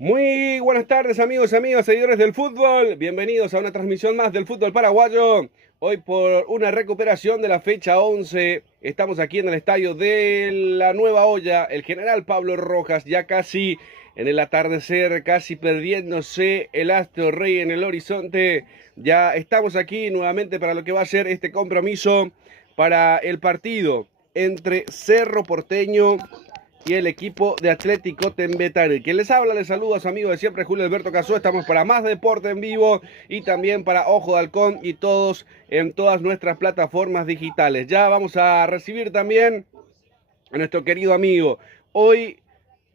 Muy buenas tardes amigos, amigas, seguidores del fútbol. Bienvenidos a una transmisión más del fútbol paraguayo. Hoy por una recuperación de la fecha 11. Estamos aquí en el estadio de la Nueva Olla. El general Pablo Rojas ya casi en el atardecer, casi perdiéndose el astro rey en el horizonte. Ya estamos aquí nuevamente para lo que va a ser este compromiso para el partido entre Cerro Porteño y el equipo de Atlético Tembetare. Quien les habla, les saluda a su amigo de siempre, Julio Alberto Casó. Estamos para más deporte en vivo y también para Ojo de Halcón y todos en todas nuestras plataformas digitales. Ya vamos a recibir también a nuestro querido amigo. Hoy,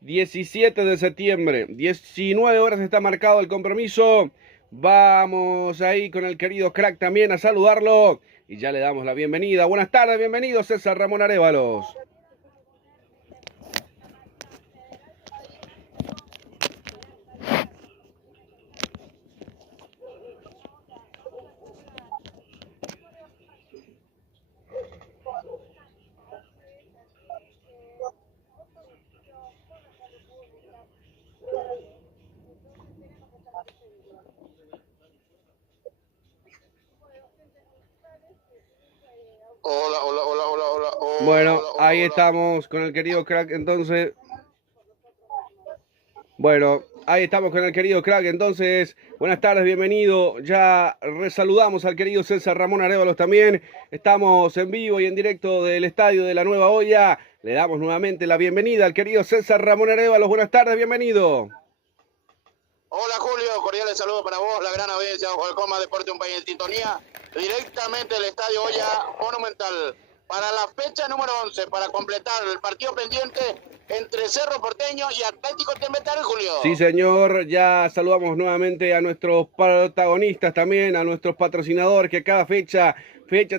17 de septiembre, 19 horas está marcado el compromiso. Vamos ahí con el querido crack también a saludarlo y ya le damos la bienvenida. Buenas tardes, bienvenido César Ramón Arévalos. Hola, hola, hola, hola, hola, hola, Bueno, hola, hola, ahí hola. estamos con el querido crack, entonces. Bueno, ahí estamos con el querido crack, entonces. Buenas tardes, bienvenido. Ya resaludamos al querido César Ramón Arévalos también. Estamos en vivo y en directo del estadio de la Nueva Olla. Le damos nuevamente la bienvenida al querido César Ramón Arévalos. Buenas tardes, bienvenido. Hola Julio, cordiales saludos para vos, la gran audiencia Ojo del Coma, Deporte Un País en Sintonía, directamente del Estadio Olla Monumental, para la fecha número 11, para completar el partido pendiente entre Cerro Porteño y Atlético Tembetare, Julio. Sí, señor, ya saludamos nuevamente a nuestros protagonistas también, a nuestros patrocinadores que cada fecha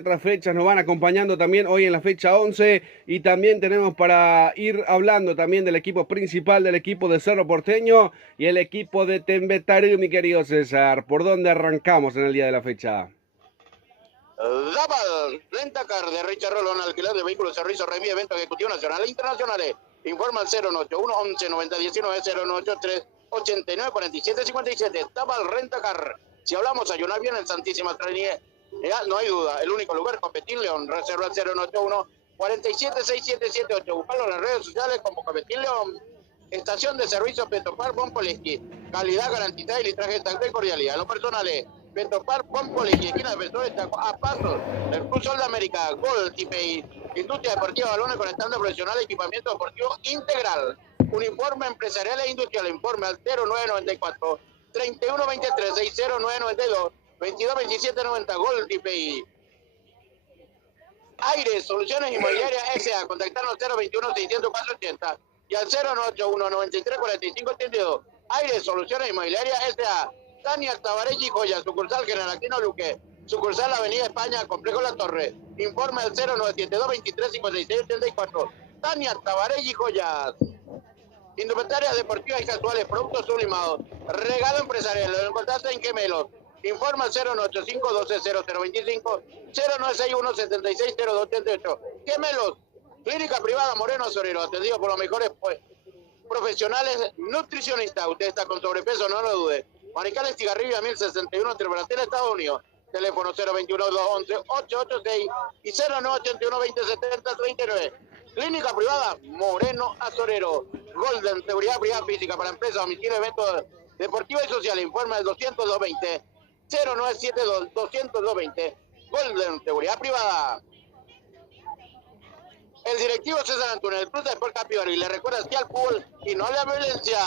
tras fecha nos van acompañando también hoy en la fecha 11 y también tenemos para ir hablando también del equipo principal, del equipo de Cerro Porteño y el equipo de Tembetare, mi querido César. ¿Por dónde arrancamos en el día de la fecha? Zapal, Rentacar de Richard Rolón, alquiler de vehículos, servicio, revía, evento ejecutivo nacional e internacionales. Informa al 091 11 90 19 093 89 47 57. Zapal, Rentacar. Si hablamos a bien en Santísima Trinidad, no hay duda, el único lugar, Copetín León. Reserva al 091 47 6778. Buscalo en las redes sociales como Copetín León. Estación de servicio Petropar Pompoleski. Calidad garantizada y litraje de cordialidad. Lo personal es Petropar Pompoleski, esquina de Pessoa, está a pasos del Club Sol de América, Gol TPI, Industria Deportiva Balones con estándar profesional, equipamiento deportivo integral. Uniforme empresarial e industrial. Informe al 0994 3123 60992 222790. Gol TPI. Aires, Soluciones Inmobiliarias S.A. Contactarnos 021 604 80 y al 081 93 45 82. Aires, Soluciones Inmobiliarias S.A. Tania Tabarelli Joya, sucursal General Aquino Luque, sucursal Avenida España, Complejo La Torre. Informe al 0972 23 56 84. Tania Tabarelli Joyas. Indumentarias deportivas y casuales, productos sublimados, regalo empresarial, lo encontraste en Gemelos. Informa al 0985 12 0025 0961 76 0238. Gemelos, clínica privada Moreno Sorero, atendido por los mejores profesionales nutricionistas. Usted está con sobrepeso, no lo dude. Maricales Cigarrilla 1061 entre Brasil, Estados Unidos. Teléfono 021 211 886 y 0981 2070 39. Clínica privada Moreno Azorero. Golden, seguridad privada física para empresas, domicilio, eventos deportivos y sociales. Informe del 200-220 0972 200-220. Golden, seguridad privada. El directivo César Antunes, el Club de Sport Capibari, le recuerda así al fútbol y no a la violencia.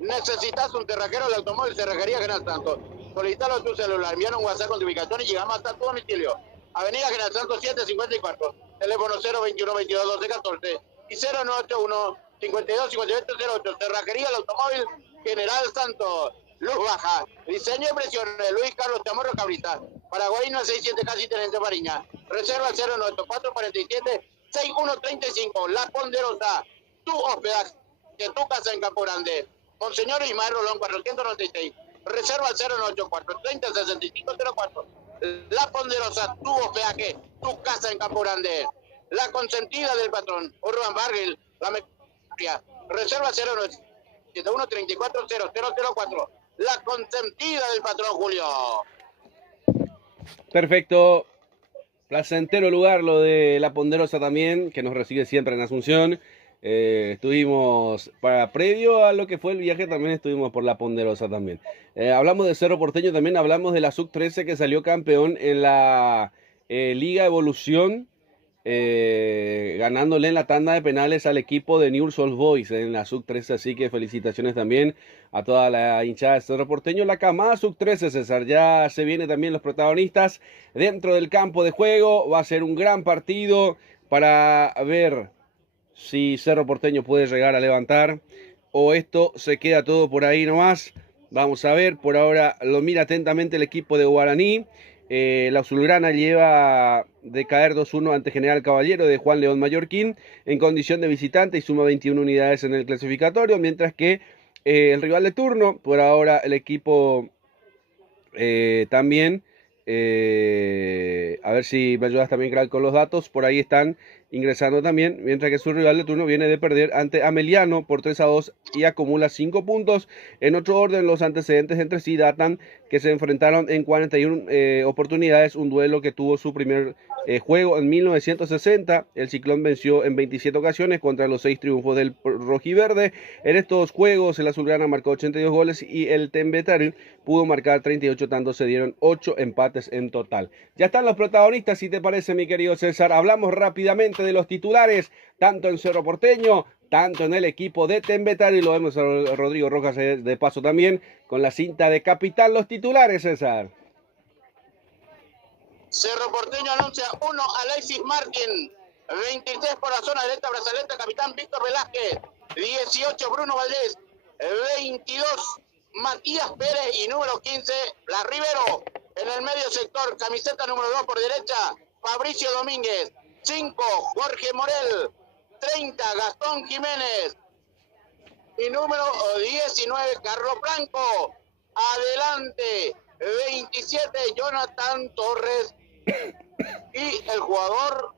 Necesitas un cerrajero de automóvil, Cerrajería General Santos. Solicítalo a tu celular, envíanos un WhatsApp con tu ubicación y llegamos hasta tu domicilio. Avenida General Santos 754, teléfono 021 22 12 14 y 0981 52 58 08. Cerrajería del automóvil General Santos. Luz baja, diseño y impresiones, Luis Carlos Chamorro Cabrita, Paraguayno 67 casi Tenente Mariña. Reserva 094 47 6135. La Ponderosa, tu hospedaje, tu casa en Campo Grande. Monseñor Ismael Rolón 496. Reserva al 094 30 65 04. La Ponderosa, tu hospedaje, tu casa en Campo Grande. La consentida del patrón, Urban Barril, la memoria. Reserva 094 71340004. La consentida del patrón Julio. Perfecto. Placentero lugar lo de La Ponderosa también, que nos recibe siempre en Asunción. Estuvimos, previo a lo que fue el viaje, también estuvimos por La Ponderosa también. Hablamos de Cerro Porteño, también hablamos de la Sub-13 que salió campeón en la Liga Evolución, ganándole en la tanda de penales al equipo de Newell's Old Boys en la Sub-13, así que felicitaciones también a toda la hinchada de Cerro Porteño. La camada Sub-13, César, ya se vienen también los protagonistas dentro del campo de juego. Va a ser un gran partido para ver si Cerro Porteño puede llegar a levantar o esto se queda todo por ahí nomás. Vamos a ver, por ahora lo mira atentamente el equipo de Guaraní. La azulgrana lleva de caer 2-1 ante General Caballero de Juan León Mallorquín en condición de visitante y suma 21 unidades en el clasificatorio, mientras que el rival de turno, por ahora el equipo también, a ver si me ayudas también, Crack, con los datos, por ahí están ingresando también, mientras que su rival de turno viene de perder ante Ameliano por 3-2 y acumula 5 puntos. En otro orden, los antecedentes entre sí datan que se enfrentaron en 41 oportunidades, un duelo que tuvo su primer juego en 1960. El Ciclón venció en 27 ocasiones contra los 6 triunfos del rojiverde. En estos juegos el azulgrana marcó 82 goles y el Tembetari pudo marcar 38 tantos, se dieron 8 empates en total. Ya están los protagonistas, si te parece, mi querido César. Hablamos rápidamente de los titulares, tanto en Cerro Porteño, tanto en el equipo de Tembetari, y lo vemos a Rodrigo Rojas de paso también, con la cinta de capitán. Los titulares, César. Cerro Porteño anuncia 1 Alexis Martín, 23 por la zona derecha, brazaleta, capitán Víctor Velázquez, 18 Bruno Valdés, 22 Matías Pérez y número 15 Blas Rivero. En el medio sector, camiseta número 2 por derecha, Fabricio Domínguez, 5 Jorge Morel, 30 Gastón Jiménez y número 19 Carlos Blanco. Adelante, 27 Jonathan Torres y el jugador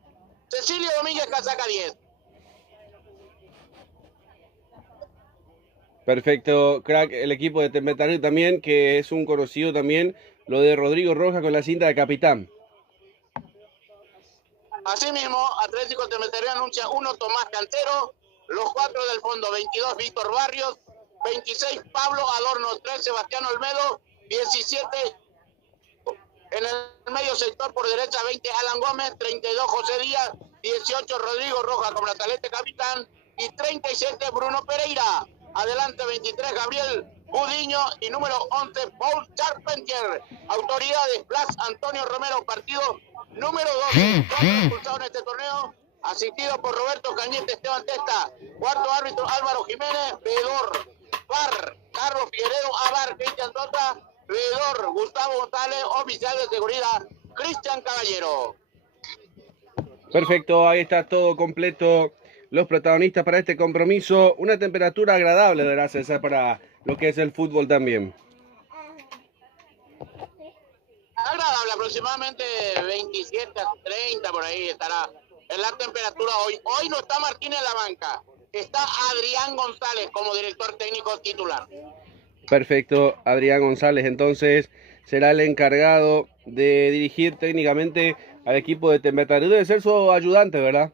Cecilio Domínguez, casaca 10. Perfecto, Crack, el equipo de Tembetari también, que es un conocido también, lo de Rodrigo Rojas con la cinta de capitán. Asimismo, Atlético Tembetari anuncia 1 Tomás Cantero, los 4 del fondo, 22 Víctor Barrios, 26 Pablo Adorno, 3 Sebastián Olmedo, 17 en el medio sector por derecha, 20 Alan Gómez, 32 José Díaz, 18 Rodrigo Rojas como brazalete capitán y 37 Bruno Pereira. Adelante 23 Gabriel Budiño y número 11 Paul Charpentier. Autoridades Blas Antonio Romero, partido número 12. Expulsado en este torneo, asistido por Roberto Cañete, Esteban Testa. Cuarto árbitro Álvaro Jiménez, veedor VAR Carlos Figueredo, AVAR Cristian Tota, veedor Gustavo González, oficial de seguridad Cristian Caballero. Perfecto, ahí está todo completo. Los protagonistas para este compromiso, una temperatura agradable, ¿verdad, César, para lo que es el fútbol también? Agradable, aproximadamente 27 a 30, por ahí estará en la temperatura hoy. Hoy no está Martín en la banca, está Adrián González como director técnico titular. Perfecto, Adrián González entonces será el encargado de dirigir técnicamente al equipo de Tembetari. Debe ser su ayudante, ¿verdad?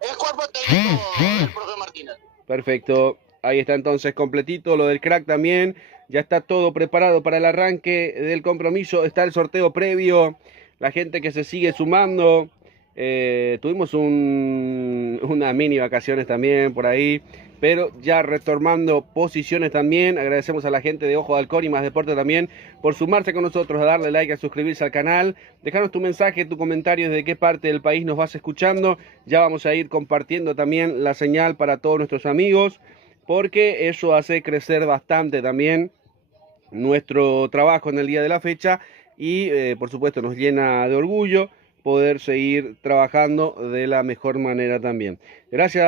El cuerpo técnico del profe Martínez. Perfecto, ahí está entonces completito lo del Crack también. Ya está todo preparado para el arranque del compromiso. Está el sorteo previo, la gente que se sigue sumando. Tuvimos unas mini vacaciones también por ahí, pero ya retomando posiciones también. Agradecemos a la gente de Ojo de Halcón y Más Deporte también por sumarse con nosotros, a darle like, a suscribirse al canal. Dejarnos tu mensaje, tu comentario de qué parte del país nos vas escuchando. Ya vamos a ir compartiendo también la señal para todos nuestros amigos, porque eso hace crecer bastante también nuestro trabajo en el día de la fecha y por supuesto nos llena de orgullo poder seguir trabajando de la mejor manera también. Gracias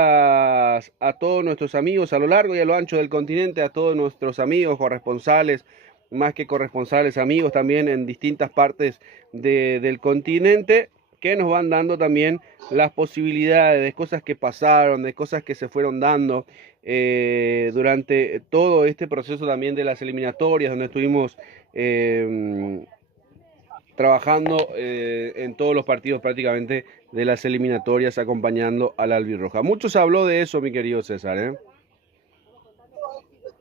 a todos nuestros amigos a lo largo y a lo ancho del continente, a todos nuestros amigos corresponsales, más que corresponsales, amigos también en distintas partes del continente, que nos van dando también las posibilidades de cosas que pasaron, de cosas que se fueron dando durante todo este proceso también de las eliminatorias, donde estuvimos trabajando en todos los partidos prácticamente de las eliminatorias, acompañando al albirroja. Mucho se habló de eso, mi querido César, ¿eh?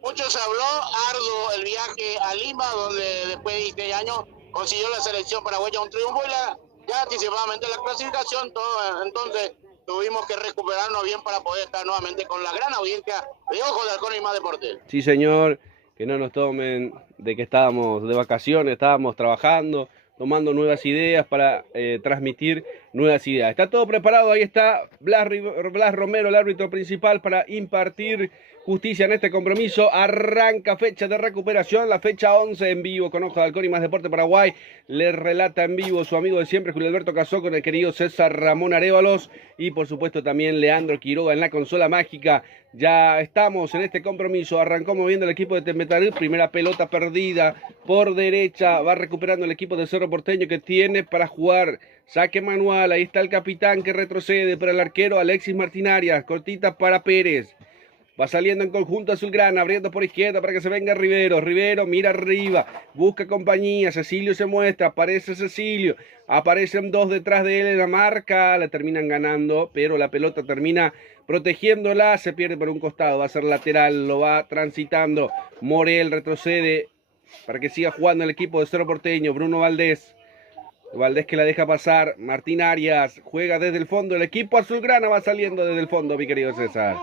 Mucho se habló, arduo el viaje a Lima, donde después de 16 años consiguió la selección paraguaya un triunfo y ya anticipadamente la clasificación, todo, entonces tuvimos que recuperarnos bien para poder estar nuevamente con la gran audiencia de Ojos de Halcón y Más Deporte. Sí, señor, que no nos tomen de que estábamos de vacaciones, estábamos trabajando, tomando nuevas ideas para transmitir nuevas ideas. Está todo preparado, ahí está Blas Romero, el árbitro principal, para impartir justicia en este compromiso. Arranca fecha de recuperación, la fecha 11 en vivo con Ojos de Halcón y Más Deporte Paraguay. Le relata en vivo su amigo de siempre, Julio Alberto Casó, con el querido César Ramón Arévalos y por supuesto también Leandro Quiroga en la consola mágica. Ya estamos en este compromiso, arrancó moviendo el equipo de Tembetarú, primera pelota perdida por derecha, va recuperando el equipo de Cerro Porteño que tiene para jugar. Saque manual, ahí está el capitán que retrocede para el arquero Alexis Martinarias, cortita para Pérez. Va saliendo en conjunto azulgrana, abriendo por izquierda para que se venga Rivero. Rivero mira arriba, busca compañía. Cecilio se muestra, aparece Cecilio. Aparecen dos detrás de él en la marca. La terminan ganando, pero la pelota termina protegiéndola. Se pierde por un costado, va a ser lateral, lo va transitando. Morel retrocede para que siga jugando el equipo de Cerro Porteño. Bruno Valdés. Valdés que la deja pasar. Martín Arias juega desde el fondo. El equipo azulgrana va saliendo desde el fondo, mi querido César.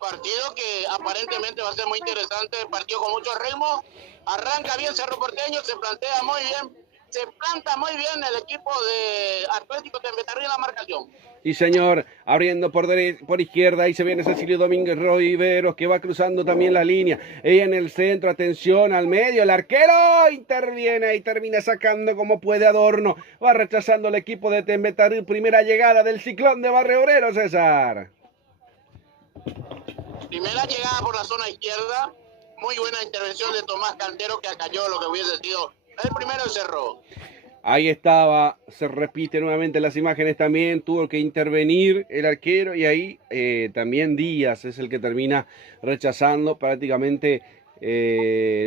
Partido que aparentemente va a ser muy interesante, partido con mucho ritmo, arranca bien Cerro Porteño, se plantea muy bien, se planta muy bien el equipo de Atlético Tembetarú en la marcación. Sí, señor, abriendo por izquierda, ahí se viene Cecilio Domínguez Riveros, que va cruzando también la línea, ella en el centro, atención al medio, el arquero interviene y termina sacando como puede Adorno, va rechazando el equipo de Tembetarú, primera llegada del Ciclón de Barrio Obrero, César. Primera llegada por la zona izquierda, muy buena intervención de Tomás Cantero que acalló lo que hubiese sido el primero de Cerro. Ahí estaba, se repite nuevamente las imágenes también, tuvo que intervenir el arquero y ahí también Díaz es el que termina rechazando prácticamente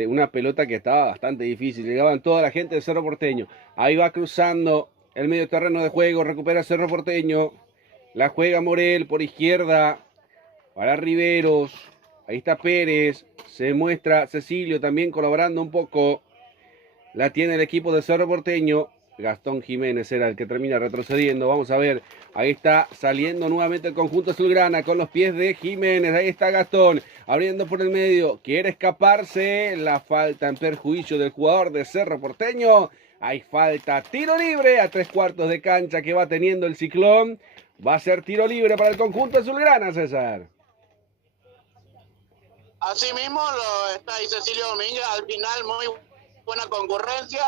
una pelota que estaba bastante difícil, llegaban toda la gente de Cerro Porteño, ahí va cruzando el medio terreno de juego, recupera Cerro Porteño, la juega Morel por izquierda, para Riveros, ahí está Pérez, se muestra Cecilio también colaborando un poco, la tiene el equipo de Cerro Porteño, Gastón Jiménez era el que termina retrocediendo, vamos a ver, ahí está saliendo nuevamente el conjunto azulgrana con los pies de Jiménez, ahí está Gastón, abriendo por el medio, quiere escaparse, la falta en perjuicio del jugador de Cerro Porteño, hay falta, tiro libre a 3/4 de cancha que va teniendo el Ciclón, va a ser tiro libre para el conjunto azulgrana, César. Así mismo está ahí Cecilio Domínguez, al final muy buena concurrencia.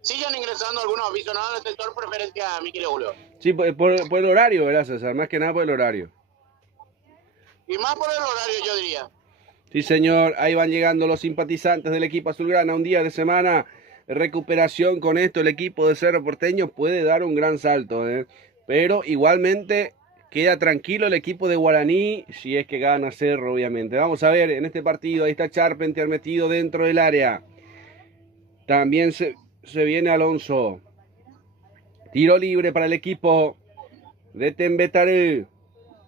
Siguen ingresando algunos aficionados del sector preferencia, mi querido Julio. Sí, por el horario, ¿verdad, César? Más que nada por el horario. Y más por el horario, yo diría. Sí, señor. Ahí van llegando los simpatizantes del equipo azulgrana. Un día de semana, recuperación con esto. El equipo de Cerro Porteño puede dar un gran salto, ¿eh? Pero igualmente queda tranquilo el equipo de Guaraní, si es que gana Cerro, obviamente. Vamos a ver, en este partido, ahí está Charpentier metido dentro del área. También se viene Alonso. Tiro libre para el equipo de Tembetarú.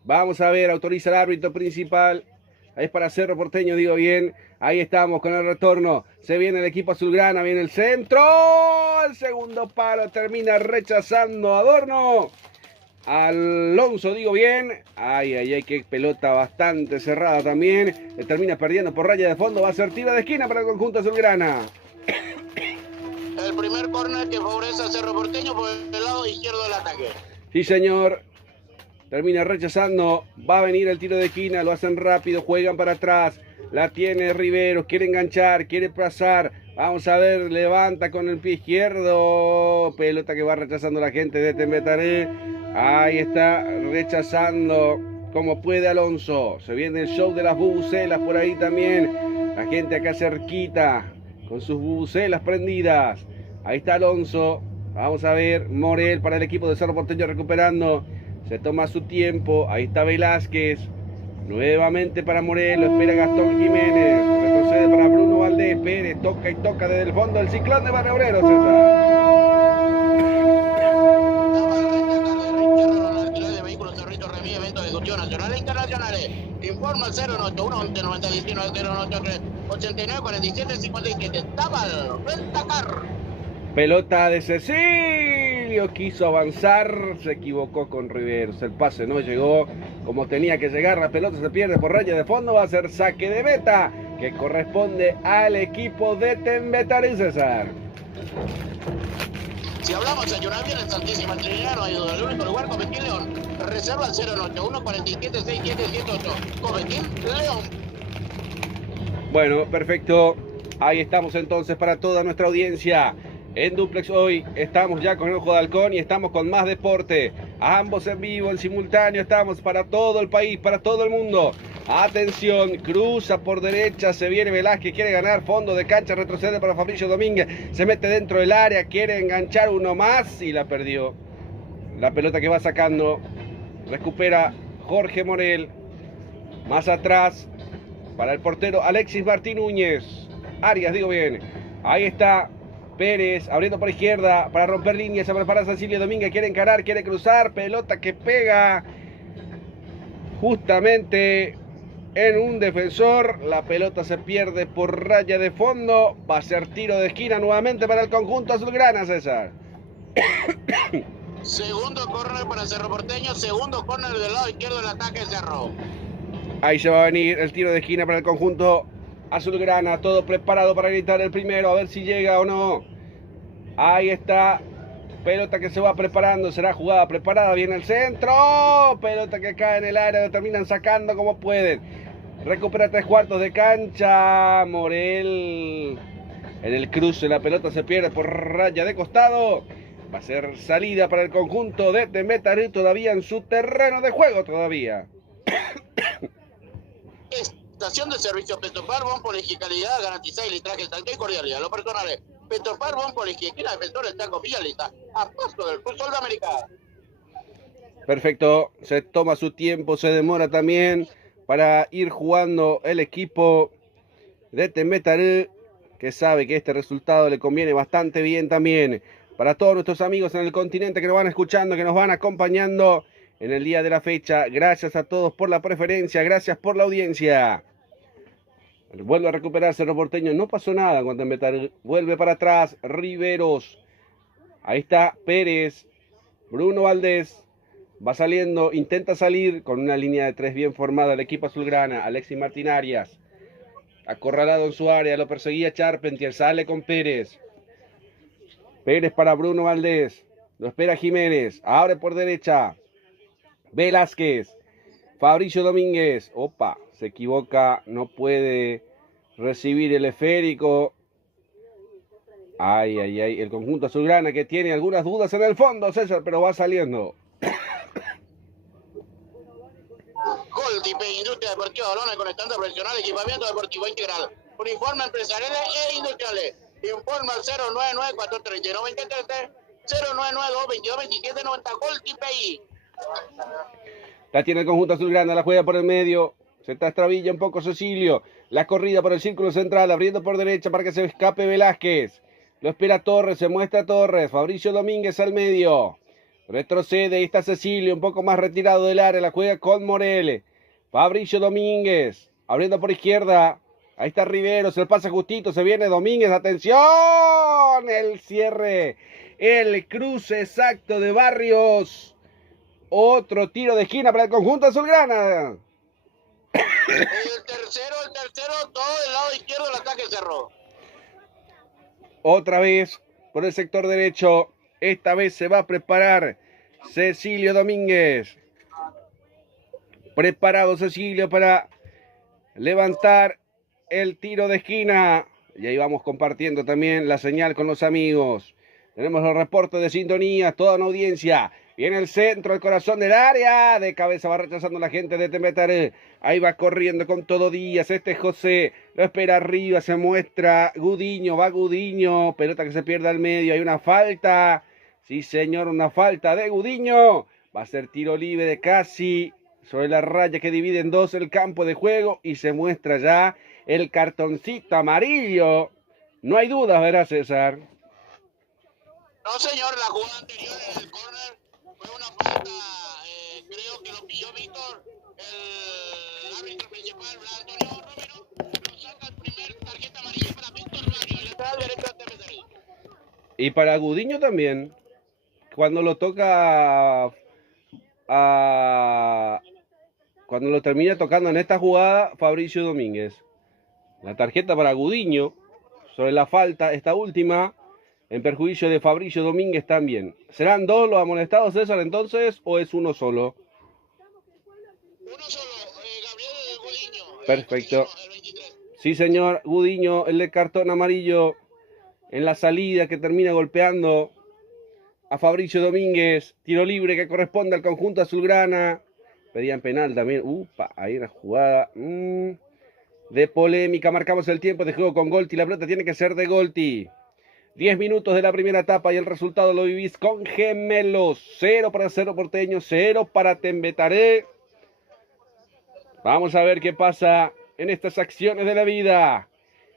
Vamos a ver, autoriza el árbitro principal. Ahí es para Cerro Porteño, digo bien. Ahí estamos con el retorno. Se viene el equipo azulgrana, viene el centro. El segundo palo termina rechazando Adorno. Alonso, digo bien. Ay, qué pelota bastante cerrada también. Termina perdiendo por raya de fondo. Va a ser tiro de esquina para el conjunto azulgrana. El primer córner que favorece a Cerro Porteño por el lado izquierdo del ataque. Sí, señor. Termina rechazando. Va a venir el tiro de esquina. Lo hacen rápido. Juegan para atrás. La tiene Riveros. Quiere enganchar. Quiere pasar. Vamos a ver. Levanta con el pie izquierdo. Pelota que va rechazando la gente de Tembetarú. Ahí está rechazando como puede Alonso. Se viene el show de las bubucelas por ahí también. La gente acá cerquita con sus bubucelas prendidas. Ahí está Alonso. Vamos a ver. Morel para el equipo de Cerro Porteño recuperando. Se toma su tiempo. Ahí está Velázquez. Nuevamente para Morel, lo espera Gastón Jiménez. Retrocede para Bruno Valdés. Pérez toca y toca desde el fondo el Ciclón de Barrio Obrero, Nacionales e internacionales. Informa 081 9019 083 89 47 57. Tabal, Rentacar. Pelota de Cecilio, quiso avanzar, se equivocó con Riveros. El pase no llegó como tenía que llegar, la pelota se pierde por raya de fondo, va a ser saque de meta que corresponde al equipo de Tembetarí, César. Si hablamos de Yunavia en Santísima Trinidad, no hay duda. El único lugar, Copetín León. Reserva al 081 47 6778. Copetín León. Bueno, perfecto. Ahí estamos entonces para toda nuestra audiencia. En Duplex hoy estamos ya con el Ojo de Halcón y estamos con más deporte. Ambos en vivo, en simultáneo, estamos para todo el país, para todo el mundo. Atención, cruza por derecha, se viene Velázquez, quiere ganar fondo de cancha, retrocede para Fabricio Domínguez, se mete dentro del área, quiere enganchar uno más y la perdió. La pelota que va sacando, recupera Jorge Morel, más atrás para el portero Alexis Martín Núñez, Arias, digo bien, ahí está Pérez, abriendo por izquierda para romper líneas, se prepara Cecilio Domínguez, quiere encarar, quiere cruzar, pelota que pega justamente en un defensor, la pelota se pierde por raya de fondo, va a ser tiro de esquina nuevamente para el conjunto azulgrana, César. Segundo córner para Cerro Porteño, segundo córner del lado izquierdo del ataque de Cerro. Ahí se va a venir el tiro de esquina para el conjunto azulgrana, todo preparado para gritar el primero, a ver si llega o no. Ahí está, pelota que se va preparando, será jugada preparada, viene el centro, pelota que cae en el área, lo terminan sacando como pueden. Recupera 3/4 de cancha, Morel en el cruce, la pelota se pierde por raya de costado. Va a ser salida para el conjunto de Tembetarí todavía en su terreno de juego todavía. Estación de servicio Petropar, Bon Poligi, calidad garantizada y litraje exacto y cordialidad. Los personales, Petropar, Bon Poligi, esquina defensor, está Villalista, a paso del fútbol de América. Perfecto, se toma su tiempo, se demora también para ir jugando el equipo de Tembetarí, que sabe que este resultado le conviene bastante bien también. Para todos nuestros amigos en el continente que nos van escuchando, que nos van acompañando en el día de la fecha, gracias a todos por la preferencia, gracias por la audiencia. Vuelve a recuperar Cerro Porteño, no pasó nada cuando vuelve para atrás, Riveros. Ahí está Pérez, Bruno Valdés, va saliendo, intenta salir con una línea de 3 bien formada el equipo azulgrana, Alexis Martín Arias. Acorralado en su área, lo perseguía Charpentier, sale con Pérez. Pérez para Bruno Valdés, lo espera Jiménez, abre por derecha, Velázquez, Fabricio Domínguez, opa, se equivoca, no puede recibir el esférico. Ay, el conjunto azulgrana que tiene algunas dudas en el fondo, César, pero va saliendo. Goldipe, Industria Deportiva Balones con estándar profesional, equipamiento deportivo integral, uniforme empresariales e industriales. Informa al 099 439 23 0992 2227 90. Goldipe. La tiene el conjunto azulgrana, la juega por el medio, se trastabilla un poco Cecilio, la corrida por el círculo central, abriendo por derecha para que se escape Velázquez, lo espera Torres, se muestra Torres, Fabricio Domínguez al medio, retrocede, ahí está Cecilio, un poco más retirado del área, la juega con Morel, Fabricio Domínguez, abriendo por izquierda, ahí está Riveros, el pase justito, se viene Domínguez, atención, el cierre, el cruce exacto de Barrios. Otro tiro de esquina para el conjunto azulgrana. El tercero, todo del lado izquierdo del ataque Cerro. Otra vez por el sector derecho. Esta vez se va a preparar Cecilio Domínguez. Preparado Cecilio para levantar el tiro de esquina. Y ahí vamos compartiendo también la señal con los amigos. Tenemos los reportes de sintonía, toda una audiencia. Viene el centro, el corazón del área. De cabeza va rechazando la gente de Tembetarí. Ahí va corriendo con todo Díaz. Este es José. Lo espera arriba. Se muestra Gudiño. Va Gudiño. Pelota que se pierde al medio. Hay una falta. Sí, señor, una falta de Gudiño. Va a ser tiro libre de casi sobre la raya que divide en dos el campo de juego y se muestra ya el cartoncito amarillo. No hay dudas, ¿verdad, César? No, señor, la jugada anterior en el córner fue una falta, creo que lo pilló Víctor, el árbitro principal, Antonio Romero, lo saca el primer tarjeta amarilla para Víctor Mario, el lateral derecho de TFC. Y para Gudiño también, cuando lo toca cuando lo termina tocando en esta jugada, Fabricio Domínguez. La tarjeta para Gudiño sobre la falta, esta última, en perjuicio de Fabricio Domínguez también. ¿Serán dos los amonestados, César, entonces, o es uno solo? Uno solo, Gabriel Gudiño. Perfecto. El 23. Sí, señor, Gudiño, el de cartón amarillo en la salida que termina golpeando a Fabricio Domínguez. Tiro libre que corresponde al conjunto azulgrana. Pedían penal también. Ahí una jugada de polémica. Marcamos el tiempo de juego con Golti. La pelota tiene que ser de Golti. 10 minutos de la primera etapa y el resultado lo vivís con Gemelos. 0 para Cerro Porteño, 0 para Tembetaré. Vamos a ver qué pasa en estas acciones de la vida.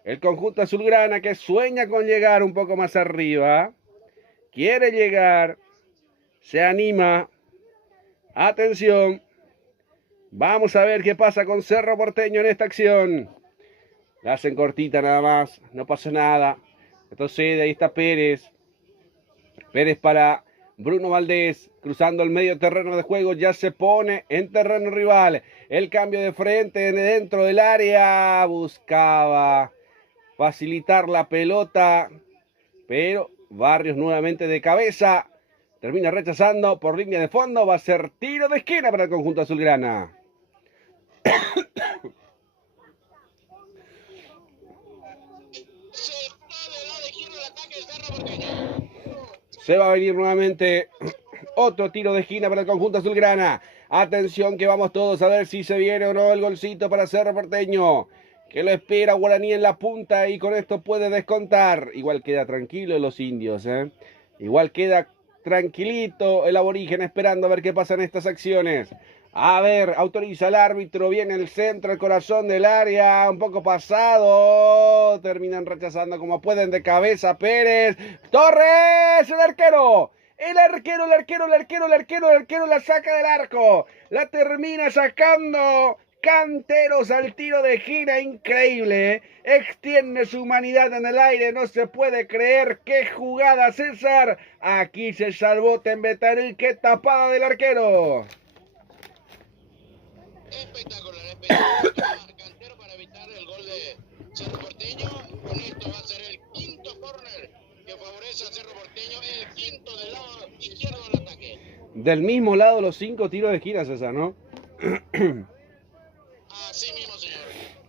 El conjunto azulgrana que sueña con llegar un poco más arriba. Quiere llegar. Se anima. Atención. Vamos a ver qué pasa con Cerro Porteño en esta acción. La hacen cortita nada más. No pasa nada. Entonces ahí está Pérez. Pérez para Bruno Valdés. Cruzando el medio terreno de juego. Ya se pone en terreno rival. El cambio de frente dentro del área. Buscaba facilitar la pelota. Pero Barrios nuevamente de cabeza. Termina rechazando por línea de fondo. Va a ser tiro de esquina para el conjunto azulgrana. Se va a venir nuevamente otro tiro de esquina para el conjunto azulgrana. Atención que vamos todos a ver si se viene o no el golcito para Cerro Porteño. Que lo espera Guaraní en la punta y con esto puede descontar. Igual queda tranquilo los indios, Igual queda tranquilito el aborigen esperando a ver qué pasa en estas acciones. A ver, autoriza el árbitro, viene el centro, el corazón del área, un poco pasado. Terminan rechazando como pueden de cabeza Pérez. Torres, el arquero. El arquero la saca del arco. La termina sacando Canteros al tiro de gira, increíble. Extiende su humanidad en el aire, no se puede creer. ¡Qué jugada, César! Aquí se salvó Tembetaré, qué tapada del arquero. Espectacular. Cantero para evitar el gol de Cerro Porteño. Con esto va a ser el quinto córner que favorece a Cerro Porteño, el quinto del lado izquierdo del ataque. Del mismo lado los 5 tiros de gira, César, ¿no? Así mismo, señor.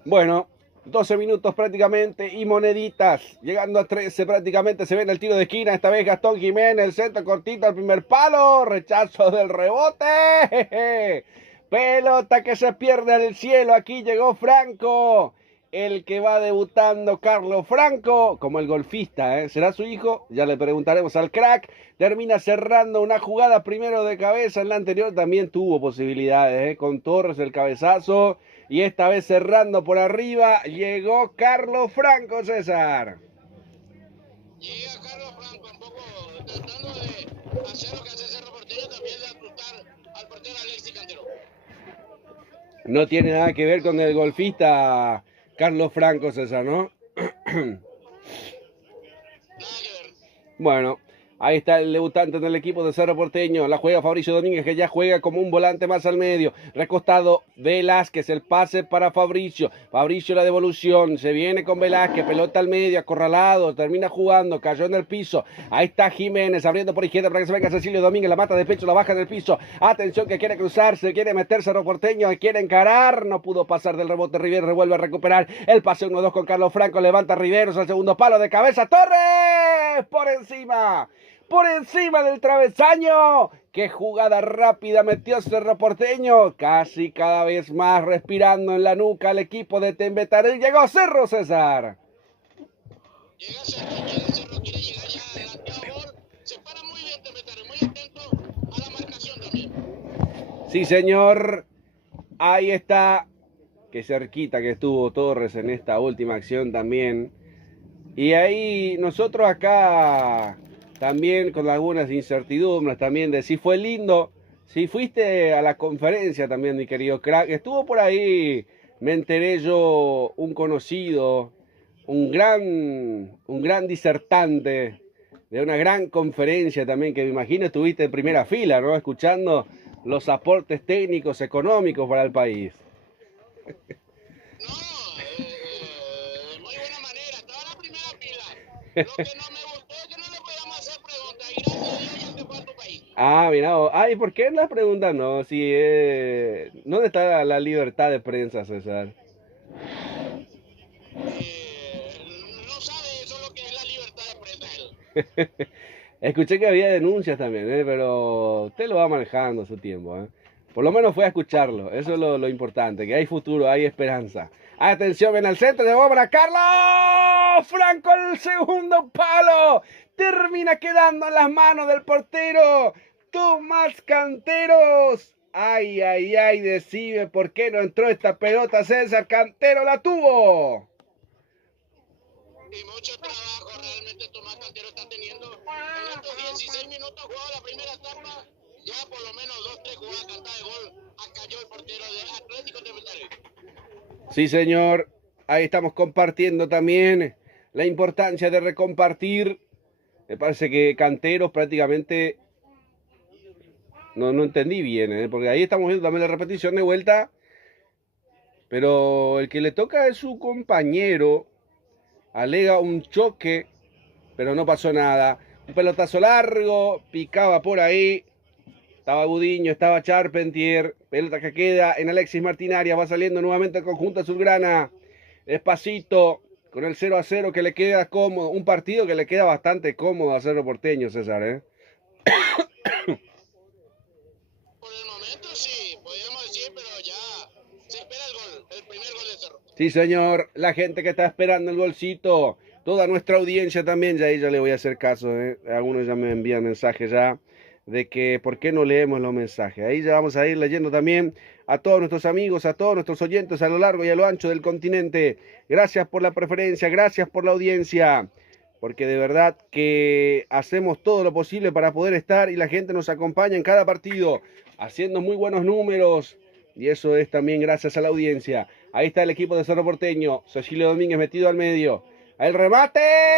Bueno, 12 minutos prácticamente y moneditas. Llegando a 13 prácticamente se ve en el tiro de esquina. Esta vez Gastón Jiménez, el centro cortito al primer palo. Rechazo del rebote. Pelota que se pierde al cielo. Aquí llegó Franco. El que va debutando, Carlos Franco, como el golfista, ¿Será su hijo? Ya le preguntaremos al crack. Termina cerrando una jugada primero de cabeza. En la anterior también tuvo posibilidades, Con Torres el cabezazo. Y esta vez cerrando por arriba, llegó Carlos Franco, César. Llega Carlos Franco un poco tratando de hacer lo que hace Cerro Porteño, también de asustar al portero Alexis Cantero. No tiene nada que ver con el golfista Carlos Franco, César, ¿no? Nada que ver. Bueno, ahí está el debutante en el equipo de Cerro Porteño. La juega Fabricio Domínguez, que ya juega como un volante más al medio. Recostado Velázquez, el pase para Fabricio. Fabricio la devolución, se viene con Velázquez, pelota al medio, acorralado, termina jugando, cayó en el piso. Ahí está Jiménez, abriendo por izquierda para que se venga Cecilio Domínguez, la mata de pecho, la baja en el piso. Atención que quiere cruzarse, quiere meter Cerro Porteño, quiere encarar. No pudo pasar del rebote, Riveros vuelve a recuperar. El pase 1-2 con Carlos Franco, levanta Riveros al segundo palo de cabeza. Torres por encima del travesaño. Qué jugada rápida metió Cerro Porteño. Casi cada vez más respirando en la nuca el equipo de Tembetaré. Llegó Cerro, César. Llega Cerro, quiere llegar ya adelante a gol. Se para muy bien Tembetaré, muy atento a la marcación también. Sí, señor. Ahí está. Qué cerquita que estuvo Torres en esta última acción también. Y ahí nosotros acá también con algunas incertidumbres también de si fue lindo, si fuiste a la conferencia también, mi querido crack. Estuvo por ahí, me enteré yo, un conocido, un gran disertante de una gran conferencia también, que me imagino estuviste en primera fila, ¿no? Escuchando los aportes técnicos, económicos para el país. No, de muy buena manera, estaba en la primera fila. Lo que no me gustó es que no le podíamos hacer preguntas y gracias a Dios ya se fue a tu país. Ah, mira, ay, ¿por qué las preguntas no? Si, ¿dónde está la libertad de prensa, César? No sabe eso lo que es la libertad de prensa él. Escuché que había denuncias también, pero usted lo va manejando a su tiempo, ¿eh? Por lo menos fue a escucharlo, eso es lo importante, que hay futuro, hay esperanza. Atención, ven al centro de obra, Carlos Franco, el segundo palo, termina quedando en las manos del portero Tomás Canteros. Ay, ay, ay, decime por qué no entró esta pelota, César. Cantero la tuvo. Y mucho trabajo realmente Tomás Cantero está teniendo. En estos 16 minutos jugado la primera etapa, ya por lo menos 2-3 jugadas cantadas de gol acalló el portero de Atlético de Monterrey. Sí, señor. Ahí estamos compartiendo también la importancia de recompartir. Me parece que Canteros prácticamente no entendí bien, porque ahí estamos viendo también la repetición de vuelta. Pero el que le toca es su compañero. Alega un choque, pero no pasó nada. Un pelotazo largo, picaba por ahí. Estaba Gudiño, estaba Charpentier. Pelota que queda en Alexis Martinaria. Va saliendo nuevamente el conjunto azulgrana. Despacito, con el 0-0 que le queda cómodo. Un partido que le queda bastante cómodo a Cerro Porteño, César, ¿eh? Por el momento sí, podríamos decir, pero ya se espera el gol, el primer gol de Cerro. Sí, señor. La gente que está esperando el golcito. Toda nuestra audiencia también. Ya ahí ya le voy a hacer caso, ¿eh? Algunos ya me envían mensajes ya de que por qué no leemos los mensajes. Ahí ya vamos a ir leyendo también a todos nuestros amigos, a todos nuestros oyentes a lo largo y a lo ancho del continente. Gracias por la preferencia, gracias por la audiencia, porque de verdad que hacemos todo lo posible para poder estar y la gente nos acompaña en cada partido, haciendo muy buenos números, y eso es también gracias a la audiencia. Ahí está el equipo de Cerro Porteño, Cecilio Domínguez metido al medio. ¡El remate!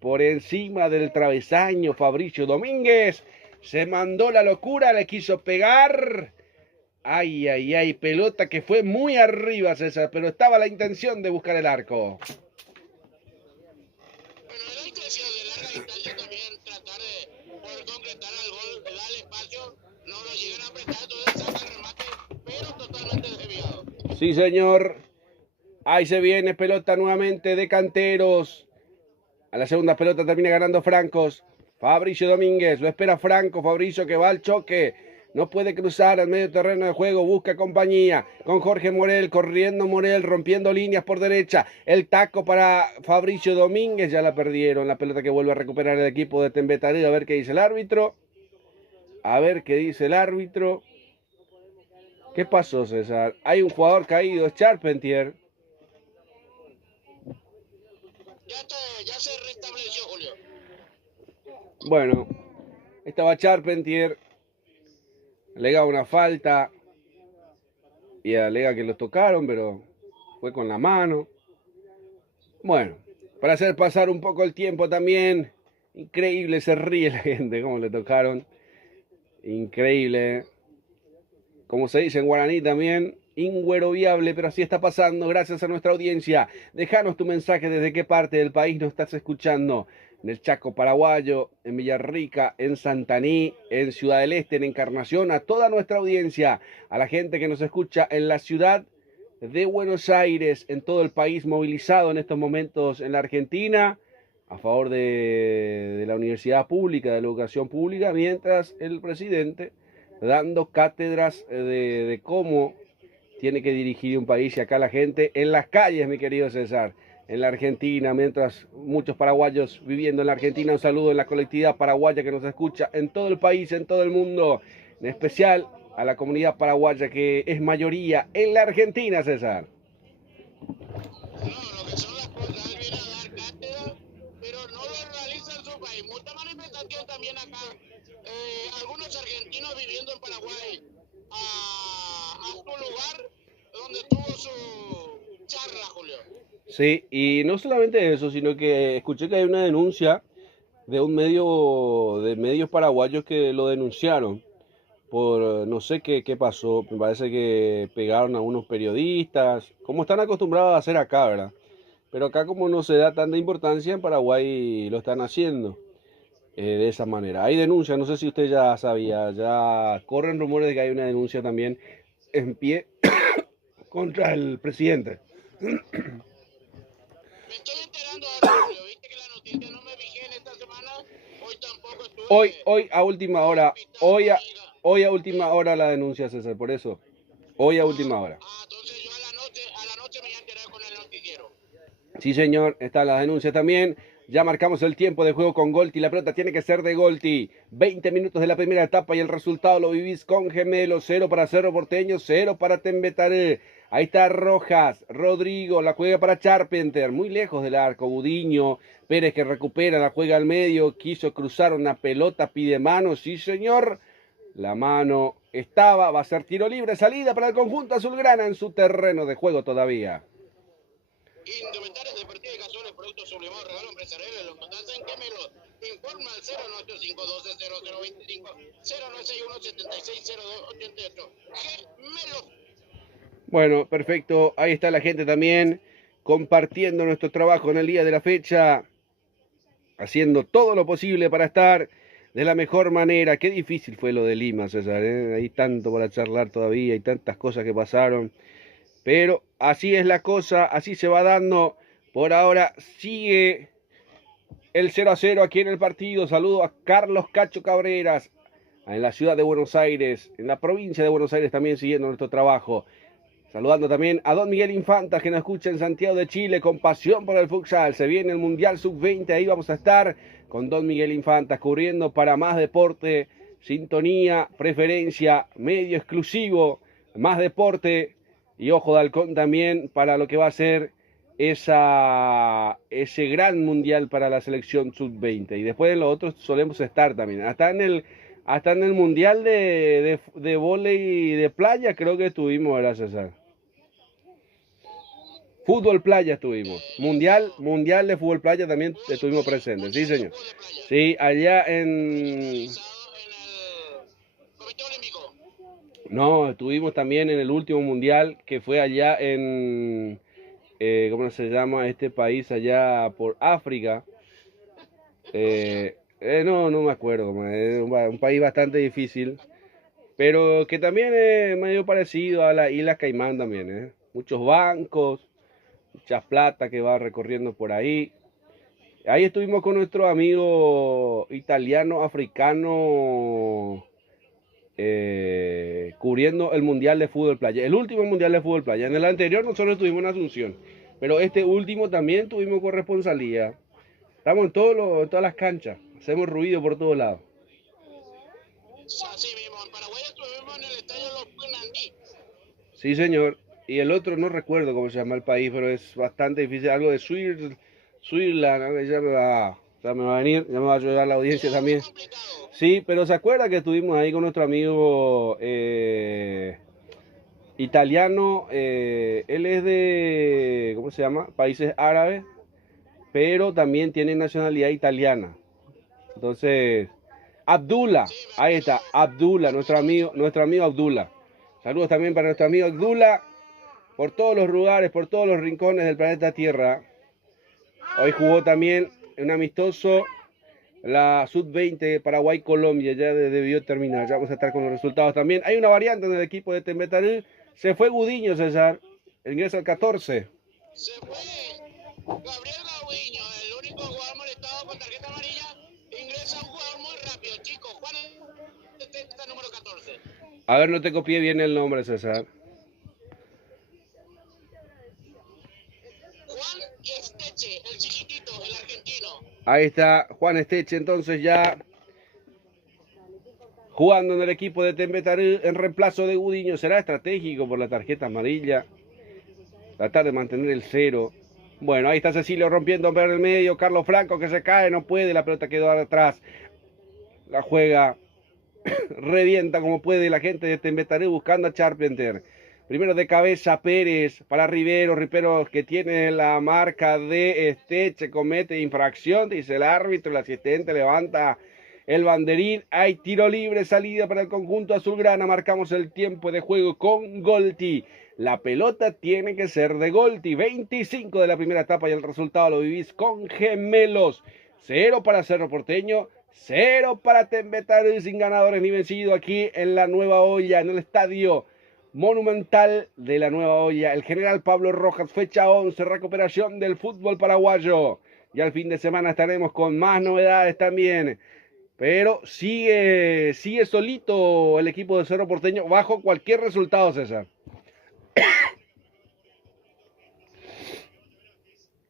Por encima del travesaño, Fabricio Domínguez se mandó la locura, le quiso pegar. Ay, ay, ay, pelota que fue muy arriba, César, pero estaba la intención de buscar el arco. Bueno, era la intención de larga distancia también tratar de poder concretar al gol, darle espacio, no lo llegan a apretar, entonces saca el remate, pero totalmente desviado. Sí, señor. Ahí se viene pelota nuevamente de Canteros. A la segunda pelota termina ganando Francos. Fabricio Domínguez, lo espera Franco. Fabricio que va al choque. No puede cruzar al medio terreno de juego. Busca compañía con Jorge Morel. Corriendo Morel, rompiendo líneas por derecha. El taco para Fabricio Domínguez. Ya la perdieron. La pelota que vuelve a recuperar el equipo de Tembetario. A ver qué dice el árbitro. A ver qué dice el árbitro. ¿Qué pasó, César? Hay un jugador caído. Es Charpentier. Ya se restableció, Julio. Bueno, estaba Charpentier, alega una falta y alega que los tocaron, pero fue con la mano. Bueno, para hacer pasar un poco el tiempo también, increíble, se ríe la gente, cómo le tocaron. Increíble, como se dice en guaraní también, ingüeroviable, pero así está pasando, gracias a nuestra audiencia. Déjanos tu mensaje desde qué parte del país nos estás escuchando. En el Chaco paraguayo, en Villarrica, en Santaní, en Ciudad del Este, en Encarnación, a toda nuestra audiencia, a la gente que nos escucha en la ciudad de Buenos Aires, en todo el país movilizado en estos momentos en la Argentina, a favor de la universidad pública, de la educación pública, mientras el presidente dando cátedras de cómo tiene que dirigir un país y acá la gente en las calles, mi querido César, en la Argentina, mientras muchos paraguayos viviendo en la Argentina, un saludo en la colectividad paraguaya que nos escucha en todo el país, en todo el mundo, en especial a la comunidad paraguaya que es mayoría en la Argentina, César. No, lo que son las cosas, él viene a dar cátedra, pero no lo realiza en su país. Mucha manifestación también acá. Algunos argentinos viviendo en Paraguay a su lugar donde tuvo su charla, Julio. Sí, y no solamente eso, sino que escuché que hay una denuncia de un medio, de medios paraguayos que lo denunciaron por no sé qué pasó. Me parece que pegaron a unos periodistas, como están acostumbrados a hacer acá, ¿verdad? Pero acá como no se da tanta importancia, en Paraguay lo están haciendo de esa manera. Hay denuncias, no sé si usted ya sabía, ya corren rumores de que hay una denuncia también en pie contra el presidente. Me estoy enterando ahora, Julio. Viste que la noticia no me fijé en esta semana. Hoy tampoco estuve Hoy a última hora, invitado a mi hija. hoy a última hora la denuncia, César, por eso. Hoy a última hora. Entonces yo a la noche me voy a enterar con el noticiero. Sí, señor, están las denuncias también. Ya marcamos el tiempo de juego con Golti. La pelota tiene que ser de Golti. 20 minutos de la primera etapa y el resultado lo vivís con Gemelo. 0 para Cerro Porteño, 0 para Tembetaré. Ahí está Rojas, Rodrigo, la juega para Charpenter, muy lejos del arco. Gudiño, Pérez que recupera, la juega al medio, quiso cruzar una pelota, pide mano, sí señor. La mano estaba, va a ser tiro libre, salida para el conjunto azulgrana en su terreno de juego todavía. Indumentarias deportivas y gasoles, productos sublimados, regalo empresarial, lo encontrás en Gemelo. Informa al 095120025 0961760288. Gemelo. Bueno, perfecto. Ahí está la gente también compartiendo nuestro trabajo en el día de la fecha, haciendo todo lo posible para estar de la mejor manera. Qué difícil fue lo de Lima, César, ¿eh? Hay tanto para charlar todavía, hay tantas cosas que pasaron. Pero así es la cosa, así se va dando. Por ahora sigue el 0-0 aquí en el partido. Saludo a Carlos Cacho Cabreras, en la ciudad de Buenos Aires, en la provincia de Buenos Aires también siguiendo nuestro trabajo. Saludando también a don Miguel Infanta, que nos escucha en Santiago de Chile, con pasión por el futsal. Se viene el Mundial Sub-20, ahí vamos a estar con don Miguel Infanta, cubriendo para Más Deporte, sintonía, preferencia, medio exclusivo, Más Deporte, y Ojo de Halcón también para lo que va a ser ese gran Mundial para la selección Sub-20. Y después en los otros solemos estar también, hasta en el Mundial de vóley de playa creo que estuvimos, ¿verdad, César? Fútbol playa estuvimos. Mundial de fútbol playa también estuvimos presentes. Sí, señor. Sí, allá en... No, estuvimos también en el último mundial que fue allá en... ¿cómo se llama este país allá por África? No me acuerdo. Es un país bastante difícil. Pero que también es medio parecido a la isla Caimán también, ¿eh? Muchos bancos, mucha plata que va recorriendo por ahí. Ahí estuvimos con nuestro amigo italiano, africano, cubriendo el Mundial de Fútbol Playa. El último Mundial de Fútbol Playa. En el anterior nosotros estuvimos en Asunción, pero este último también tuvimos corresponsalía. Estamos en todas las canchas, hacemos ruido por todos lados. Así mismo, en Paraguay estuvimos en el estadio Los Punandí. Sí, señor. Y el otro no recuerdo cómo se llama el país, pero es bastante difícil. Algo de Suirland, ¿no? Ya me va a venir, ya me va a ayudar la audiencia también. Sí, pero ¿se acuerda que estuvimos ahí con nuestro amigo italiano? Él es de, ¿cómo se llama? Países árabes, pero también tiene nacionalidad italiana. Entonces, Abdullah, ahí está, Abdullah, nuestro amigo Abdullah. Saludos también para nuestro amigo Abdullah, por todos los lugares, por todos los rincones del planeta Tierra. Hoy jugó también un amistoso la Sub-20 Paraguay-Colombia, ya debió terminar, ya vamos a estar con los resultados también. Hay una variante en el equipo de Tembetaré, se fue Gudiño, César, ingresa al 14. Se fue Gabriel Gaudiño, el único jugador molestado con tarjeta amarilla, ingresa un jugador muy rápido, chicos, Juan Esteche, número 14. A ver, no te copié bien el nombre, César. Juan Esteche, el chiquitito, el argentino. Ahí está Juan Esteche, entonces ya jugando en el equipo de Tembetarú en reemplazo de Gudiño. Será estratégico por la tarjeta amarilla. Tratar de mantener el cero. Bueno, ahí está Cecilio rompiendo por el medio. Carlos Franco que se cae, no puede. La pelota quedó atrás. La juega. Revienta como puede la gente de Tembetarú buscando a Charpenter. Primero de cabeza Pérez para Rivero. Rivero que tiene la marca de Esteche. Comete infracción. Dice el árbitro. El asistente levanta el banderín. Hay tiro libre. Salida para el conjunto azulgrana. Marcamos el tiempo de juego con Golti. La pelota tiene que ser de Golti. 25 de la primera etapa y el resultado lo vivís con Gemelos. 0 para Cerro Porteño. 0 para Tembetarú, sin ganadores ni vencido aquí en la Nueva Olla, en el estadio monumental de la Nueva Olla. El general Pablo Rojas, fecha 11, recuperación del fútbol paraguayo. Ya el fin de semana estaremos con más novedades también. Pero sigue solito el equipo de Cerro Porteño bajo cualquier resultado, César.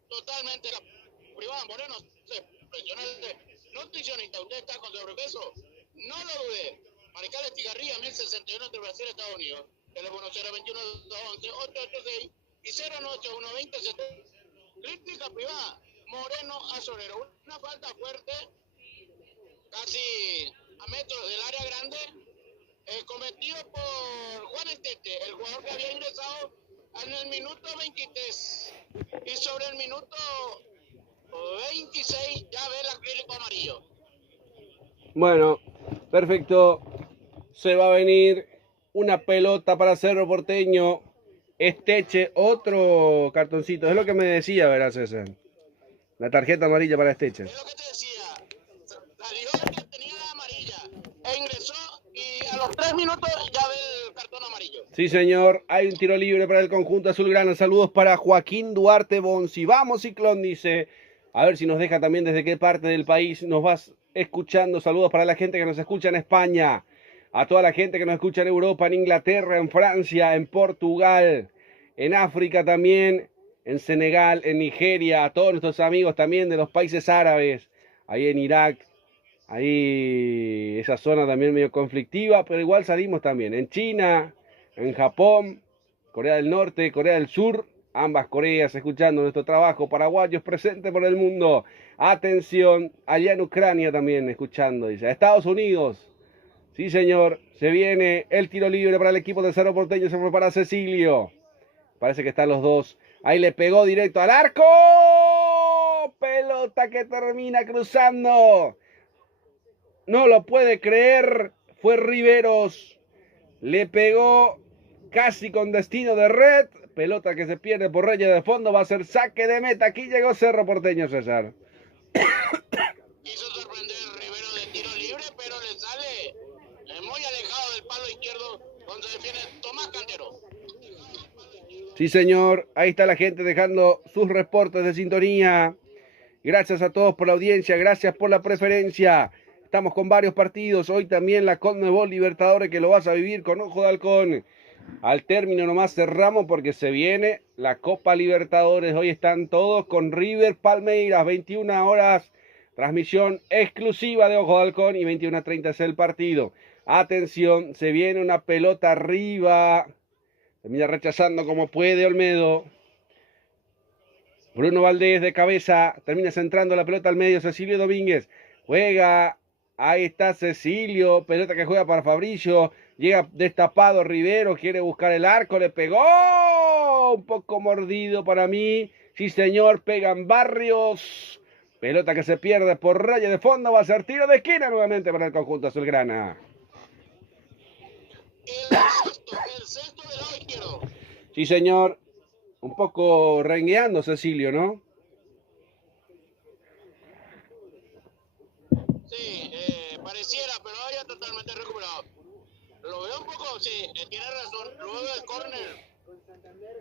Totalmente. Privado Moreno, profesional nutricionista, ¿usted está con sobrepeso? No lo dude. Marical Estigarribia, 1061 entre Brasil y Estados Unidos. Teléfono 021 211 886 y 091 20 70. Clínica privada, Moreno Azorero. Una falta fuerte, casi a metros del área grande, cometido por Juan Estete, el jugador que había ingresado en el minuto 23. Y sobre el minuto 26 ya ve el acrílico amarillo. Bueno, perfecto. Se va a venir una pelota para Cerro Porteño. Esteche, otro cartoncito. Es lo que me decía, ¿verdad, César? La tarjeta amarilla para Esteche. Es lo que te decía. Salió el que tenía la amarilla e ingresó y a los 3 minutos ya ve el cartón amarillo. Sí, señor. Hay un tiro libre para el conjunto azulgrana. Saludos para Joaquín Duarte Bonzi. Vamos, Ciclón, dice. A ver si nos deja también desde qué parte del país nos vas escuchando. Saludos para la gente que nos escucha en España. A toda la gente que nos escucha en Europa, en Inglaterra, en Francia, en Portugal, en África también, en Senegal, en Nigeria. A todos nuestros amigos también de los países árabes. Ahí en Irak. Ahí esa zona también medio conflictiva, pero igual salimos también. En China, en Japón, Corea del Norte, Corea del Sur. Ambas Coreas escuchando nuestro trabajo, paraguayos presentes por el mundo. Atención, allá en Ucrania también escuchando, dice. Estados Unidos, sí señor, se viene el tiro libre para el equipo de Cerro Porteño, se prepara Cecilio. Parece que están los dos. Ahí le pegó directo al arco. Pelota que termina cruzando. No lo puede creer, fue Riveros. Le pegó casi con destino de red. Pelota que se pierde por raya de fondo. Va a ser saque de meta. Aquí llegó Cerro Porteño, César. Quiso sorprender Rivero de tiro libre, pero le sale muy alejado del palo izquierdo donde defiende Tomás Cantero. Sí, señor. Ahí está la gente dejando sus reportes de sintonía. Gracias a todos por la audiencia. Gracias por la preferencia. Estamos con varios partidos. Hoy también la Conmebol Libertadores que lo vas a vivir con Ojo de Halcón. Al término nomás cerramos porque se viene la Copa Libertadores. Hoy están todos con River Palmeiras, 21 horas, transmisión exclusiva de Ojo de Halcón y 21:30 es el partido. Atención, se viene una pelota arriba. Termina rechazando como puede Olmedo. Bruno Valdés de cabeza, termina centrando la pelota al medio. Cecilio Domínguez juega. Ahí está Cecilio, pelota que juega para Fabricio. Llega destapado Rivero, quiere buscar el arco, le pegó. Un poco mordido para mí. Sí, señor, pegan Barrios. Pelota que se pierde por raya de fondo. Va a ser tiro de esquina nuevamente para el conjunto azulgrana. El sexto del lado izquierdo. Sí, señor. Un poco rengueando Cecilio, ¿no? Sí, pareciera, pero ya totalmente recuperado. Lo veo un poco, sí, tiene razón. Luego del córner,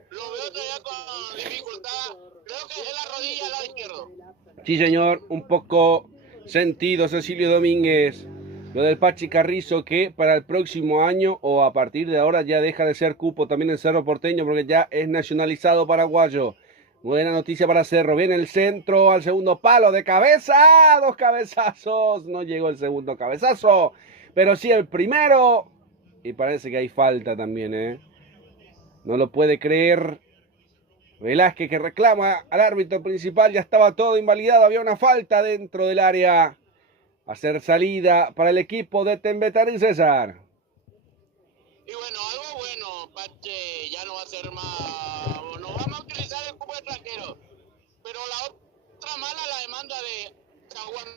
lo veo todavía con dificultad. Creo que es la rodilla al lado izquierdo. Sí, señor, un poco sentido Cecilio Domínguez. Lo del Pachi Carrizo que para el próximo año o a partir de ahora ya deja de ser cupo también en Cerro Porteño porque ya es nacionalizado paraguayo. Buena noticia para Cerro. Viene el centro al segundo palo de cabeza. 2 cabezazos. No llegó el segundo cabezazo. pero sí el primero. Y parece que hay falta también, No lo puede creer. Velázquez que reclama al árbitro principal, ya estaba todo invalidado, había una falta dentro del área. Hacer salida para el equipo de Tembetarí, César. Y bueno, algo bueno, Pache, ya no va a ser más, no vamos a utilizar el cupo extranjero, pero la otra mala, la demanda de Jaguar,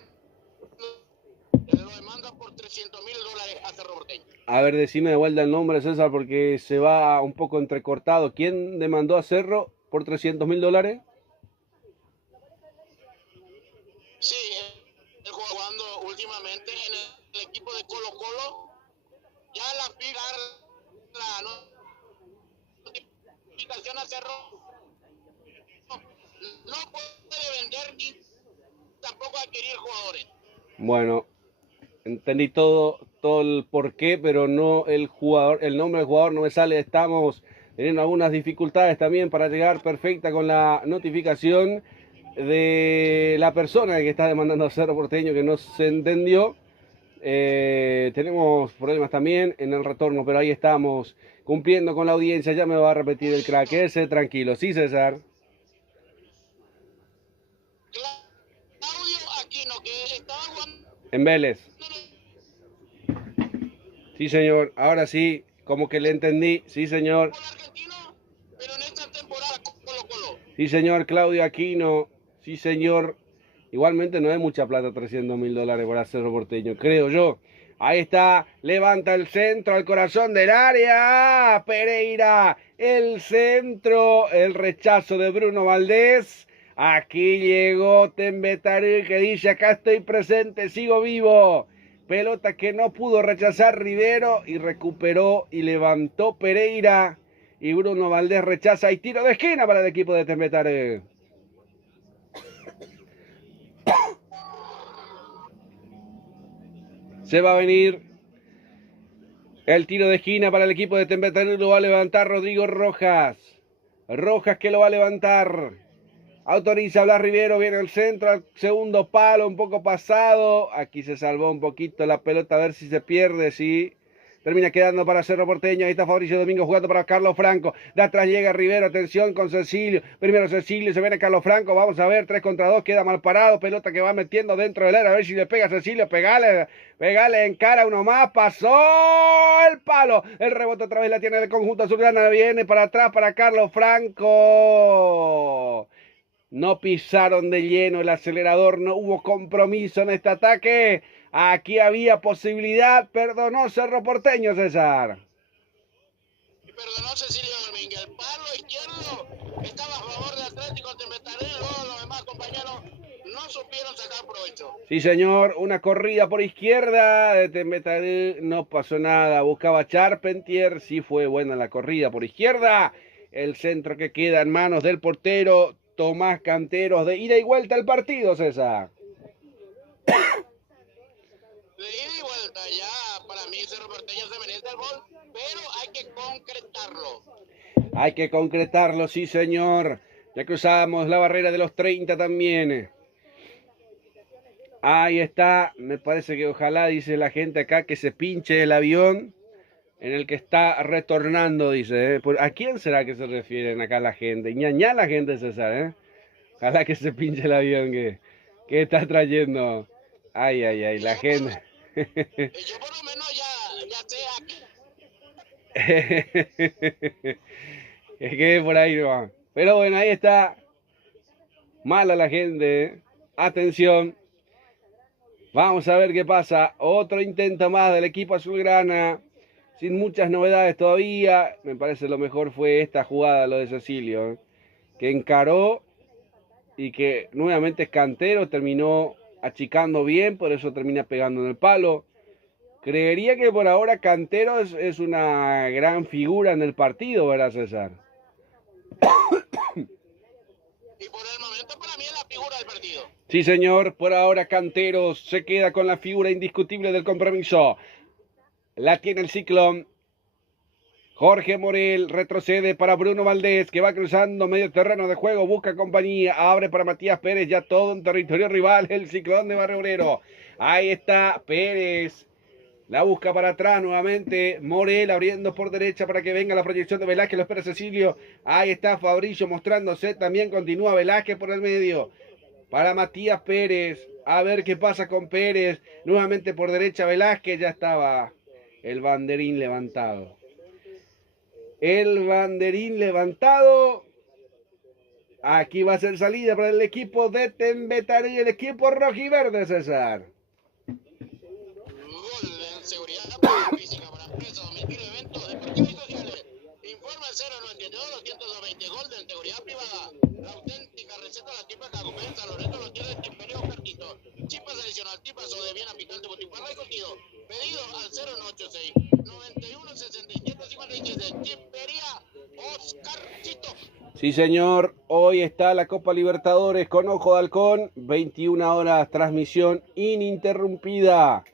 lo demanda por $300,000 a Cerro Porteño. A ver, decime de vuelta el nombre, César, porque se va un poco entrecortado. ¿Quién demandó a Cerro por $300,000? Sí, él jugando últimamente en el equipo de Colo Colo, ya la notificación a Cerro no puede vender ni tampoco adquirir jugadores. Bueno, entendí todo el porqué, pero no el jugador, el nombre del jugador no me sale. Estamos teniendo algunas dificultades también para llegar perfecta con la notificación de la persona que está demandando a Cerro Porteño, que no se entendió. Tenemos problemas también en el retorno, pero ahí estamos cumpliendo con la audiencia. Ya me va a repetir el crack, quédese tranquilo. Sí, César. Claudio Aquino, que estaba jugando en Vélez. Sí, señor. Ahora sí, como que le entendí. Sí, señor. Pero en esta temporada Colo-Colo. Sí, señor. Claudio Aquino. Sí, señor. Igualmente no es mucha plata, $300,000 para Cerro Porteño, creo yo. Ahí está, levanta el centro al corazón del área. Pereira, el centro, el rechazo de Bruno Valdés. Aquí llegó Tembetarí, que dice, acá estoy presente, sigo vivo. Pelota que no pudo rechazar Rivero y recuperó y levantó Pereira. Y Bruno Valdés rechaza y tiro de esquina para el equipo de Tembetarí. Se va a venir el tiro de esquina para el equipo de Tembetarí. Lo va a levantar Rodrigo Rojas. Rojas que lo va a levantar. Autoriza Blas Rivero. Viene el centro al segundo palo. Un poco pasado. Aquí se salvó un poquito la pelota. A ver si se pierde. Sí. Termina quedando para Cerro Porteño. Ahí está Fabricio Domingo jugando para Carlos Franco. De atrás llega Rivero. Atención con Cecilio. Primero Cecilio. Se viene Carlos Franco. Vamos a ver. 3 contra 2. Queda mal parado. Pelota que va metiendo dentro del área. A ver si le pega Cecilio. Pegale en cara. Uno más. Pasó el palo. El rebote otra vez la tiene el conjunto azulgrana. Viene para atrás para Carlos Franco. No pisaron de lleno el acelerador. No hubo compromiso en este ataque. Aquí había posibilidad, perdonó Cerro Porteño, César. Perdonó Cecilio Domínguez. El palo izquierdo estaba a favor de Atlético Tembetarí. Luego los demás compañeros no supieron sacar provecho. Sí, señor. Una corrida por izquierda de Tembetarí. No pasó nada. Buscaba Charpentier. Sí fue buena la corrida por izquierda. El centro que queda en manos del portero Tomás Canteros. De ida y vuelta al partido, César. De ida y vuelta, ya para mí Cerro Porteño se merece el gol, pero hay que concretarlo. Hay que concretarlo, sí señor. Ya cruzamos la barrera de los 30 también. Ahí está, me parece que ojalá, dice la gente acá, que se pinche el avión en el que está retornando, dice. ¿A quién será que se refieren acá la gente? Ñañá la gente, César, Ojalá que se pinche el avión que está trayendo. Ay, la gente. Yo por lo menos ya sé aquí. Es que por ahí no va. Pero bueno, ahí está. Mala la gente. Atención. Vamos a ver qué pasa. Otro intento más del equipo azulgrana. Sin muchas novedades todavía. Me parece lo mejor fue esta jugada, lo de Cecilio. Que encaró y que nuevamente Cantero terminó achicando bien, por eso termina pegando en el palo. Creería que por ahora Cantero es una gran figura en el partido, ¿verdad, César? Y por el momento para mí es la figura del partido. Sí, señor, por ahora Cantero se queda con la figura indiscutible del compromiso. La tiene el Ciclón. Jorge Morel retrocede para Bruno Valdés, que va cruzando medio terreno de juego, busca compañía, abre para Matías Pérez, ya todo en territorio rival, el Ciclón de Barrio Obrero. Ahí está Pérez, La busca para atrás nuevamente. Morel abriendo por derecha para que venga la proyección de Velázquez. Lo espera Cecilio. Ahí está Fabricio mostrándose. También continúa Velázquez por el medio. Para Matías Pérez. A ver qué pasa con Pérez. Nuevamente por derecha Velázquez. Ya estaba el banderín levantado. El banderín levantado. Aquí va a ser salida para el equipo de Tembetarí. El equipo rojiverde, César. Seguridad física para empresas, domicilio, eventos deportivos y sociales. Informa 092-220 Golden, seguridad privada. La auténtica receta de la tipa que acompaña en San Lorenzo lo tiene el Timperio Cartito. Chipas adicional, tipas o de bien picante, botifarra y curtido. Pedido al 0186 91 67 57. Timpería Oscarcito. Sí, señor. Hoy está la Copa Libertadores con Ojo de Halcón. 21 horas, transmisión ininterrumpida.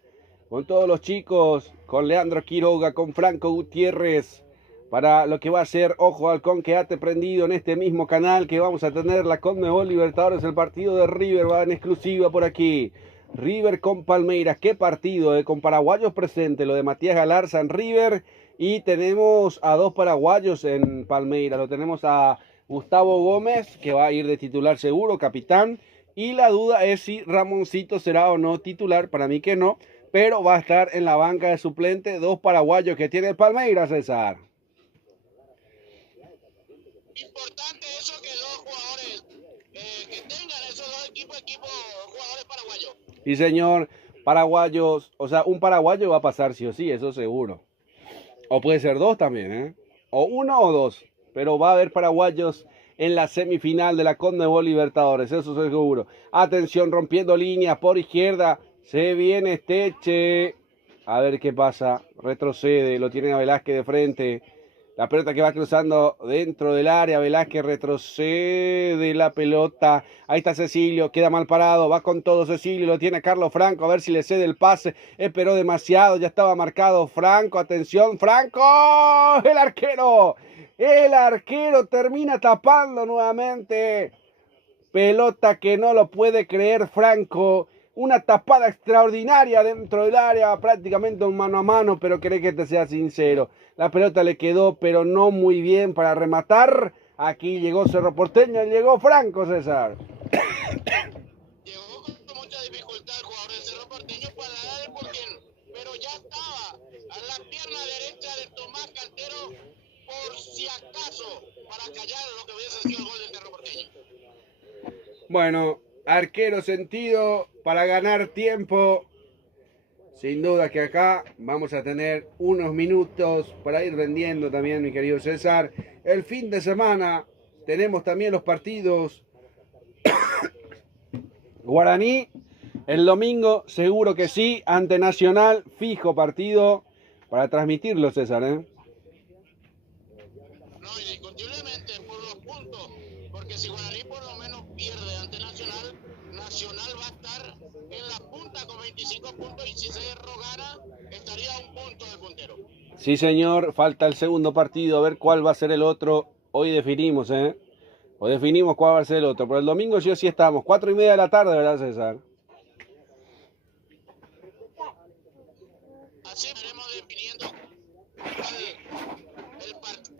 Con todos los chicos, con Leandro Quiroga, con Franco Gutiérrez, para lo que va a ser Ojo de Halcón. Quédate prendido en este mismo canal que vamos a tener la Conmebol Libertadores, el partido de River va en exclusiva por aquí. River con Palmeiras, qué partido, con paraguayos presentes, lo de Matías Galarza en River, y tenemos a dos paraguayos en Palmeiras, lo tenemos a Gustavo Gómez, que va a ir de titular seguro, capitán, y la duda es si Ramoncito será o no titular, para mí que no, pero va a estar en la banca de suplente, dos paraguayos que tiene el Palmeiras, César. Importante eso que dos jugadores que tengan esos dos equipos jugadores paraguayos. Sí, señor, paraguayos, o sea, un paraguayo va a pasar sí o sí, eso seguro. O puede ser dos también, ¿eh? O uno o dos, pero va a haber paraguayos en la semifinal de la Conmebol Libertadores, eso es seguro. Atención, rompiendo líneas por izquierda. Se viene Esteche. A ver qué pasa. Retrocede. Lo tiene a Velázquez de frente. La pelota que va cruzando dentro del área. Velázquez retrocede la pelota. Ahí está Cecilio. Queda mal parado. Va con todo Cecilio. Lo tiene Carlos Franco. A ver si le cede el pase. Esperó demasiado. Ya estaba marcado Franco. Atención. Franco. El arquero. El arquero termina tapando nuevamente. Pelota que no lo puede creer Franco. Una tapada extraordinaria dentro del área, prácticamente un mano a mano, pero querés que te sea sincero. La pelota le quedó, pero no muy bien para rematar. Aquí llegó Cerro Porteño, llegó Franco, César. Llegó con mucha dificultad el jugador de Cerro Porteño para dar el Portín, pero ya estaba a la pierna derecha de Tomás Cantero, por si acaso, para callar lo que hubiese sido el gol de Cerro Porteño. Bueno, arquero sentido para ganar tiempo. Sin duda que acá vamos a tener unos minutos para ir vendiendo también, mi querido César. El fin de semana tenemos también los partidos. Guaraní, el domingo, seguro que sí, ante Nacional, fijo partido para transmitirlo, César, ¿eh? No, indiscutiblemente por los puntos, porque si Guaraní por lo menos pierde ante Nacional, Nacional va a estar en la punta con 25 puntos y si Cerro gana, estaría a un punto del puntero. Sí, señor, falta el segundo partido, a ver cuál va a ser el otro. Hoy definimos, ¿eh? Hoy definimos cuál va a ser el otro. Pero el domingo sí o sí estamos, 4:30 de la tarde, ¿verdad, César? Así estaremos definiendo el partido,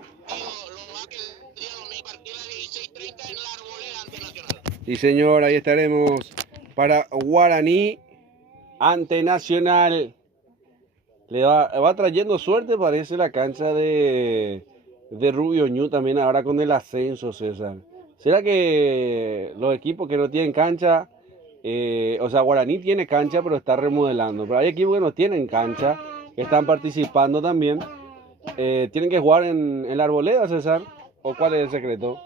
lo va que el día domingo a partir de las 16:30 en la Arboleda ante Nacional. Sí, señor, ahí estaremos para Guaraní ante Nacional. Le va trayendo suerte, parece, la cancha de Rubio Ñu también ahora con el ascenso, César. ¿Será que los equipos que no tienen cancha, o sea, Guaraní tiene cancha pero está remodelando, pero hay equipos que no tienen cancha, que están participando también, tienen que jugar en la Arboleda, César? ¿O cuál es el secreto?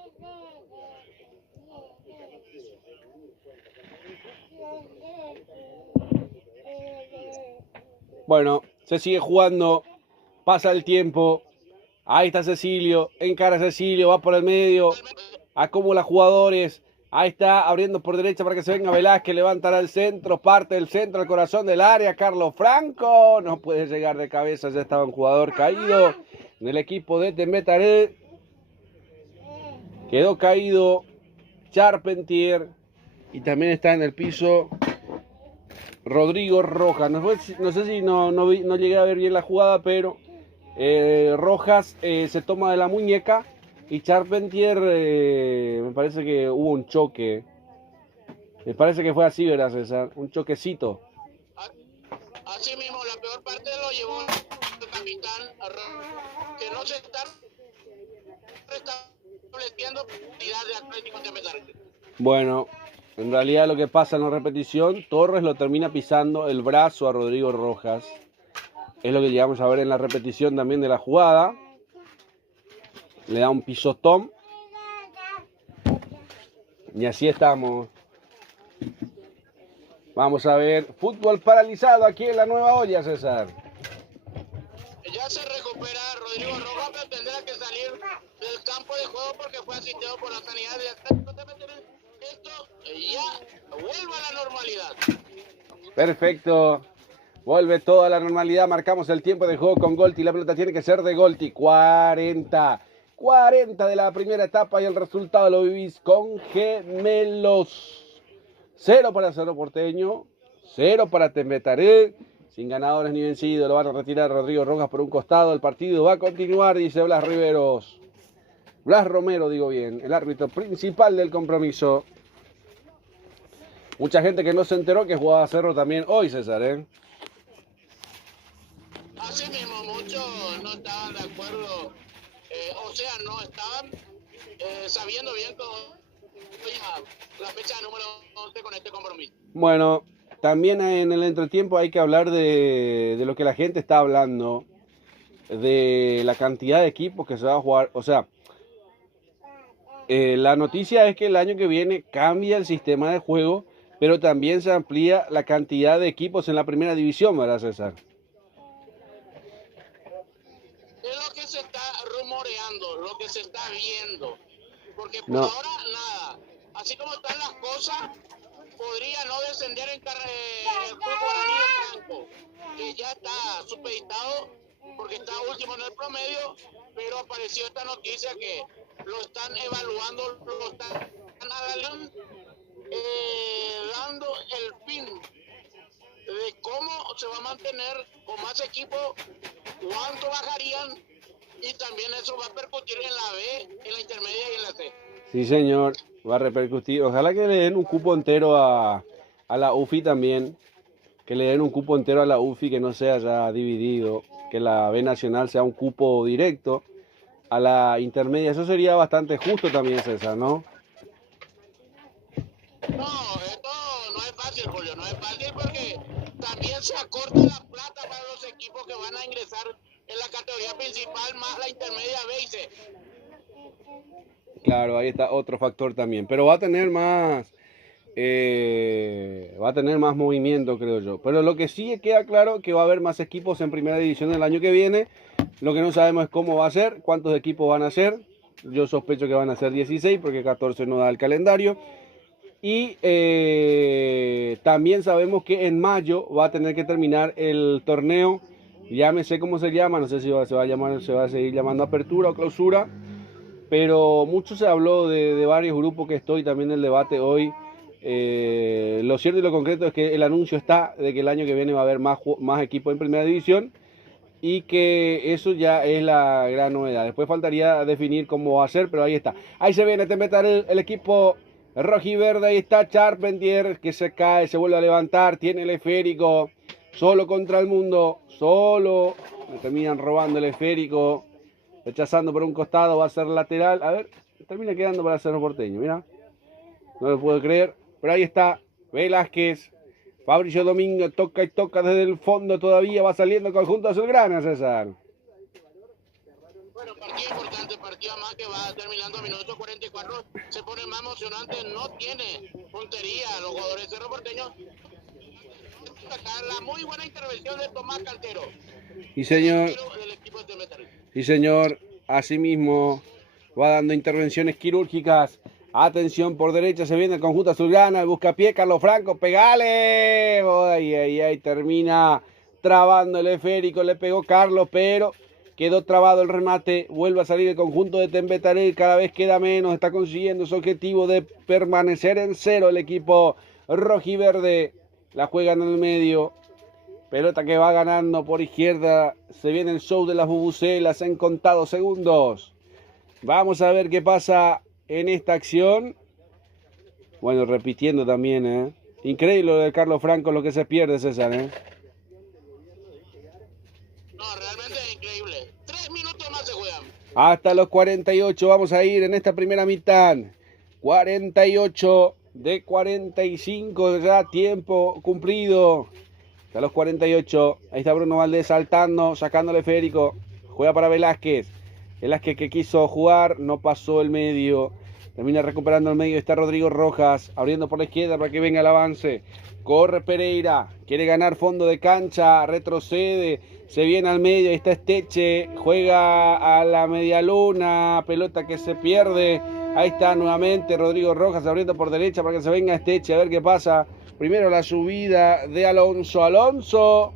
Bueno, se sigue jugando, pasa el tiempo, ahí está Cecilio, encara Cecilio, va por el medio, acumula jugadores, ahí está abriendo por derecha para que se venga Velázquez, levantará el centro, parte del centro, al corazón del área, Carlos Franco, no puede llegar de cabeza, ya estaba un jugador caído en el equipo de Tembetarí, quedó caído Charpentier y también está en el piso Rodrigo Rojas. No sé si no llegué a ver bien la jugada, pero Rojas se toma de la muñeca y Charpentier, me parece que hubo un choque. Me parece que fue así, ¿verdad, César? Un choquecito. Así mismo, la peor parte lo llevó el capitán, que no se está restableciendo calidad de Atlético de Medellín. Bueno, en realidad lo que pasa en la repetición, Torres lo termina pisando el brazo a Rodrigo Rojas. Es lo que llegamos a ver en la repetición también de la jugada. Le da un pisotón. Y así estamos. Vamos a ver fútbol paralizado aquí en la Nueva Olla, César. Ya se recupera Rodrigo Rojas, pero tendrá que salir del campo de juego porque fue asistido por la sanidad de Atlético de Medellín. Esto ya vuelve a la normalidad. Perfecto. Vuelve toda la normalidad. Marcamos el tiempo de juego con Golti. La pelota tiene que ser de Golti. 40 de la primera etapa y el resultado lo vivís con Gemelos. 0 para Cerro Porteño, 0 para Tembetaré, sin ganadores ni vencidos. Lo van a retirar Rodrigo Rojas por un costado. El partido va a continuar, dice Blas Riveros. Blas Romero, digo bien, el árbitro principal del compromiso. Mucha gente que no se enteró que jugaba Cerro también hoy, César, ¿eh? Así mismo, muchos no estaban de acuerdo, o sea, no estaban sabiendo bien cómo la fecha número 11 con este compromiso. Bueno, también en el entretiempo hay que hablar de lo que la gente está hablando, de la cantidad de equipos que se va a jugar. O sea, la noticia es que el año que viene cambia el sistema de juego, pero también se amplía la cantidad de equipos en la primera división, ¿verdad, César? Es lo que se está rumoreando, lo que se está viendo, porque por No. ahora nada. Así como están las cosas, podría no descender el Club Guaraní de Franco, que ya está supeditado porque está último en el promedio, pero apareció esta noticia que lo están evaluando, lo están dando el fin de cómo se va a mantener con más equipos, cuánto bajarían, y también eso va a repercutir en la B, en la intermedia y en la C. Sí, señor, va a repercutir. Ojalá que le den un cupo entero a la UFI también. Que le den un cupo entero a la UFI, que no sea ya dividido. Que la B Nacional sea un cupo directo a la intermedia. Eso sería bastante justo también, César, ¿no? No, esto no es fácil, Julio, no es fácil porque también se acorta la plata para los equipos que van a ingresar en la categoría principal más la intermedia B y C. Claro, ahí está otro factor también. Pero va a tener más movimiento, creo yo. Pero lo que sí queda claro que va a haber más equipos en primera división el año que viene. Lo que no sabemos es cómo va a ser, cuántos equipos van a ser. Yo sospecho que van a ser 16 porque 14 no da el calendario. Y también sabemos que en mayo va a tener que terminar el torneo. Llámese cómo se llama, no sé si se va a seguir llamando apertura o clausura. Pero mucho se habló de varios grupos que estoy también en el debate hoy. Lo cierto y lo concreto es que el anuncio está de que el año que viene va a haber más equipos en primera división y que eso ya es la gran novedad. Después faltaría definir cómo va a ser, pero ahí está. Ahí se viene el equipo rojiverde. Ahí está Charpentier que se cae, se vuelve a levantar, tiene el esférico, solo contra el mundo, solo. Le terminan robando el esférico. Rechazando por un costado, va a ser lateral. A ver, termina quedando para Cerro Porteño, mira. No lo puedo creer. Pero ahí está Velázquez. Fabricio Domingo toca y toca desde el fondo todavía. Va saliendo el conjunto azulgrana, César. Bueno, partido importante, partido más que va terminando a minuto 44. Se pone más emocionante. No tiene puntería los jugadores de Cerro Porteño. La muy buena intervención de Tomás Cantero. Sí, señor. Sí, señor. Asimismo, va dando intervenciones quirúrgicas. Atención por derecha, se viene el conjunto azulgrana. Busca pie, Carlos Franco. ¡Pegale! Ahí termina trabando el esférico. Le pegó Carlos, pero quedó trabado el remate. Vuelve a salir el conjunto de Tembetaré. Cada vez queda menos. Está consiguiendo su objetivo de permanecer en cero el equipo rojiverde. La juegan en el medio. Pelota que va ganando por izquierda. Se viene el show de las bubucelas en contados segundos. Vamos a ver qué pasa en esta acción. Bueno, repitiendo también, Increíble lo de Carlos Franco, lo que se pierde, César, No, realmente es increíble. 3 minutos más se juegan. Hasta los 48 vamos a ir en esta primera mitad. 48 de 45 ya tiempo cumplido. Hasta los 48. Ahí está Bruno Valdés saltando, sacándole Federico. Juega para Velázquez. Velázquez que quiso jugar, no pasó el medio. Termina recuperando el medio. Está Rodrigo Rojas abriendo por la izquierda para que venga el avance. Corre Pereira. Quiere ganar fondo de cancha. Retrocede. Se viene al medio. Ahí está Esteche. Juega a la media luna. Pelota que se pierde. Ahí está nuevamente Rodrigo Rojas abriendo por derecha para que se venga Esteche. A ver qué pasa. Primero la subida de Alonso. Alonso.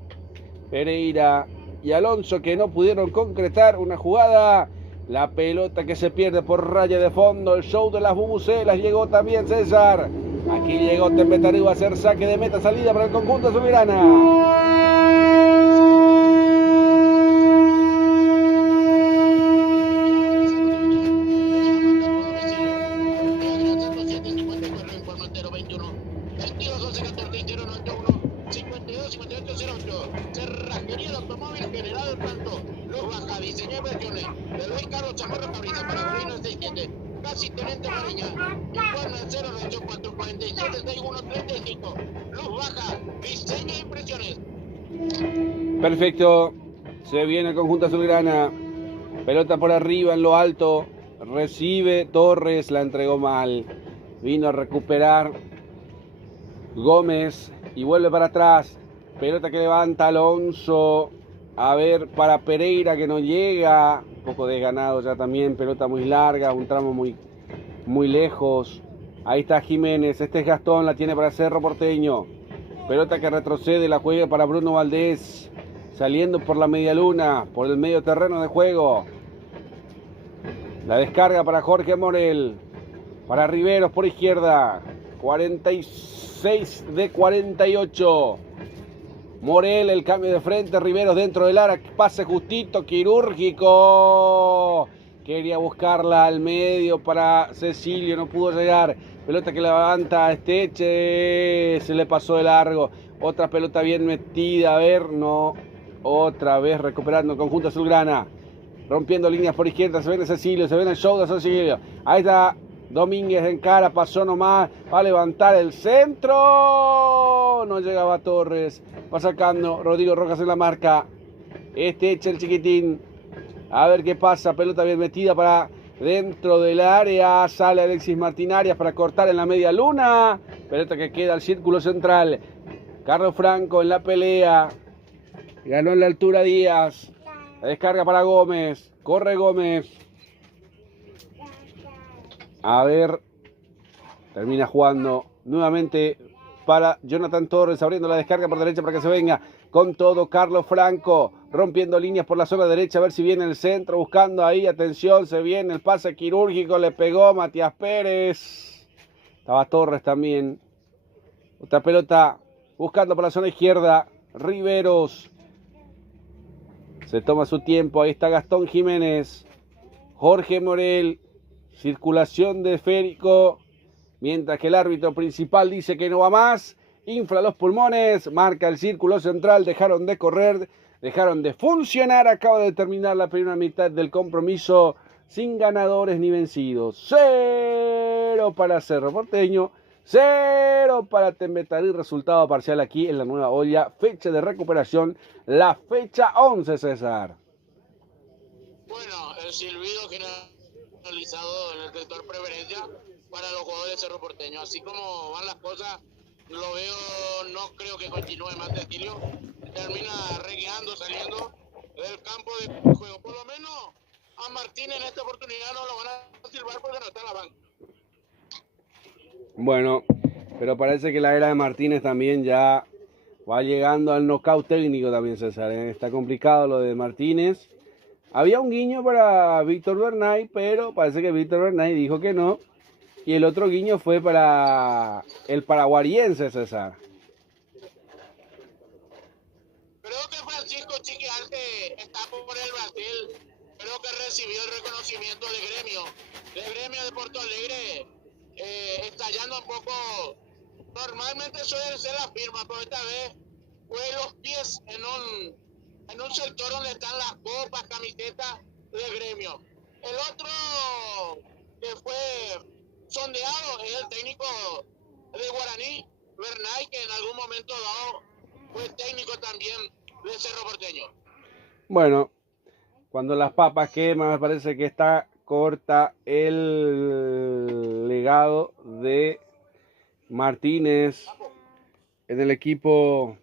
Pereira y Alonso que no pudieron concretar una jugada. La pelota que se pierde por raya de fondo. El show de las bubucelas llegó también César. Aquí llegó Tempetario a hacer saque de meta, salida para el conjunto subirana. Cerrajería de automóvil general tanto. Luz baja, diseño y versiones. De Luis Carlos Chamorro Cabrita para Abril 67. Casi Tenente Mariña. Informe al 094 47 61 35. Luz baja, diseño y impresiones. Perfecto. Se viene el conjunto azulgrana. Pelota por arriba en lo alto. Recibe Torres, la entregó mal. Vino a recuperar Gómez y vuelve para atrás. Pelota que levanta Alonso. A ver, para Pereira que no llega. Un poco desganado ya también. Pelota muy larga, un tramo muy lejos. Ahí está Jiménez. Este es Gastón, la tiene para Cerro Porteño. Pelota que retrocede, la juega para Bruno Valdés. Saliendo por la media luna, por el medio terreno de juego. La descarga para Jorge Morel. Para Riveros por izquierda. 46 de 48. Morel, el cambio de frente, Riveros dentro del área, pase justito, quirúrgico. Quería buscarla al medio para Cecilio, no pudo llegar. Pelota que levanta a Esteche, se le pasó de largo. Otra pelota bien metida, a ver, no. Otra vez recuperando el conjunto azulgrana. Rompiendo líneas por izquierda, se viene Cecilio, se viene el show de Cecilio. Ahí está Domínguez en cara, pasó nomás, va a levantar el centro. No llegaba Torres, va sacando Rodrigo Rojas en la marca. Esteche el chiquitín. A ver qué pasa, pelota bien metida para dentro del área. Sale Alexis Martín Arias para cortar en la media luna. Pelota que queda al círculo central. Carlos Franco en la pelea. Ganó en la altura Díaz. La descarga para Gómez. Corre Gómez. A ver. Termina jugando nuevamente para Jonathan Torres. Abriendo la descarga por derecha para que se venga con todo Carlos Franco. Rompiendo líneas por la zona derecha. A ver si viene el centro. Buscando ahí. Atención. Se viene el pase quirúrgico. Le pegó Matías Pérez. Estaba Torres también. Otra pelota. Buscando por la zona izquierda. Riveros. Se toma su tiempo. Ahí está Gastón Jiménez. Jorge Morel. Circulación de esférico. Mientras que el árbitro principal dice que no va más. Infla los pulmones. Marca el círculo central. Dejaron de correr. Dejaron de funcionar. Acaba de terminar la primera mitad del compromiso. Sin ganadores ni vencidos. 0 para Cerro Porteño. 0 para Tembetarí, resultado parcial aquí en la Nueva Olla, fecha de recuperación, la fecha 11, César. Bueno, el silbido generalizado en el sector preferencia para los jugadores de Cerro Porteño, así como van las cosas, lo veo, no creo que continúe más Cecilio, termina regueando, saliendo del campo de juego, por lo menos a Martín en esta oportunidad no lo van a silbar porque no está en la banca. Bueno, pero parece que la era de Martínez también ya va llegando al knockout técnico también, César. Está complicado lo de Martínez. Había un guiño para Víctor Bernay, pero parece que Víctor Bernay dijo que no. Y el otro guiño fue para el paraguariense, César. recibió el reconocimiento de gremio de Porto Alegre, estallando un poco. Normalmente suele ser la firma, pero esta vez fue los pies en un sector donde están las copas, camisetas de gremio. El otro que fue sondeado es el técnico de Guaraní, Bernay, que en algún momento dado fue técnico también de Cerro Porteño. Bueno, cuando las papas queman, me parece que está corta el legado de Martínez en el equipo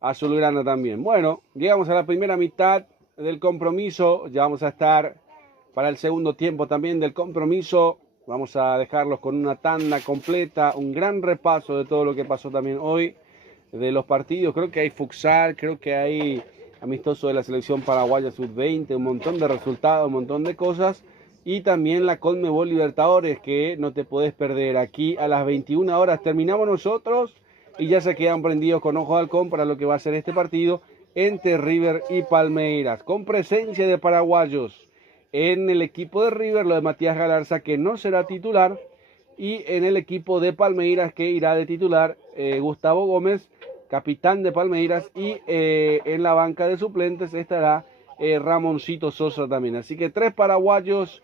azulgrana también. Bueno, llegamos a la primera mitad del compromiso. Ya vamos a estar para el segundo tiempo también del compromiso. Vamos a dejarlos con una tanda completa, un gran repaso de todo lo que pasó también hoy, de los partidos. Creo que hay futsal, creo que hay amistoso de la selección paraguaya sub-20, un montón de resultados, un montón de cosas. Y también la Conmebol Libertadores, que no te podés perder. Aquí a las 21 horas terminamos nosotros y ya se quedan prendidos con ojo de halcón para lo que va a ser este partido entre River y Palmeiras, con presencia de paraguayos en el equipo de River, lo de Matías Galarza, que no será titular, y en el equipo de Palmeiras, que irá de titular Gustavo Gómez, capitán de Palmeiras, y en la banca de suplentes estará Ramoncito Sosa también. Así que 3 paraguayos,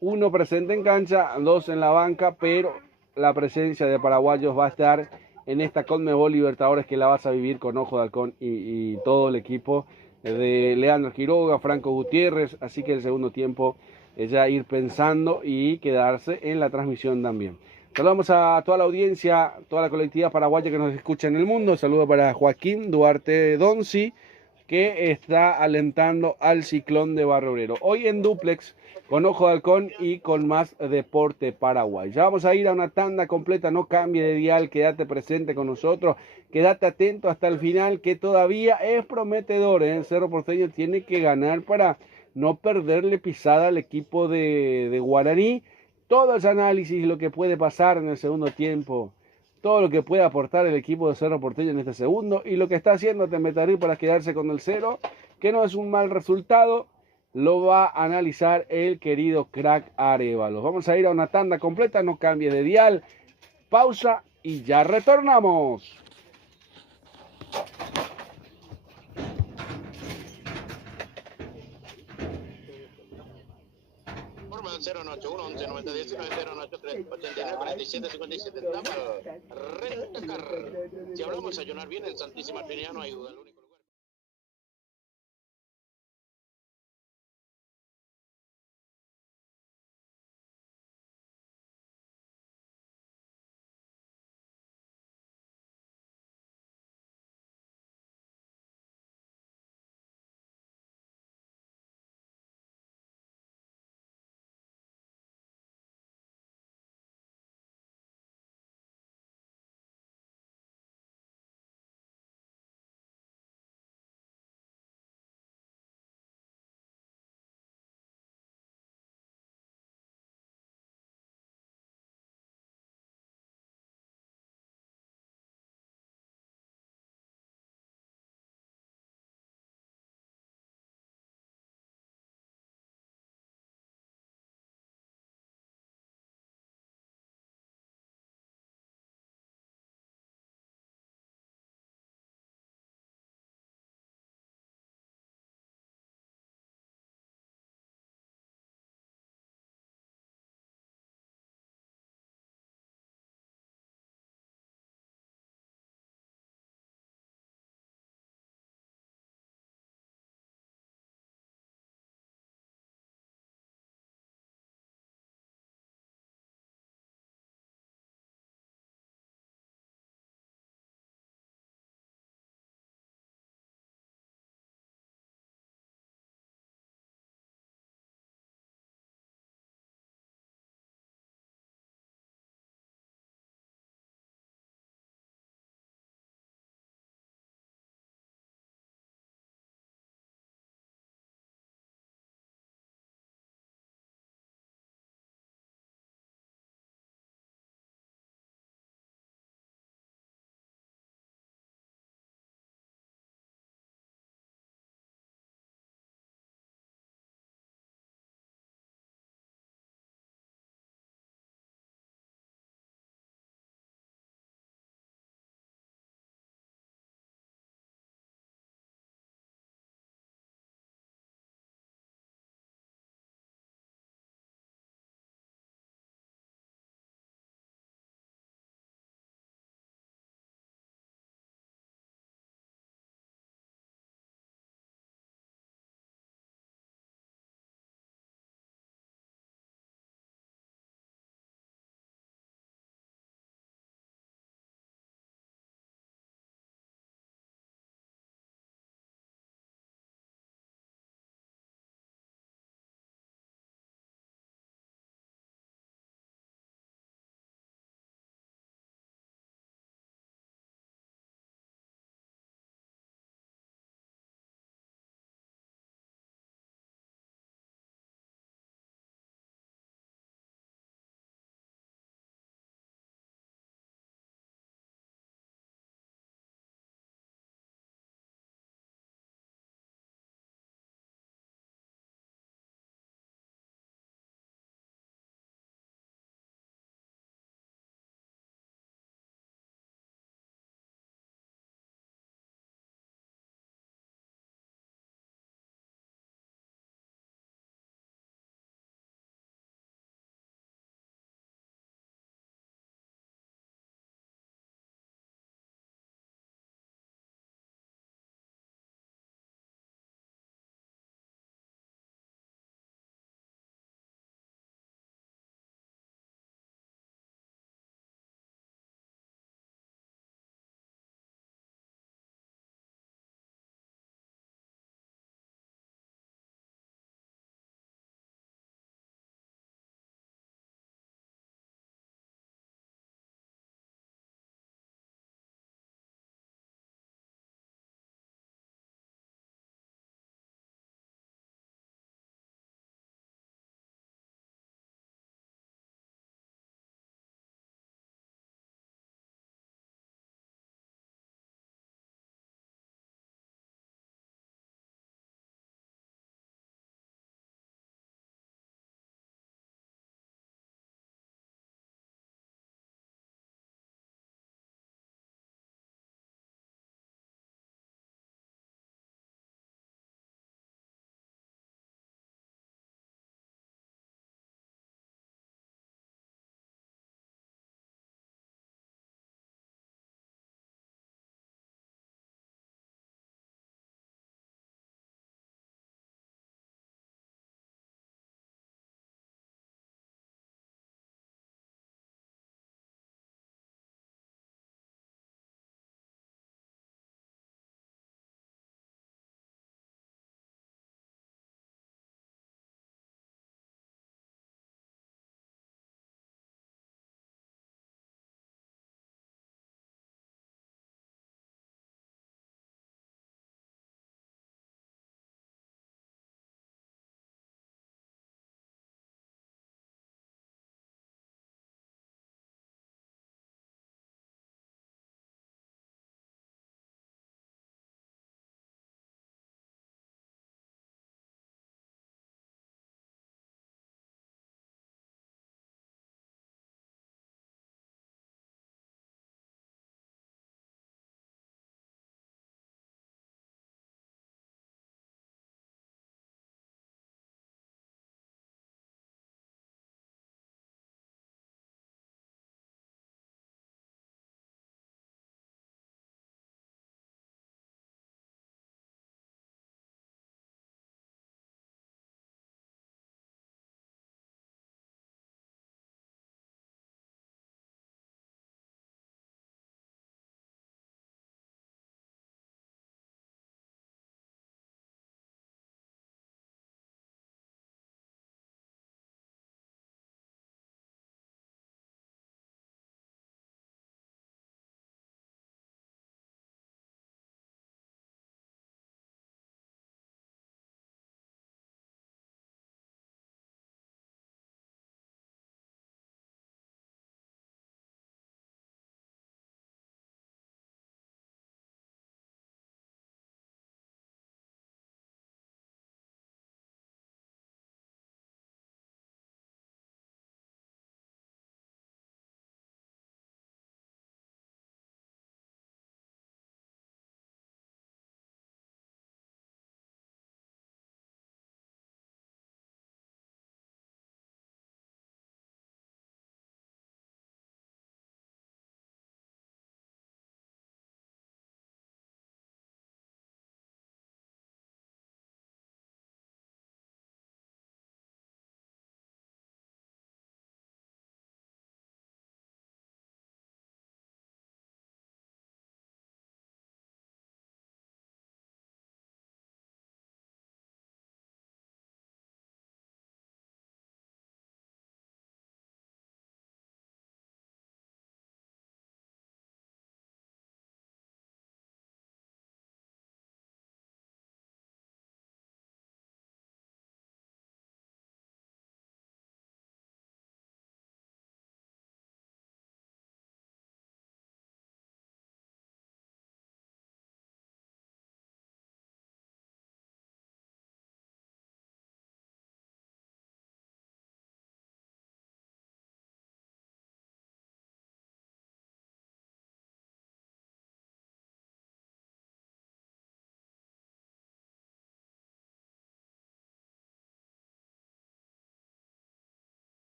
1 presente en cancha, 2 en la banca, pero la presencia de paraguayos va a estar en esta Conmebol Libertadores, que la vas a vivir con ojo de halcón y todo el equipo de Leandro Quiroga, Franco Gutiérrez. Así que el segundo tiempo es ya ir pensando y quedarse en la transmisión también. Saludamos a toda la audiencia, toda la colectividad paraguaya que nos escucha en el mundo. Saludo para Joaquín Duarte Donzi, que está alentando al Ciclón de Barrio Obrero. Hoy en duplex, con ojo de halcón y con más Deporte Paraguay. Ya vamos a ir a una tanda completa, no cambie de dial, quédate presente con nosotros, quédate atento hasta el final, que todavía es prometedor. El Cerro Porteño tiene que ganar para no perderle pisada al equipo de Guaraní. Todo ese análisis, lo que puede pasar en el segundo tiempo, todo lo que puede aportar el equipo de Cerro Porteño en este segundo y lo que está haciendo Temetari para quedarse con el 0, que no es un mal resultado, lo va a analizar el querido crack Arévalos. Vamos a ir a una tanda completa, no cambie de dial, pausa y ya retornamos. Forma 091 11 90 19 093 89 47 57. Estamos Rentacar. Si hablamos a Llonar bien, el Santísima Trinidad no hay duda. El único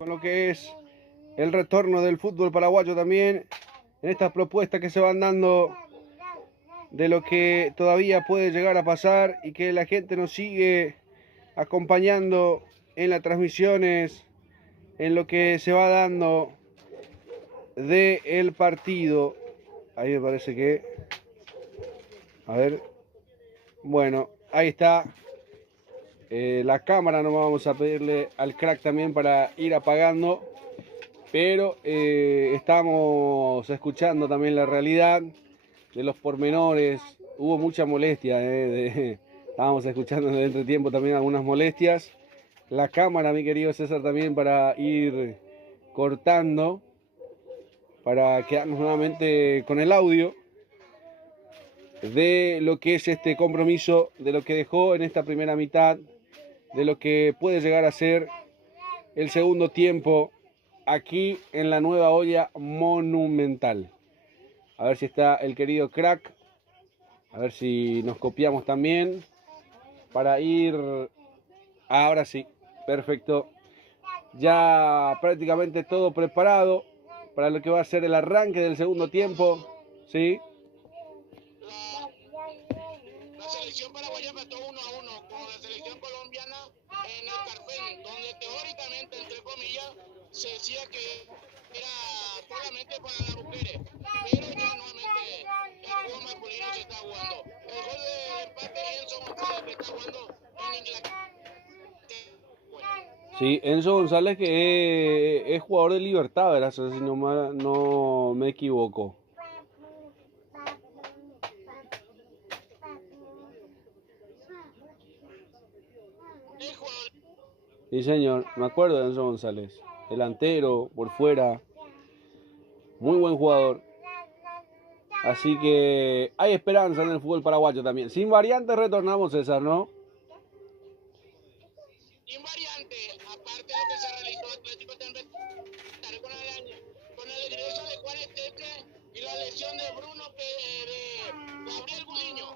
con lo que es el retorno del fútbol paraguayo también, en estas propuestas que se van dando de lo que todavía puede llegar a pasar y que la gente nos sigue acompañando en las transmisiones, en lo que se va dando del partido. Ahí me parece que, a ver, bueno, ahí está. La cámara no vamos a pedirle al crack también para ir apagando, pero estamos escuchando también la realidad de los pormenores. Hubo mucha molestia, estábamos escuchando en el entretiempo también algunas molestias. La cámara, mi querido César, también para ir cortando, para quedarnos nuevamente con el audio de lo que es este compromiso, de lo que dejó en esta primera mitad, de lo que puede llegar a ser el segundo tiempo aquí en la nueva olla Monumental. A ver si está el querido crack, a ver si nos copiamos también para ir. Ahora sí, perfecto. Ya prácticamente todo preparado para lo que va a ser el arranque del segundo tiempo, ¿sí? La selección paraguaya empató 1-1 con la selección colombiana en el Carpen, donde teóricamente, entre comillas, se decía que era solamente para las mujeres, pero ya nuevamente el fútbol masculino se está jugando. El gol de empate Enzo González, que está jugando en Inglaterra. Sí, Enzo González, que es jugador de Libertad, ¿verdad? Si no me equivoco. Sí, señor, me acuerdo de Enzo González. Delantero, por fuera. Muy buen jugador. Así que hay esperanza en el fútbol paraguayo también. Sin variantes retornamos, César, ¿no? Sin variante, aparte de lo que se realizó Atlético con el ingreso de Juan Estete y la lesión de Gabriel Gudiño.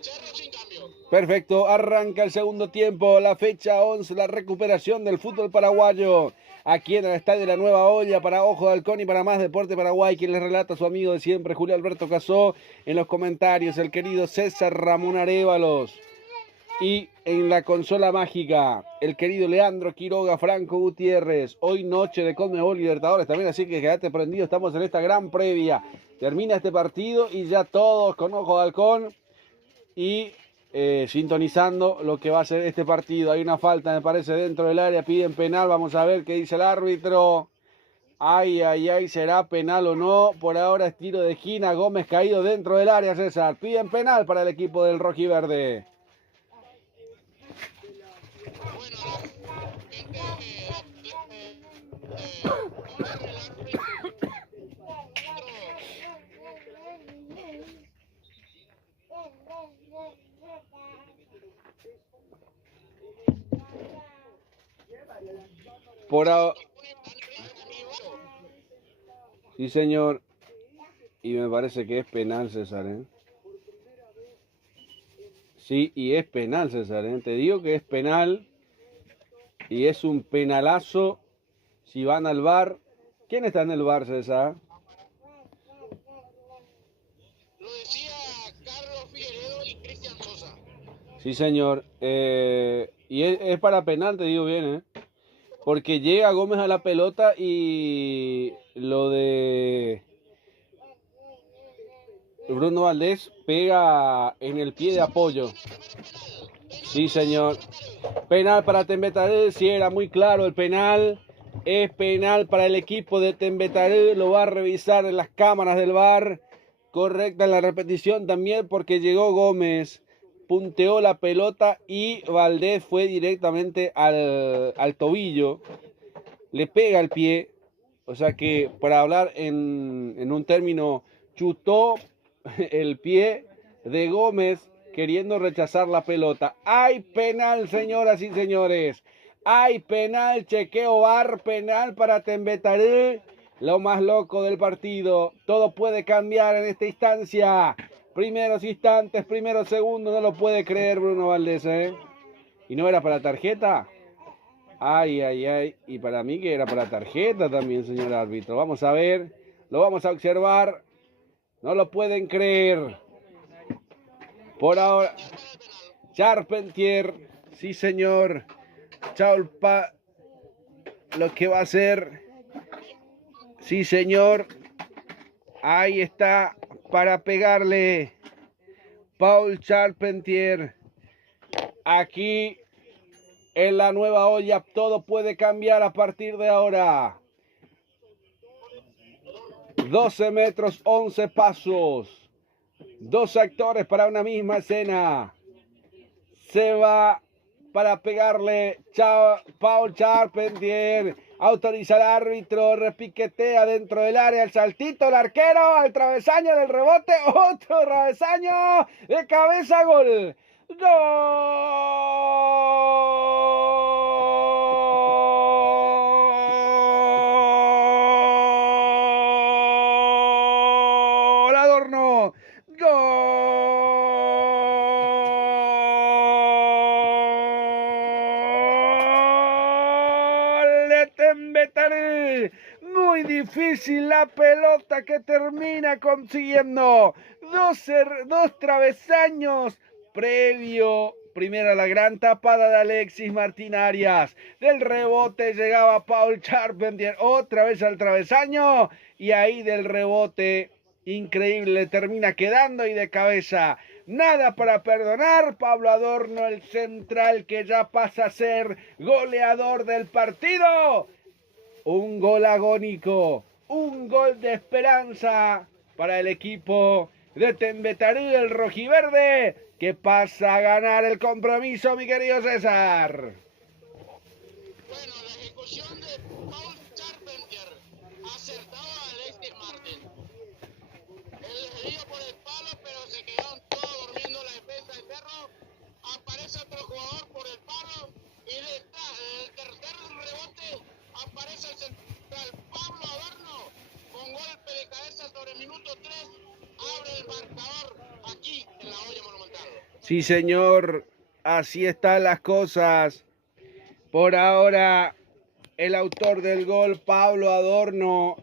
Cerro sin cambio. Perfecto, arranca el segundo tiempo, la fecha 11, la recuperación del fútbol paraguayo. Aquí en el Estadio de la Nueva Olla, para Ojo de Halcón y para Más Deporte Paraguay, quien les relata a su amigo de siempre, Julio Alberto Casó, en los comentarios, el querido César Ramón Arévalos. Y en la consola mágica, el querido Leandro Quiroga, Franco Gutiérrez. Hoy noche de Conmebol Libertadores también, así que quédate prendido, estamos en esta gran previa. Termina este partido y ya todos con Ojo de Halcón y sintonizando lo que va a ser este partido. Hay una falta, me parece, dentro del área, piden penal, vamos a ver qué dice el árbitro. Ay, ¿será penal o no? Por ahora es tiro de esquina, Gómez caído dentro del área, César. Piden penal para el equipo del rojiverde. Por ahora... Sí, señor. Y me parece que es penal, César, ¿eh? Sí, y es penal, César, ¿eh? Te digo que es penal. Y es un penalazo. Si van al VAR. ¿Quién está en el VAR, César? Lo decía Carlos Figueredo y Cristian Sosa. Sí, señor. Y es para penal, te digo bien, ¿eh? Porque llega Gómez a la pelota y lo de Bruno Valdés pega en el pie de apoyo. Sí, señor. Penal para Tembetaré, sí, era muy claro el penal. Es penal para el equipo de Tembetaré, lo va a revisar en las cámaras del VAR. Correcta en la repetición también porque llegó Gómez, punteó la pelota y Valdés fue directamente al tobillo. Le pega el pie, o sea que para hablar en un término, chutó el pie de Gómez queriendo rechazar la pelota. Hay penal, señoras y señores. Hay penal, chequeo VAR, penal para Tembetaré. Lo más loco del partido. Todo puede cambiar en esta instancia. Primeros instantes, primeros segundos, no lo puede creer Bruno Valdés, ¿eh? ¿Y no era para tarjeta? Ay, ay, ay. Y para mí que era para tarjeta también, señor árbitro. Vamos a ver. Lo vamos a observar. No lo pueden creer. Por ahora. Charpentier. Sí, señor. Chaulpa. Lo que va a hacer. Sí, señor. Ahí está. Para pegarle. Paul Charpentier. Aquí. En la nueva olla todo puede cambiar a partir de ahora. 12 metros, 11 pasos. 2 actores para una misma escena. Se va para pegarle Paul Charpentier. Autoriza al árbitro, repiquetea dentro del área, el saltito, el arquero, al travesaño del rebote, otro travesaño de cabeza, gol. ¡Gol! Adorno. ¡Gol! De Tembetarí. Muy difícil la pelota que termina consiguiendo dos travesaños previo. Primero la gran tapada de Alexis Martín Arias. Del rebote llegaba Paul Charpentier otra vez al travesaño. Y ahí del rebote, increíble, termina quedando y de cabeza. Nada para perdonar. Pablo Adorno, el central que ya pasa a ser goleador del partido. Un gol agónico. Un gol de esperanza para el equipo de Tembetarí, el rojiverde, que pasa a ganar el compromiso, mi querido César. Bueno, la ejecución de Paul Charpentier acertaba a Alexis Martín. El río por el palo, pero se quedaron todos durmiendo la defensa del Cerro. Aparece otro jugador por el palo y detrás del tercer rebote aparece el central Pablo Adorno con golpe de cabeza sobre el minuto 3. Abre el marcador aquí en la olla monumental. Sí, señor, así están las cosas. Por ahora, el autor del gol, Pablo Adorno.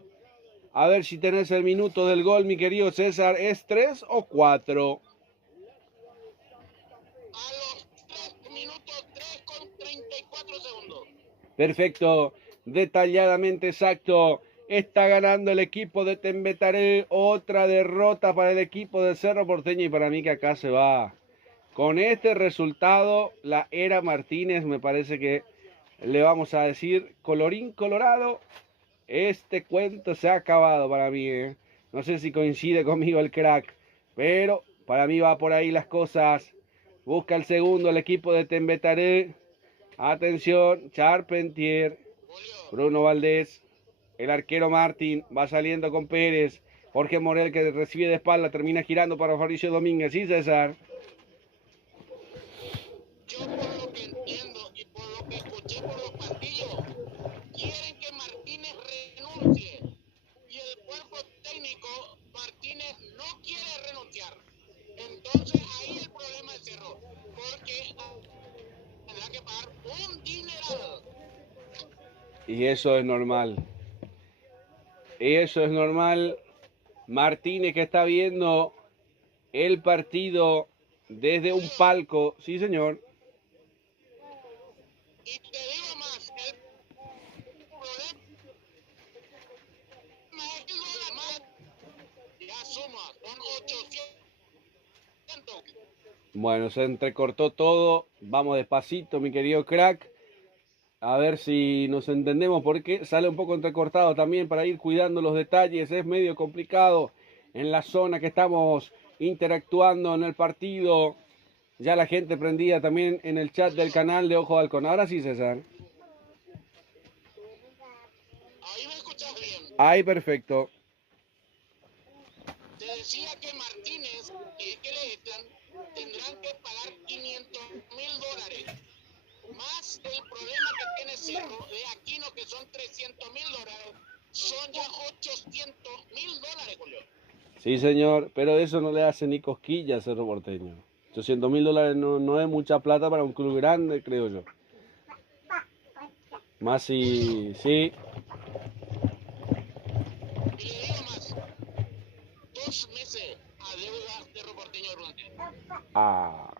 A ver si tenés el minuto del gol, mi querido César. ¿Es 3 o 4? A los 3 minutos 3 con 34 segundos. Perfecto, detalladamente exacto. Está ganando el equipo de Tembetarí. Otra derrota para el equipo de Cerro Porteño. Y para mí que acá se va. Con este resultado, la era Martínez, me parece que le vamos a decir, colorín colorado, este cuento se ha acabado para mí. No sé si coincide conmigo el crack, pero para mí va por ahí las cosas. Busca el segundo el equipo de Tembetarí. Atención, Charpentier, Bruno Valdés, el arquero Martín, va saliendo con Pérez. Jorge Morel, que recibe de espalda, termina girando para Fabricio Domínguez. Sí, César. Yo por lo que entiendo y por lo que escuché por los pasillos, quieren que Martínez renuncie. Y el cuerpo técnico Martínez no quiere renunciar. Entonces ahí el problema es Cerro, porque tendrá que pagar un dineral. Y eso es normal. Eso es normal. Martínez, que está viendo el partido desde un palco. Sí, señor. Y te digo más, el problema es que no más. Ya suma, son 800. Bueno, se entrecortó todo. Vamos despacito, mi querido crack. A ver si nos entendemos, porque sale un poco entrecortado también para ir cuidando los detalles. Es medio complicado en la zona que estamos interactuando en el partido. Ya la gente prendía también en el chat del canal de Ojo de Halcón. Ahora sí, César. Ahí me escuchas bien. Ahí, perfecto. Te decía que Martínez y que le echan tendrán que pagar $500,000. Más el problema que tiene Cerro de Aquino, que son $300,000, son ya $800,000, Julio. Sí, señor, pero eso no le hace ni cosquillas a Cerro Porteño. $800,000 no es mucha plata para un club grande, creo yo. Más si... Sí. Y le digo más, 2 meses a deuda Cerro Porteño durante. Ah.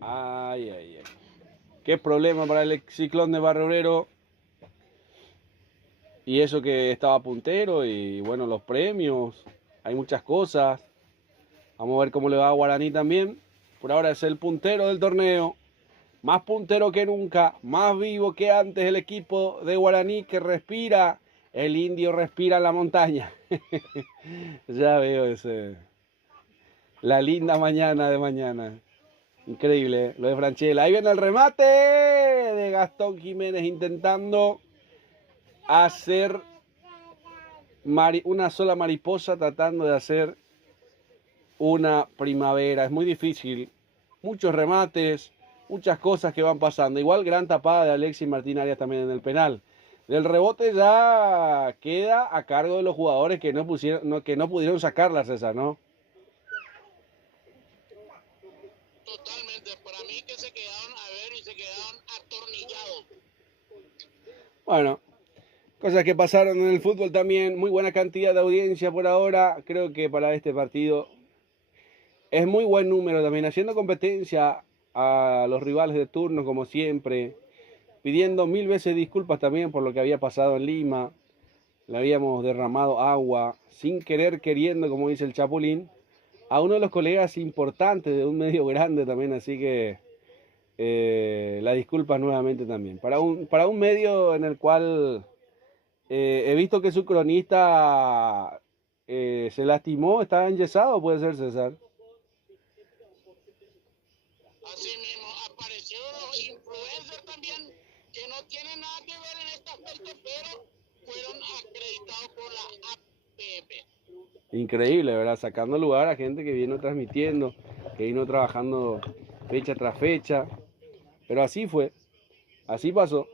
Ay, ay, ay. Qué problema para el Ciclón de Barrio Obrero. Y eso que estaba puntero y bueno, los premios. Hay muchas cosas. Vamos a ver cómo le va a Guaraní también. Por ahora es el puntero del torneo. Más puntero que nunca. Más vivo que antes el equipo de Guaraní que respira. El indio respira en la montaña. Ya veo ese. La linda mañana de mañana. Increíble, lo de Franchella. Ahí viene el remate de Gastón Jiménez intentando hacer una sola mariposa, tratando de hacer una primavera. Es muy difícil. Muchos remates, muchas cosas que van pasando. Igual gran tapada de Alexis Martín Arias también en el penal. Del rebote ya queda a cargo de los jugadores que no pudieron sacarla, César, ¿no? Totalmente, para mí que se quedaron a ver y se quedaron atornillados. Bueno, cosas que pasaron en el fútbol también. Muy buena cantidad de audiencia por ahora. Creo que para este partido es muy buen número también. Haciendo competencia a los rivales de turno como siempre. Pidiendo 1000 veces disculpas también por lo que había pasado en Lima. Le habíamos derramado agua sin querer queriendo, como dice el Chapulín, a uno de los colegas importantes de un medio grande también. Así que la disculpa nuevamente también. Para un medio en el cual... he visto que su cronista se lastimó, está enyesado, puede ser, César. Así mismo, aparecieron los influencers también, que no tienen nada que ver en este aspecto, pero fueron acreditados por la APP. Increíble, ¿verdad? Sacando lugar a gente que vino transmitiendo, que vino trabajando fecha tras fecha. Pero así fue, así pasó.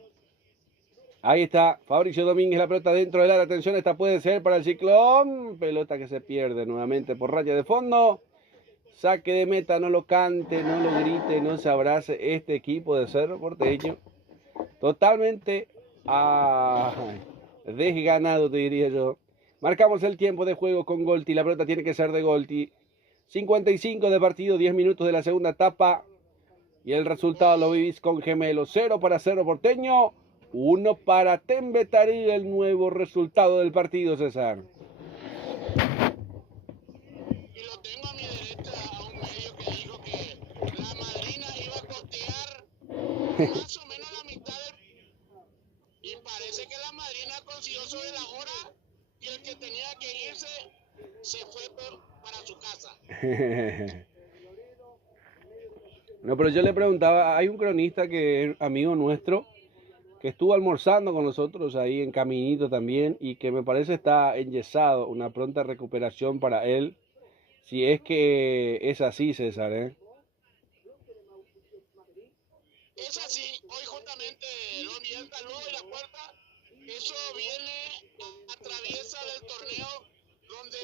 Ahí está, Fabricio Domínguez, la pelota dentro del área. Atención, esta puede ser para el Ciclón. Pelota que se pierde nuevamente por raya de fondo. Saque de meta, no lo cante, no lo grite, no se abrace este equipo de Cerro Porteño. Totalmente desganado, te diría yo. Marcamos el tiempo de juego con Golti. La pelota tiene que ser de Golti. 55 de partido, 10 minutos de la segunda etapa. Y el resultado lo vivís con Gemelo. 0 para Cerro Porteño, 1 para Tembetarí. El nuevo resultado del partido, César. Y lo tengo a mi derecha a un medio que dijo que la madrina iba a costear más o menos la mitad del... Y parece que la madrina consiguió sobre la hora y el que tenía que irse se fue para su casa. No, pero yo le preguntaba, hay un cronista que es amigo nuestro, que estuvo almorzando con nosotros ahí en Caminito también y que me parece está enyesado. Una pronta recuperación para él, si es que es así, César, ¿eh? Es así, hoy justamente lo envié el saludo y la puerta, eso viene a traviesa del torneo donde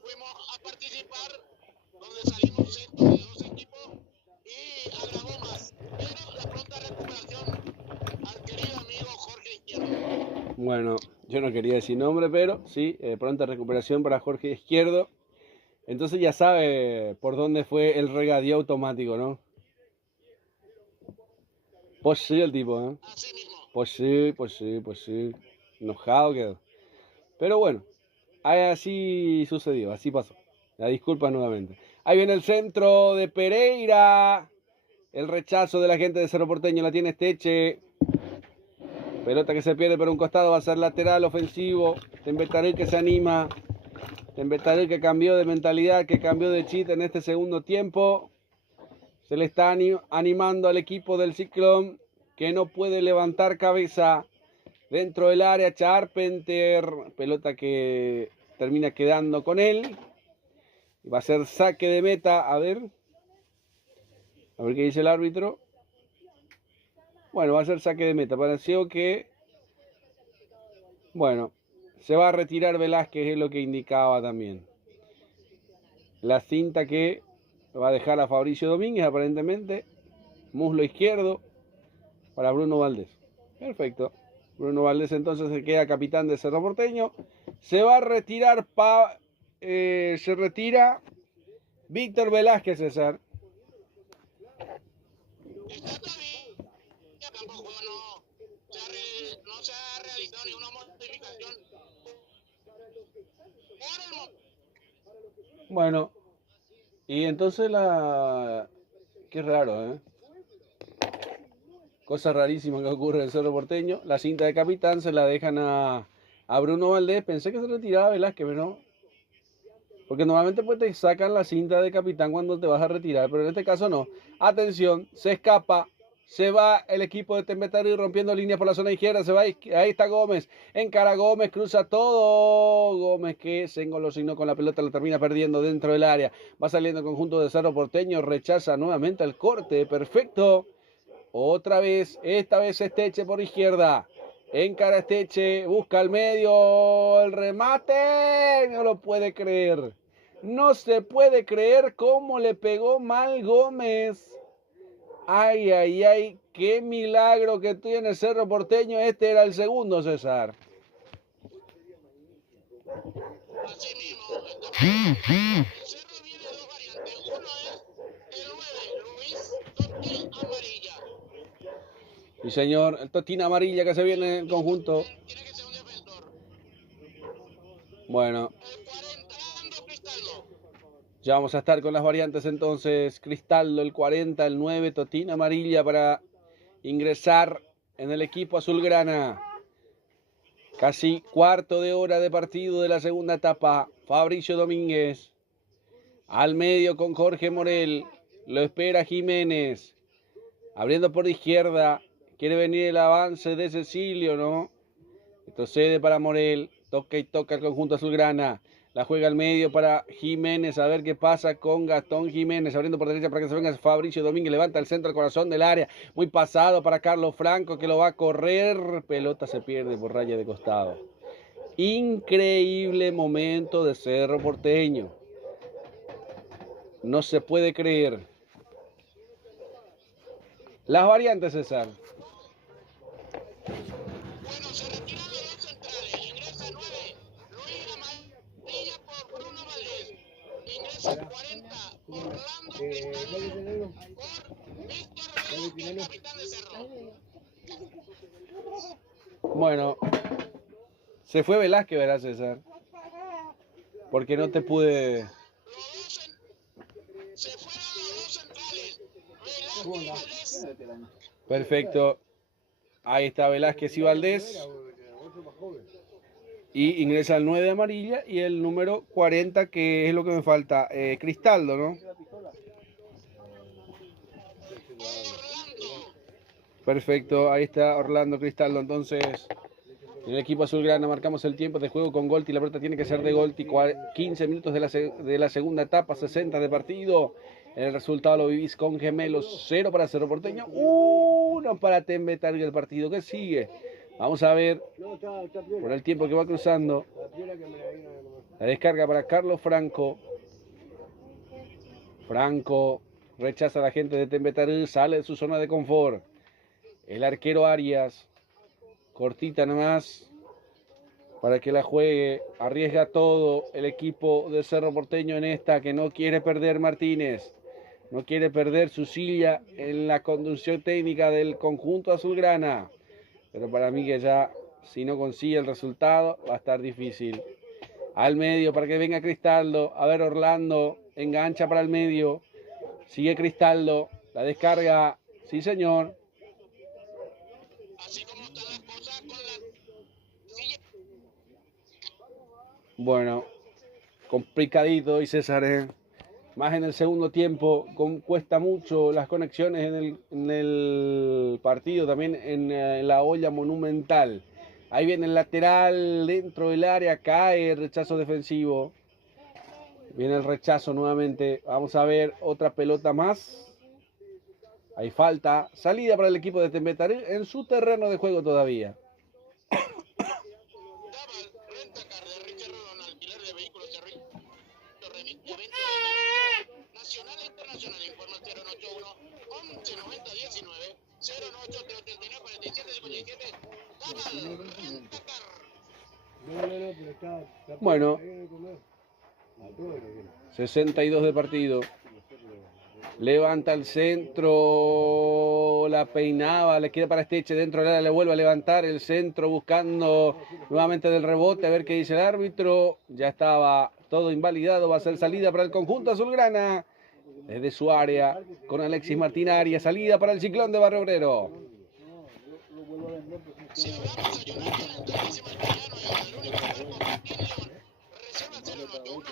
fuimos a participar, donde salimos sexto de 2 equipos y agravó más, pero la pronta recuperación al querido amigo Jorge Izquierdo. Bueno, yo no quería decir nombre, pero sí, pronta recuperación para Jorge Izquierdo. Entonces ya sabe por dónde fue el regadío automático, ¿no? Pues sí, el tipo, ¿eh? Así mismo. Pues sí. Enojado quedó. Pero bueno, así sucedió, así pasó. La disculpa nuevamente. Ahí viene el centro de Pereira. El rechazo de la gente de Cerro Porteño la tiene Esteche. Pelota que se pierde por un costado, va a ser lateral ofensivo. Tembetarí que se anima. Tembetarí que cambió de mentalidad, que cambió de chip en este segundo tiempo. Se le está animando al equipo del Ciclón, que no puede levantar cabeza dentro del área. Charpenter, pelota que termina quedando con él. Va a ser saque de meta, a ver qué dice el árbitro. Bueno, va a ser saque de meta. Pareció que, bueno, se va a retirar Velázquez, es lo que indicaba también. La cinta que va a dejar a Fabricio Domínguez, aparentemente. Muslo izquierdo. para Bruno Valdés. Perfecto. Bruno Valdés entonces se queda capitán de Cerro Porteño. Se va a retirar, se retira Víctor Velázquez, César. Tampoco no se ha realizado ninguna modificación. Bueno, y entonces qué raro, ¿eh? Cosa rarísima que ocurre en el Cerro Porteño. La cinta de capitán se la dejan a Bruno Valdés. Pensé que se retiraba Velázquez, pero no. Porque normalmente pues te sacan la cinta de capitán cuando te vas a retirar, pero en este caso no. Atención, se escapa, se va el equipo de Tembetarí rompiendo líneas por la zona izquierda, se va, ahí está Gómez, encara Gómez, cruza todo, Gómez que se engolosinó con la pelota, la termina perdiendo dentro del área, va saliendo el conjunto de Cerro Porteño, rechaza nuevamente el corte, perfecto, otra vez, esta vez Esteche por izquierda, encara Esteche, busca al medio, el remate, no lo puede creer. No se puede creer cómo le pegó mal Gómez. Ay, ay, ay, qué milagro que tiene el Cerro Porteño. Este era el segundo, César. Así mismo, el Cerro viene de dos variantes. Uno es el 9, Luis Totti Amarilla. Sí, señor, el Totín Amarilla que se viene en el conjunto. Tiene que ser un defensor. Bueno. El 40, Cristaldo. Ya vamos a estar con las variantes entonces. Cristaldo, el 40, el 9, Totín Amarilla para ingresar en el equipo azulgrana. Casi cuarto de hora de partido de la segunda etapa. Fabricio Domínguez. Al medio con Jorge Morel. Lo espera Jiménez. Abriendo por izquierda. Quiere venir el avance de Cecilio, ¿no? Retrocede para Morel. Toca y toca el conjunto azulgrana. La juega al medio para Jiménez. A ver qué pasa con Gastón Jiménez. Abriendo por derecha para que se venga Fabricio Domínguez. Levanta el centro al corazón del área. Muy pasado para Carlos Franco que lo va a correr. Pelota se pierde por raya de costado. Increíble momento de Cerro Porteño. No se puede creer. Las variantes, César. Bueno, se retiran los dos centrales. Ingresa 9, Luis Amarilla por Bruno Valdés. Ingresa 40, Orlando Cristaldo por Víctor Velázquez, capitán de Cerro. Bueno, se fue Velázquez, ¿verdad, César? Porque no te pude... Se fueron los dos centrales. Velázquez y Valdés. Perfecto. Ahí está Velázquez y Valdés. Y ingresa el 9 de amarilla y el número 40, que es lo que me falta. Cristaldo, ¿no? Perfecto, ahí está Orlando Cristaldo. Entonces, en el equipo azulgrana marcamos el tiempo de juego con Golti. La pelota tiene que ser de Golti. 15 minutos de la segunda etapa, 60 de partido. El resultado lo vivís con Gemelos. 0 para Cerro Porteño, 1 para Tembetarí. El partido que sigue. Vamos a ver por el tiempo que va cruzando. La descarga para Carlos Franco. Franco rechaza a la gente de Tembetarí. Sale de su zona de confort. El arquero Arias. Cortita nomás para que la juegue. Arriesga todo el equipo de Cerro Porteño en esta que no quiere perder Martínez. No quiere perder su silla en la conducción técnica del conjunto azulgrana. Pero para mí que ya si no consigue el resultado va a estar difícil. Al medio para que venga Cristaldo. A ver, Orlando engancha para el medio. Sigue Cristaldo. La descarga. Sí, señor. Así como están las cosas con la silla. Bueno, complicadito, y César, más en el segundo tiempo, cuesta mucho las conexiones en el partido, también en la olla monumental. Ahí viene el lateral dentro del área, cae el rechazo defensivo. Viene el rechazo nuevamente. Vamos a ver otra pelota más. Hay falta. Salida para el equipo de Tembetarí en su terreno de juego todavía. Rentacar de Richard Rodón, alquiler de vehículos, servicio, evento nacional e internacional. Informa 081 11 90 19 098 389 Bueno, 62 de partido. Levanta el centro, la peinaba, le queda para Esteche dentro del área, le vuelve a levantar el centro buscando nuevamente del rebote, a ver qué dice el árbitro. Ya estaba todo invalidado, va a ser salida para el conjunto azulgrana desde su área con Alexis Martín Arias, salida para el Ciclón de Barrio Obrero. Si hablamos a Jonathan, entonces Martiniano y al único cuerpo Martín León, reserva 091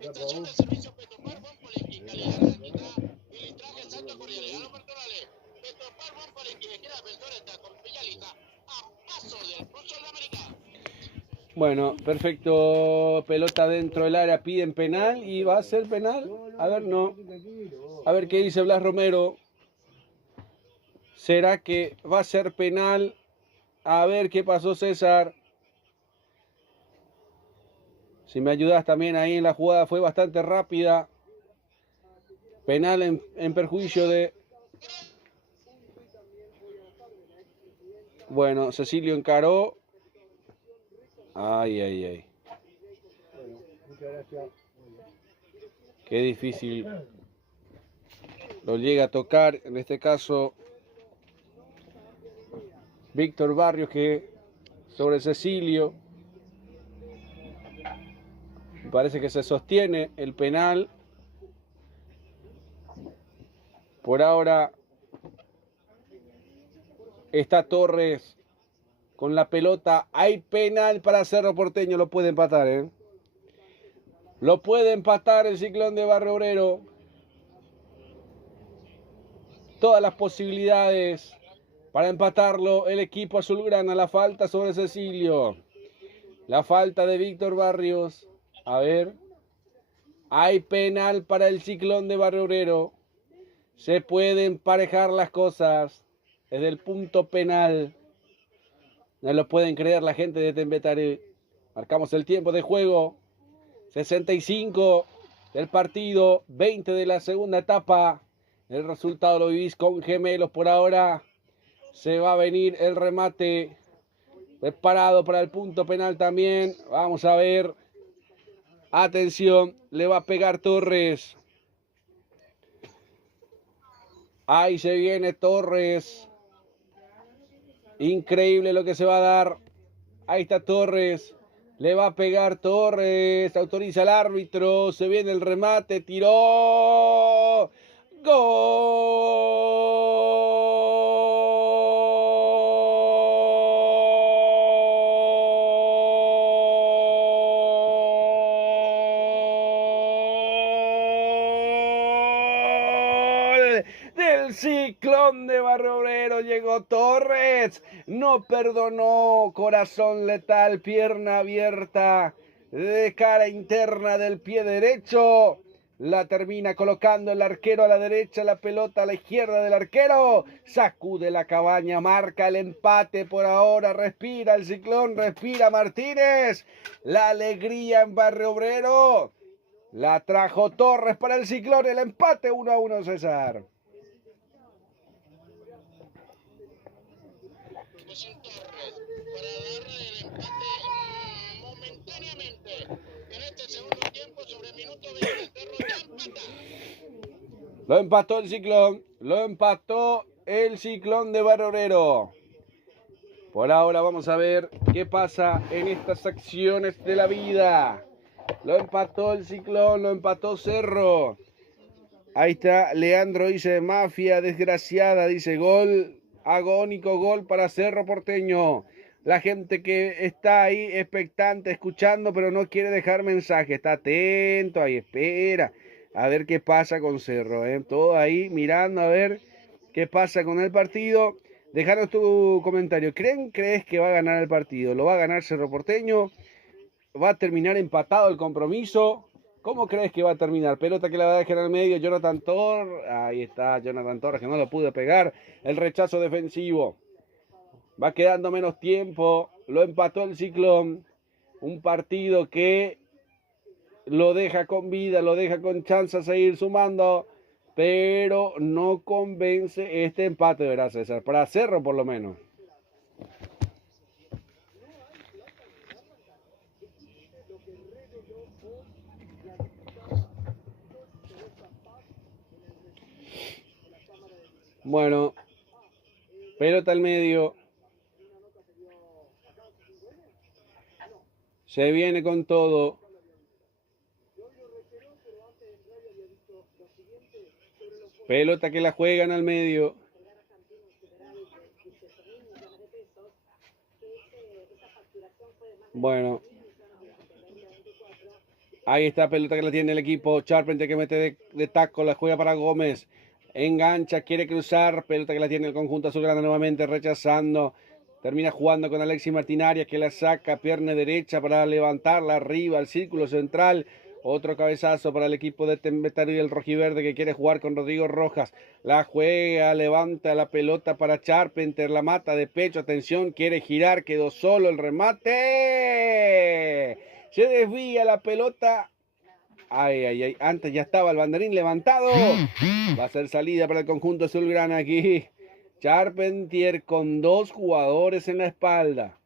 estación de servicio Petopar Buen Poliqui, calidad garantizada y litraje salto cordialidad no personales. Petopar Buen Poliqui, esquina Ventoreta con Villalita, a paso del Cruz América. Bueno, perfecto, pelota dentro del área, piden penal y va a ser penal. A ver, no. A ver qué dice Blas Romero. ¿Será que va a ser penal? A ver qué pasó, César. Si me ayudas también ahí en la jugada, fue bastante rápida. Penal en perjuicio de... Bueno, Cecilio encaró. Ay, ay, ay. Qué difícil. Lo llega a tocar, en este caso, Víctor Barrios, que sobre Cecilio. Parece que se sostiene el penal. Por ahora está Torres con la pelota. Hay penal para Cerro Porteño. Lo puede empatar, ¿eh? Lo puede empatar el Ciclón de Barrio Obrero. Todas las posibilidades para empatarlo el equipo azulgrana. La falta sobre Cecilio. La falta de Víctor Barrios. A ver. Hay penal para el Ciclón de Barrio Obrero. Se pueden emparejar las cosas. Desde el punto penal. No lo pueden creer la gente de Tembetaré. Marcamos el tiempo de juego. 65 del partido. 20 de la segunda etapa. El resultado lo vivís con gemelos por ahora. Se va a venir el remate. Preparado para el punto penal también. Vamos a ver. Atención. Le va a pegar Torres. Ahí se viene Torres. Increíble lo que se va a dar. Ahí está Torres. Le va a pegar Torres. Autoriza el árbitro. Se viene el remate. Tiró. ¡Gol! Del Ciclón de Barrio Obrero llegó Torres. No perdonó. Corazón letal. Pierna abierta. De cara interna del pie derecho. La termina colocando el arquero a la derecha, la pelota a la izquierda del arquero. Sacude la cabaña, marca el empate por ahora. Respira el Ciclón, respira Martínez. La alegría en Barrio Obrero. La trajo Torres para el Ciclón. El empate 1-1, César. Sin Torres para darle el empate momentáneamente. En este segundo tiempo, sobre minuto 20, Cerro ya empata. Lo empató el Ciclón. Lo empató el Ciclón de Barrio Obrero. Por ahora vamos a ver qué pasa en estas acciones de la vida. Lo empató el Ciclón, lo empató Cerro. Ahí está Leandro, dice mafia desgraciada, dice gol, agónico gol para Cerro Porteño. La gente que está ahí expectante, escuchando, pero no quiere dejar mensaje. Está atento, ahí espera. A ver qué pasa con Cerro. Todo ahí mirando a ver qué pasa con el partido. Dejaros tu comentario. ¿Crees que va a ganar el partido? ¿Lo va a ganar Cerro Porteño? ¿Va a terminar empatado el compromiso? ¿Cómo crees que va a terminar? Pelota que la va a dejar al medio Jonathan Torres. Ahí está Jonathan Torres, que no lo pudo pegar. El rechazo defensivo. Va quedando menos tiempo. Lo empató el Ciclón. Un partido que lo deja con vida, lo deja con chance a seguir sumando. Pero no convence este empate, ¿verdad, César? Para Cerro, por lo menos. Bueno, pelota al medio. Se viene con todo. Pelota que la juegan al medio. Bueno. Ahí está, pelota que la tiene el equipo. Charpenter que mete de taco, la juega para Gómez. Engancha, quiere cruzar. Pelota que la tiene el conjunto azulgrana nuevamente, rechazando. Termina jugando con Alexis Martinarias que la saca, pierna derecha para levantarla arriba al círculo central. Otro cabezazo para el equipo de Tembetario y el rojiverde que quiere jugar con Rodrigo Rojas. La juega, levanta la pelota para Charpenter, la mata de pecho. Atención, quiere girar, quedó solo el remate. Se desvía la pelota. Ay, ay, ay. Antes ya estaba el banderín levantado. Va a ser salida para el conjunto azulgrana aquí. Charpentier con 2 jugadores en la espalda.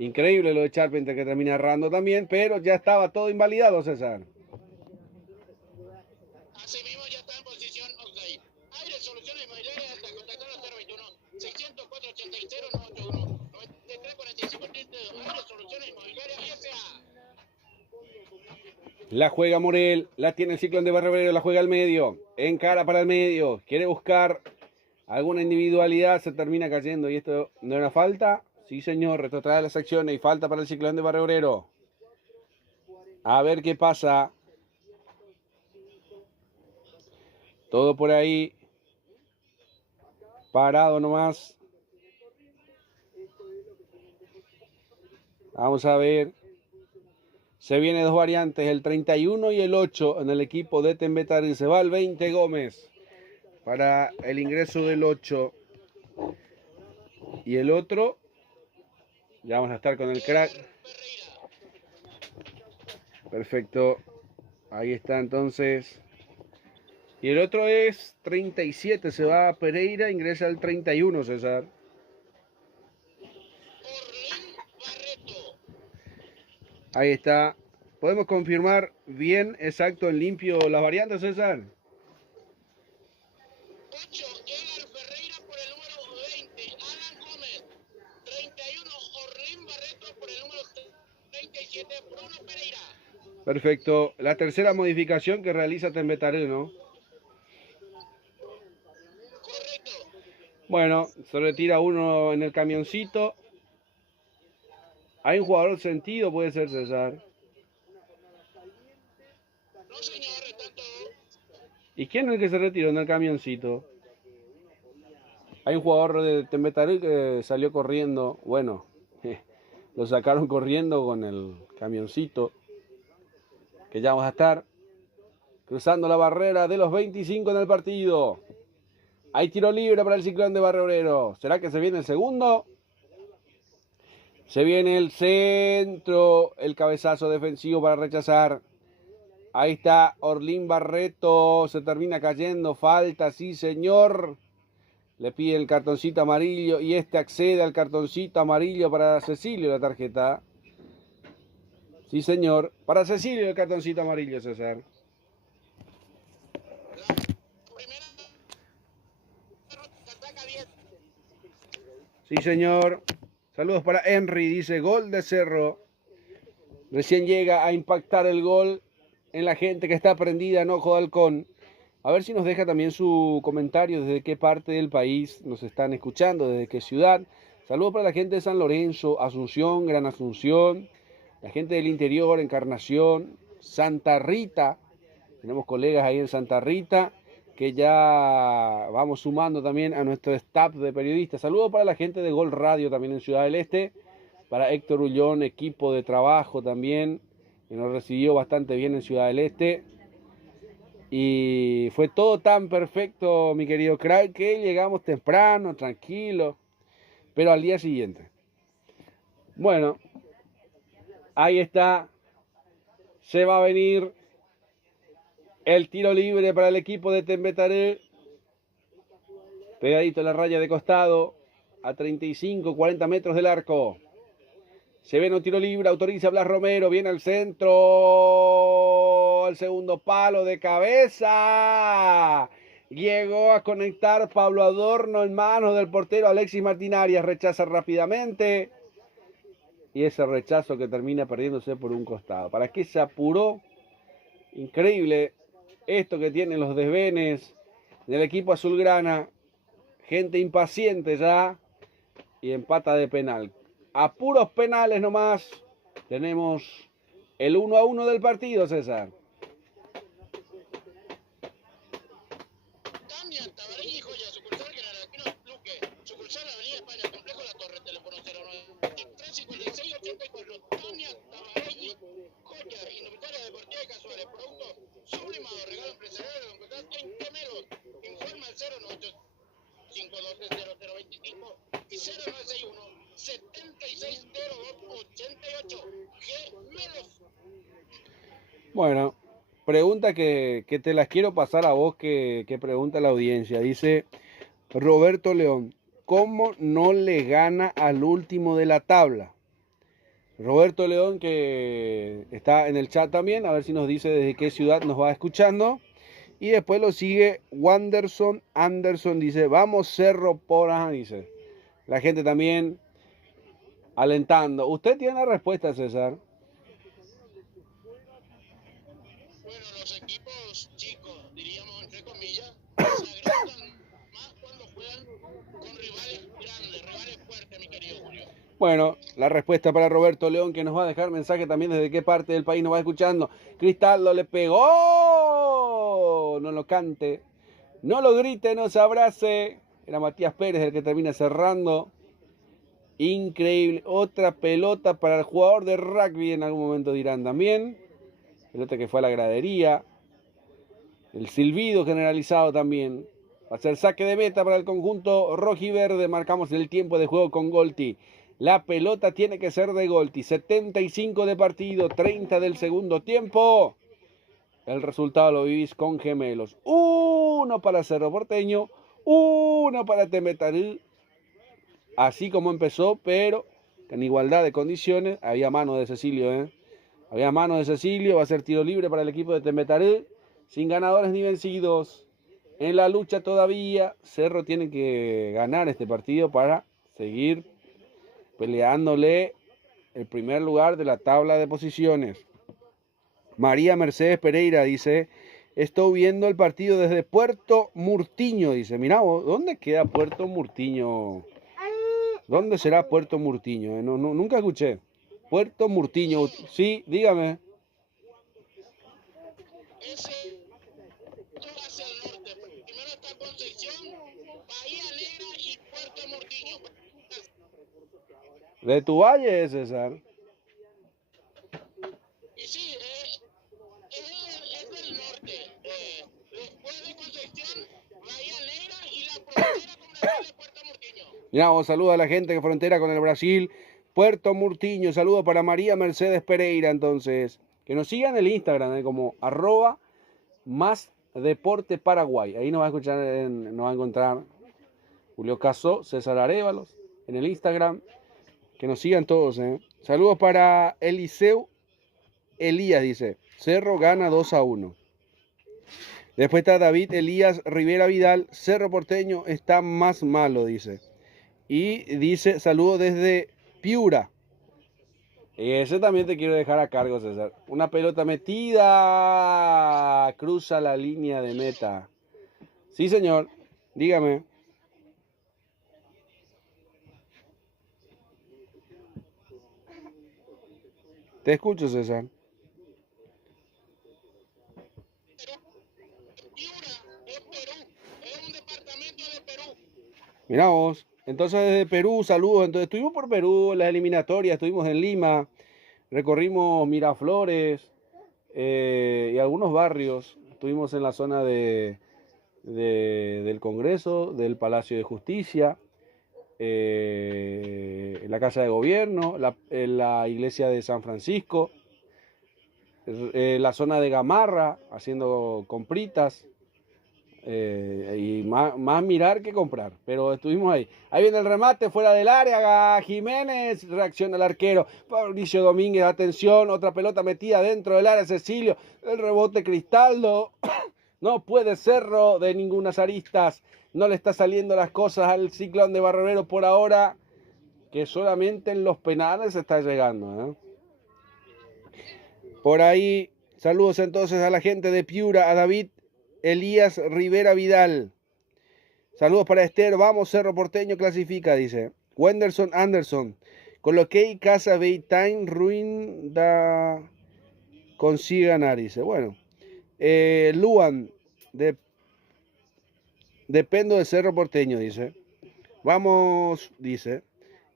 Increíble lo de Charpentier que termina errando también, pero ya estaba todo invalidado, César. Así mismo ya está en posición offside. Aire Soluciones Inmobiliarias hasta contactar al 021 604 80 981 93 45 32. Aire Soluciones Inmobiliarias S.A. La juega Morel, la tiene el Ciclón de Barrio Obrero, la juega al medio, encara para el medio, quiere buscar alguna individualidad, se termina cayendo y esto no era falta. Sí señor, retrotrae las acciones y falta para el Ciclón de Barrio Obrero. A ver qué pasa. Todo por ahí. Parado nomás. Vamos a ver. Se vienen 2 variantes, el 31 y el 8 en el equipo de Tembetario. Se va el 20 Gómez para el ingreso del 8. Y el otro, ya vamos a estar con el crack. Perfecto. Ahí está entonces. Y el otro es 37, se va a Pereira, ingresa al 31, César. Ahí está. ¿Podemos confirmar bien, exacto, en limpio las variantes, César? 8, Elan Ferreira por el número 20, Alan Gómez. 31, Orlín Barreto por el número 37, Bruno Pereira. Perfecto. La tercera modificación que realiza Tembetario, ¿no? Correcto. Bueno, se retira uno en el camioncito. Hay un jugador sentido, puede ser, César. No, señor, están todos. ¿Y quién es el que se retiró en el camioncito? Hay un jugador de Tembetario que salió corriendo. Bueno, lo sacaron corriendo con el camioncito. Que ya vamos a estar cruzando la barrera de los 25 en el partido. Hay tiro libre para el Ciclón de Barrio Obrero. ¿Será que se viene el segundo? Se viene el centro, el cabezazo defensivo para rechazar. Ahí está Orlín Barreto, se termina cayendo, falta, sí señor. Le pide el cartoncito amarillo y este accede al cartoncito amarillo para Cecilio la tarjeta. Sí señor, para Cecilio el cartoncito amarillo, César. Sí señor. Saludos para Henry, dice gol de Cerro. Recién llega a impactar el gol en la gente que está prendida en Ojo de Halcón. A ver si nos deja también su comentario desde qué parte del país nos están escuchando, desde qué ciudad. Saludos para la gente de San Lorenzo, Asunción, Gran Asunción, la gente del interior, Encarnación, Santa Rita. Tenemos colegas ahí en Santa Rita que ya vamos sumando también a nuestro staff de periodistas. Saludos para la gente de Gol Radio también en Ciudad del Este, para Héctor Ullón, equipo de trabajo también, que nos recibió bastante bien en Ciudad del Este. Y fue todo tan perfecto, mi querido crack, que llegamos temprano, tranquilo, pero al día siguiente. Bueno, ahí está, se va a venir el tiro libre para el equipo de Tembetario. Pegadito a la raya de costado, a 35, 40 metros del arco. Se viene un tiro libre, autoriza Blas Romero, viene al centro, al segundo palo de cabeza. Llegó a conectar Pablo Adorno en manos del portero Alexis Martín Arias. Rechaza rápidamente. Y ese rechazo que termina perdiéndose por un costado. ¿Para qué se apuró? Increíble esto que tienen los desvenes del equipo azulgrana. Gente impaciente ya. Y empata de penal. A puros penales nomás. Tenemos el 1-1 del partido, César. Tania Tabarelli Joya, sucursal General Aquino Luque, sucursal Avenida España, Complejo La Torre, teléfono 09-356-84. Tania Tabarelli Joya, indumentaria deportiva y casuales, productos sublimados, regalo empresarial de Don Contacto en Temeros. Informa al 098 512-0025 y 0961 760288. Gemelos. Bueno, pregunta que te las quiero pasar a vos, que pregunta la audiencia. Dice Roberto León, ¿cómo no le gana al último de la tabla? Roberto León, que está en el chat también, a ver si nos dice desde qué ciudad nos va escuchando. Y después lo sigue Wanderson Anderson, dice, vamos Cerro Porra, dice. La gente también alentando. ¿Usted tiene la respuesta, César? Bueno, los equipos chicos, diríamos entre comillas, se agrandan más cuando juegan con rivales grandes, rivales fuertes, mi querido Julio. Bueno, la respuesta para Roberto León, que nos va a dejar mensaje también desde qué parte del país nos va escuchando. Cristaldo le pegó. No lo cante, no lo grite, no se abrace. Era Matías Pérez el que termina cerrando. Increíble. Otra pelota para el jugador de rugby, en algún momento dirán también. Pelota que fue a la gradería. El silbido generalizado también. Va a ser saque de meta para el conjunto rojiverde. Marcamos el tiempo de juego con Golti. La pelota tiene que ser de Golti. 75 de partido, 30 del segundo tiempo. El resultado lo vivís con Gemelos. 1 para Cerro Porteño, 1 para Temetarú. Así como empezó, pero en igualdad de condiciones. Había mano de Cecilio, Había mano de Cecilio. Va a ser tiro libre para el equipo de Temetarú. Sin ganadores ni vencidos. En la lucha todavía. Cerro tiene que ganar este partido para seguir peleándole el primer lugar de la tabla de posiciones. María Mercedes Pereira dice, estoy viendo el partido desde Puerto Murtiño. Dice, mirá vos, ¿dónde queda Puerto Murtiño? ¿Dónde será Puerto Murtiño? Nunca escuché. Puerto Murtiño, sí, dígame. Ese hacia el norte. Primero está Concepción, Bahía Negra y Puerto Murtiño. De tu valle, César. Y sí, es del norte. Después de Concepción, Bahía Negra y la frontera con Brasil de Puerto Murtiño. Mirá, vos saludo a la gente que frontera con el Brasil. Puerto Murtiño, saludo para María Mercedes Pereira, entonces. Que nos sigan en el Instagram, como @másdeporteparaguay. Ahí nos va a escuchar, nos va a encontrar Julio Casó, César Arévalos, en el Instagram. Que nos sigan todos, Saludos para Eliseu Elías, dice. Cerro gana 2-1. Después está David Elías Rivera Vidal. Cerro Porteño está más malo, dice. Y dice, saludo desde Piura. Ese también te quiero dejar a cargo, César. Una pelota metida. Cruza la línea de meta. Sí, señor. Dígame. Te escucho, César. Piura es Perú, es un departamento de Perú. Mirá vos. Entonces desde Perú, saludos. Entonces estuvimos por Perú en las eliminatorias, estuvimos en Lima, recorrimos Miraflores y algunos barrios. Estuvimos en la zona del Congreso, del Palacio de Justicia, en la Casa de Gobierno, en la iglesia de San Francisco, la zona de Gamarra, haciendo compritas. Y más mirar que comprar, pero estuvimos ahí. Ahí viene el remate fuera del área. Jiménez reacciona el arquero. Fabricio Domínguez, atención, otra pelota metida dentro del área. Cecilio, el rebote Cristaldo. No puede Cerro de ninguna aristas. No le está saliendo las cosas al Ciclón de Barbero por ahora, que solamente en los penales está llegando, ¿eh? Por ahí, saludos entonces a la gente de Piura, a David Elías Rivera Vidal. Saludos para Esther, vamos Cerro Porteño clasifica, dice. Wenderson Anderson, coloquei Casa Beitain Ruin da consigue ganar, dice. Bueno, Luan, dependo de Cerro Porteño, dice. Vamos, dice.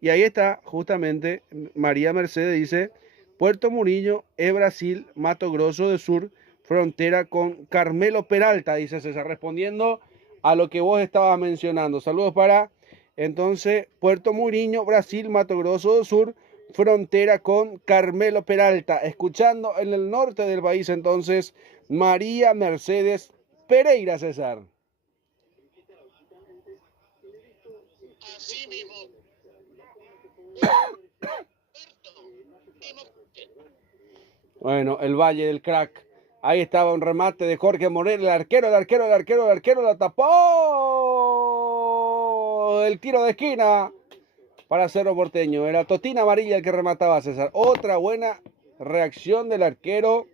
Y ahí está, justamente, María Mercedes dice, Puerto Murillo, Brasil, Mato Grosso del Sur, frontera con Carmelo Peralta, dice César, respondiendo a lo que vos estabas mencionando. Saludos para, entonces, Puerto Murillo, Brasil, Mato Grosso del Sur, frontera con Carmelo Peralta. Escuchando en el norte del país, entonces, María Mercedes Pereira, César. Así mismo. Bueno, el Valle del Crack. Ahí estaba un remate de Jorge Morel, el arquero, la tapó. El tiro de esquina para Cerro Porteño. Era Totina Amarilla el que remataba, César. Otra buena reacción del arquero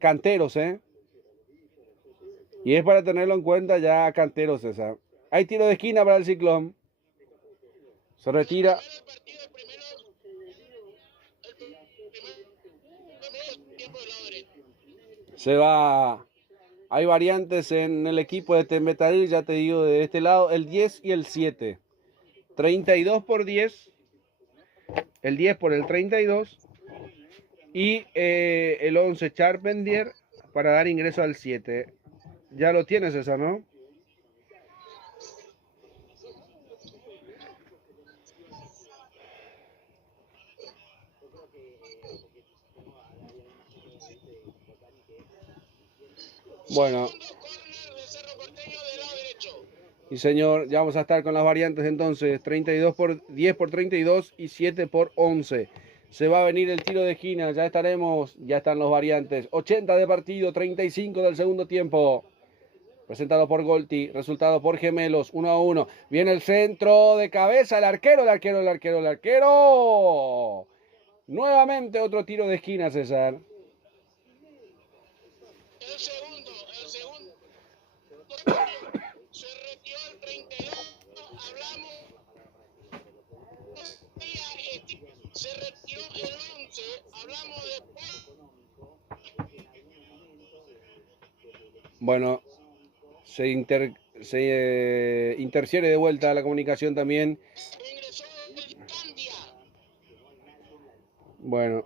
Canteros, ¿eh? Y es para tenerlo en cuenta ya Canteros, César. Hay tiro de esquina para el Ciclón. Se retira. Se va. Hay variantes en el equipo de Tembetaril, ya te digo, de este lado, el 10 y el 7. 32 por 10. El 10 por el 32. Y el 11 Charpentier para dar ingreso al 7. Ya lo tienes, César, ¿no? Bueno. Y señor, ya vamos a estar con las variantes entonces. 32 por 10 por 32 y 7 por 11. Se va a venir el tiro de esquina, ya estaremos, ya están los variantes. 80 de partido, 35 del segundo tiempo. Presentado por Golti, resultado por Gemelos, 1-1. Viene el centro de cabeza, el arquero. Nuevamente otro tiro de esquina, César. El segundo. Se retiró el 32, hablamos. Se retiró el 11, hablamos de... Bueno, se interfiere de vuelta la comunicación también. Ingresó el Candia. Bueno,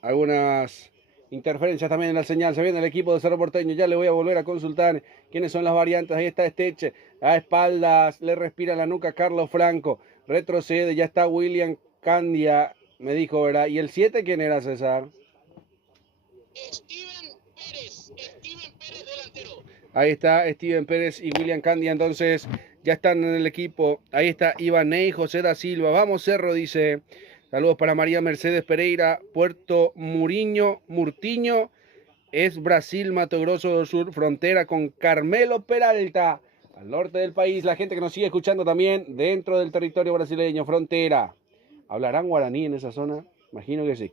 algunas interferencias también en la señal. Se viene el equipo de Cerro Porteño. Ya le voy a volver a consultar quiénes son las variantes. Ahí está Esteche. A espaldas le respira la nuca Carlos Franco. Retrocede. Ya está William Candia. Me dijo, ¿verdad? ¿Y el 7 quién era, César? Steven Pérez delantero. Ahí está Steven Pérez y William Candia. Entonces ya están en el equipo. Ahí está Ivaney, José da Silva. Vamos Cerro, dice. Saludos para María Mercedes Pereira. Puerto Murtiño. Es Brasil, Mato Grosso del Sur. Frontera con Carmelo Peralta. Al norte del país. La gente que nos sigue escuchando también dentro del territorio brasileño. Frontera. ¿Hablarán guaraní en esa zona? Imagino que sí.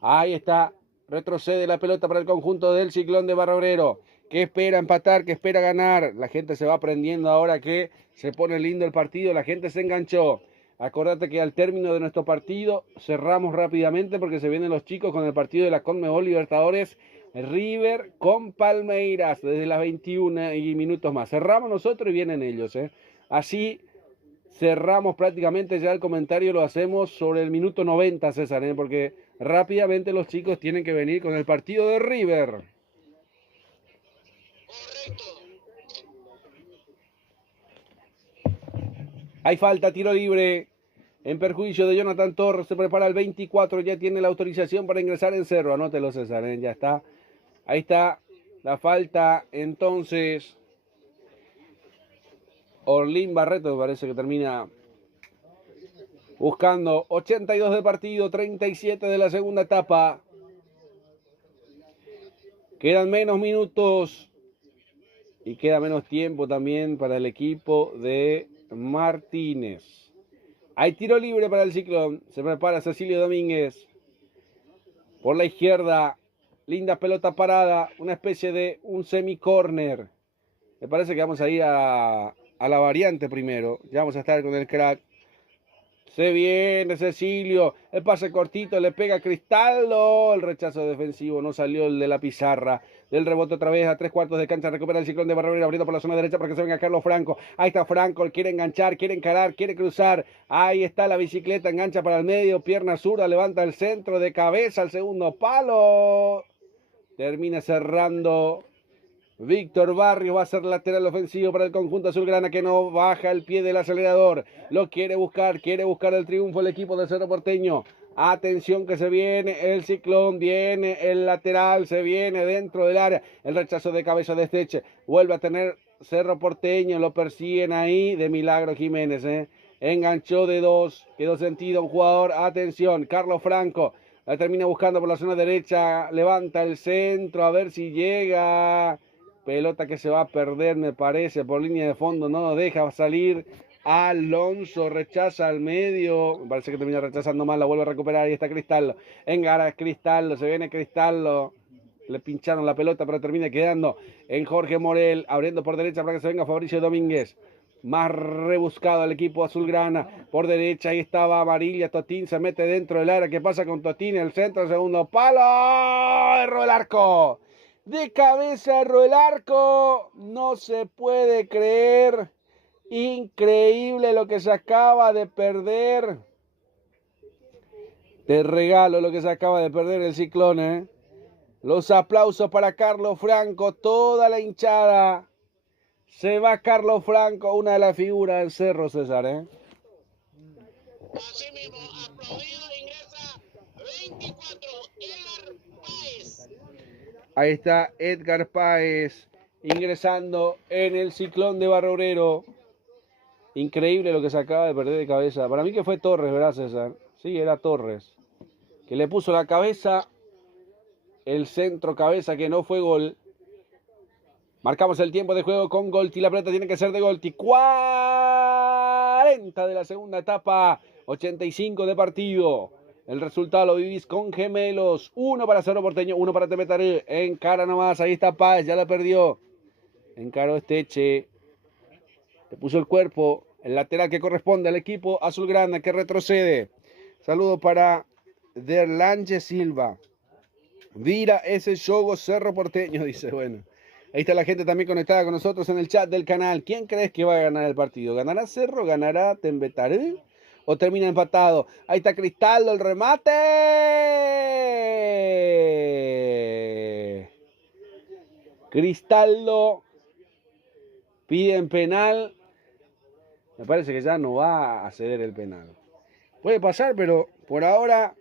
Ahí está. Retrocede la pelota para el conjunto del Ciclón de Barbero. ¿Qué espera empatar? ¿Qué espera ganar? La gente se va aprendiendo ahora que se pone lindo el partido. La gente se enganchó. Acordate que al término de nuestro partido cerramos rápidamente porque se vienen los chicos con el partido de la Conmebol Libertadores River con Palmeiras desde las 21 y minutos más. Cerramos nosotros y vienen ellos. Así cerramos prácticamente ya el comentario, lo hacemos sobre el minuto 90, César, porque rápidamente los chicos tienen que venir con el partido de River. Correcto. Hay falta, tiro libre en perjuicio de Jonathan Torres. Se prepara el 24, ya tiene la autorización para ingresar en Cerro. Anótelo, César, ya está. Ahí está la falta, entonces. Orlín Barreto me parece que termina buscando 82 de partido, 37 de la segunda etapa. Quedan menos minutos y queda menos tiempo también para el equipo de Martínez. Hay tiro libre para el Ciclón. Se prepara Cecilio Domínguez. Por la izquierda, linda pelota parada, una especie de un semi-corner. Me parece que vamos a ir a la variante primero. Ya vamos a estar con el crack. Se viene Cecilio, el pase cortito, le pega a Cristaldo, el rechazo defensivo, no salió el de la pizarra, del rebote otra vez a 3/4 de cancha, recupera el Ciclón de Barrera, abriendo por la zona derecha para que se venga Carlos Franco, ahí está Franco, quiere enganchar, quiere encarar, quiere cruzar, ahí está la bicicleta, engancha para el medio, pierna zurda, levanta el centro de cabeza al segundo palo, termina cerrando Víctor Barrios, va a ser lateral ofensivo para el conjunto azulgrana que no baja el pie del acelerador. Lo quiere buscar el triunfo el equipo de Cerro Porteño. Atención que se viene el Ciclón, viene el lateral, se viene dentro del área. El rechazo de cabeza de Esteche. Vuelve a tener Cerro Porteño, lo persiguen ahí de Milagro Jiménez. Enganchó de dos, quedó sentido un jugador. Atención, Carlos Franco. La termina buscando por la zona derecha, levanta el centro, a ver si llega. Pelota que se va a perder, me parece, por línea de fondo, no lo deja salir. Alonso rechaza al medio, me parece que termina rechazando mal, la vuelve a recuperar, ahí está Cristaldo. Engara Cristaldo, se viene Cristaldo. Le pincharon la pelota, pero termina quedando en Jorge Morel, abriendo por derecha para que se venga Fabricio Domínguez. Más rebuscado el equipo azulgrana. Por derecha, ahí estaba Amarilla. Totín se mete dentro del área. ¿Qué pasa con Totín? El centro, segundo palo. Erró el arco. De cabeza erró el arco. No se puede creer. Increíble lo que se acaba de perder. Te regalo lo que se acaba de perder el Ciclón. Los aplausos para Carlos Franco. Toda la hinchada. Se va Carlos Franco, una de las figuras del Cerro, César. Así mismo, aplaudido, ingresa 24, Edgar Páez. Ahí está Edgar Páez ingresando en el Ciclón de Barrio Obrero. Increíble lo que se acaba de perder de cabeza. Para mí que fue Torres, ¿verdad, César? Sí, era Torres. Que le puso la cabeza, el centro cabeza que no fue gol. Marcamos el tiempo de juego con Golti. La pelota tiene que ser de Golti. 40 de la segunda etapa. 85 de partido. El resultado lo vivís con gemelos. 1 para Cerro Porteño, 1 para Tepetaré. Encara nomás. Ahí está Páez. Ya la perdió. Encaró Esteche. Le puso el cuerpo. El lateral que corresponde al equipo azulgrana que retrocede. Saludo para Derlange Silva. Vira ese Yogo Cerro Porteño. Dice, bueno. Ahí está la gente también conectada con nosotros en el chat del canal. ¿Quién crees que va a ganar el partido? ¿Ganará Cerro? ¿Ganará Tembetaré? ¿O termina empatado? Ahí está Cristaldo, el remate. Cristaldo piden penal. Me parece que ya no va a ceder el penal. Puede pasar, pero por ahora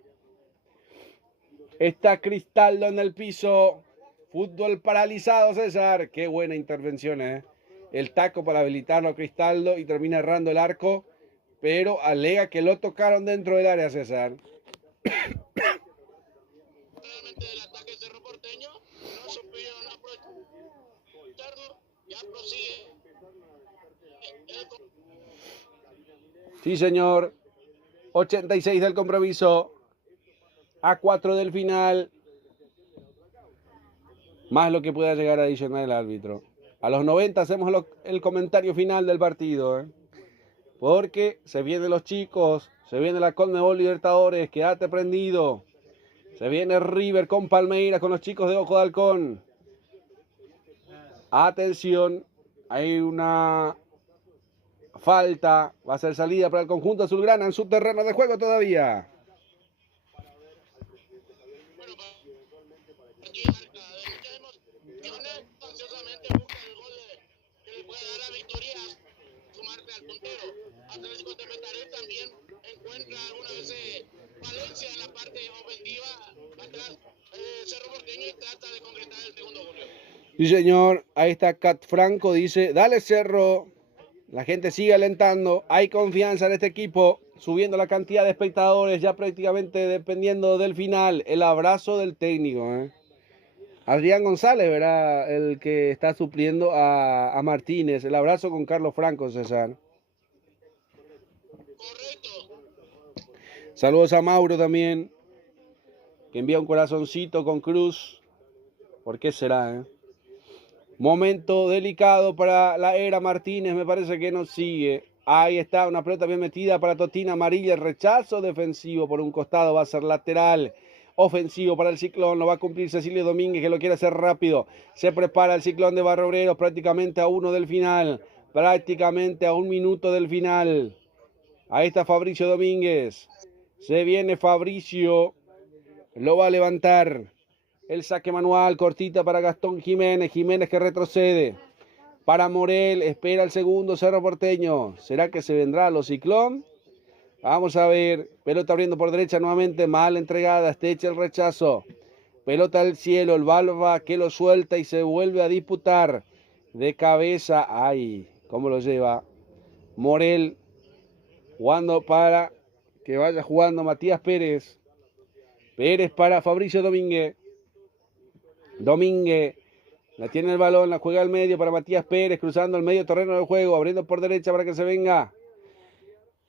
está Cristaldo en el piso. Fútbol paralizado, César. Qué buena intervención, El taco para habilitarlo a Cristaldo y termina errando el arco, pero alega que lo tocaron dentro del área, César. Realmente del ataque Cerro Porteño no supieron aprovecharlo. Ya prosigue. Sí, señor. 86 del compromiso. A 4 del final. Más lo que pueda llegar a adicionar el árbitro. A los 90 hacemos el comentario final del partido. Porque se vienen los chicos. Se viene la Conmebol Libertadores. Quédate prendido. Se viene River con Palmeiras, con los chicos de Ojo de Halcón. Atención. Hay una falta. Va a ser salida para el conjunto azulgrana en su terreno de juego todavía. Atlético de Tepetaré también encuentra algunas veces Valencia en la parte ofensiva atrás Cerro Porteño y trata de concretar el segundo gol. Sí, señor. Ahí está Cat Franco, dice, dale Cerro. La gente sigue alentando. Hay confianza en este equipo. Subiendo la cantidad de espectadores, ya prácticamente dependiendo del final. El abrazo del técnico. Adrián González, ¿verdad? El que está supliendo a Martínez. El abrazo con Carlos Franco, César. Correcto. Saludos a Mauro también, que envía un corazoncito con cruz. ¿Por qué será, Momento delicado para la era Martínez, me parece que nos sigue. Ahí está, una pelota bien metida para Totina Amarilla, el rechazo defensivo por un costado, va a ser lateral. Ofensivo para el Ciclón, lo va a cumplir Cecilio Domínguez, que lo quiere hacer rápido. Se prepara el Ciclón de Barrio Obrero, prácticamente a 1 del final, prácticamente a 1 minuto del final. Ahí está Fabricio Domínguez, se viene Fabricio, lo va a levantar. El saque manual, cortita para Gastón Jiménez. Jiménez que retrocede. Para Morel, espera el segundo Cerro Porteño. ¿Será que se vendrá a los Ciclón? Vamos a ver. Pelota abriendo por derecha nuevamente. Mal entregada. Estecha el rechazo. Pelota al cielo. El Balba que lo suelta y se vuelve a disputar. De cabeza. Ay, cómo lo lleva. Morel jugando para que vaya jugando Matías Pérez. Pérez para Fabricio Domínguez. Domínguez la tiene el balón, la juega al medio para Matías Pérez, cruzando el medio terreno del juego, abriendo por derecha para que se venga.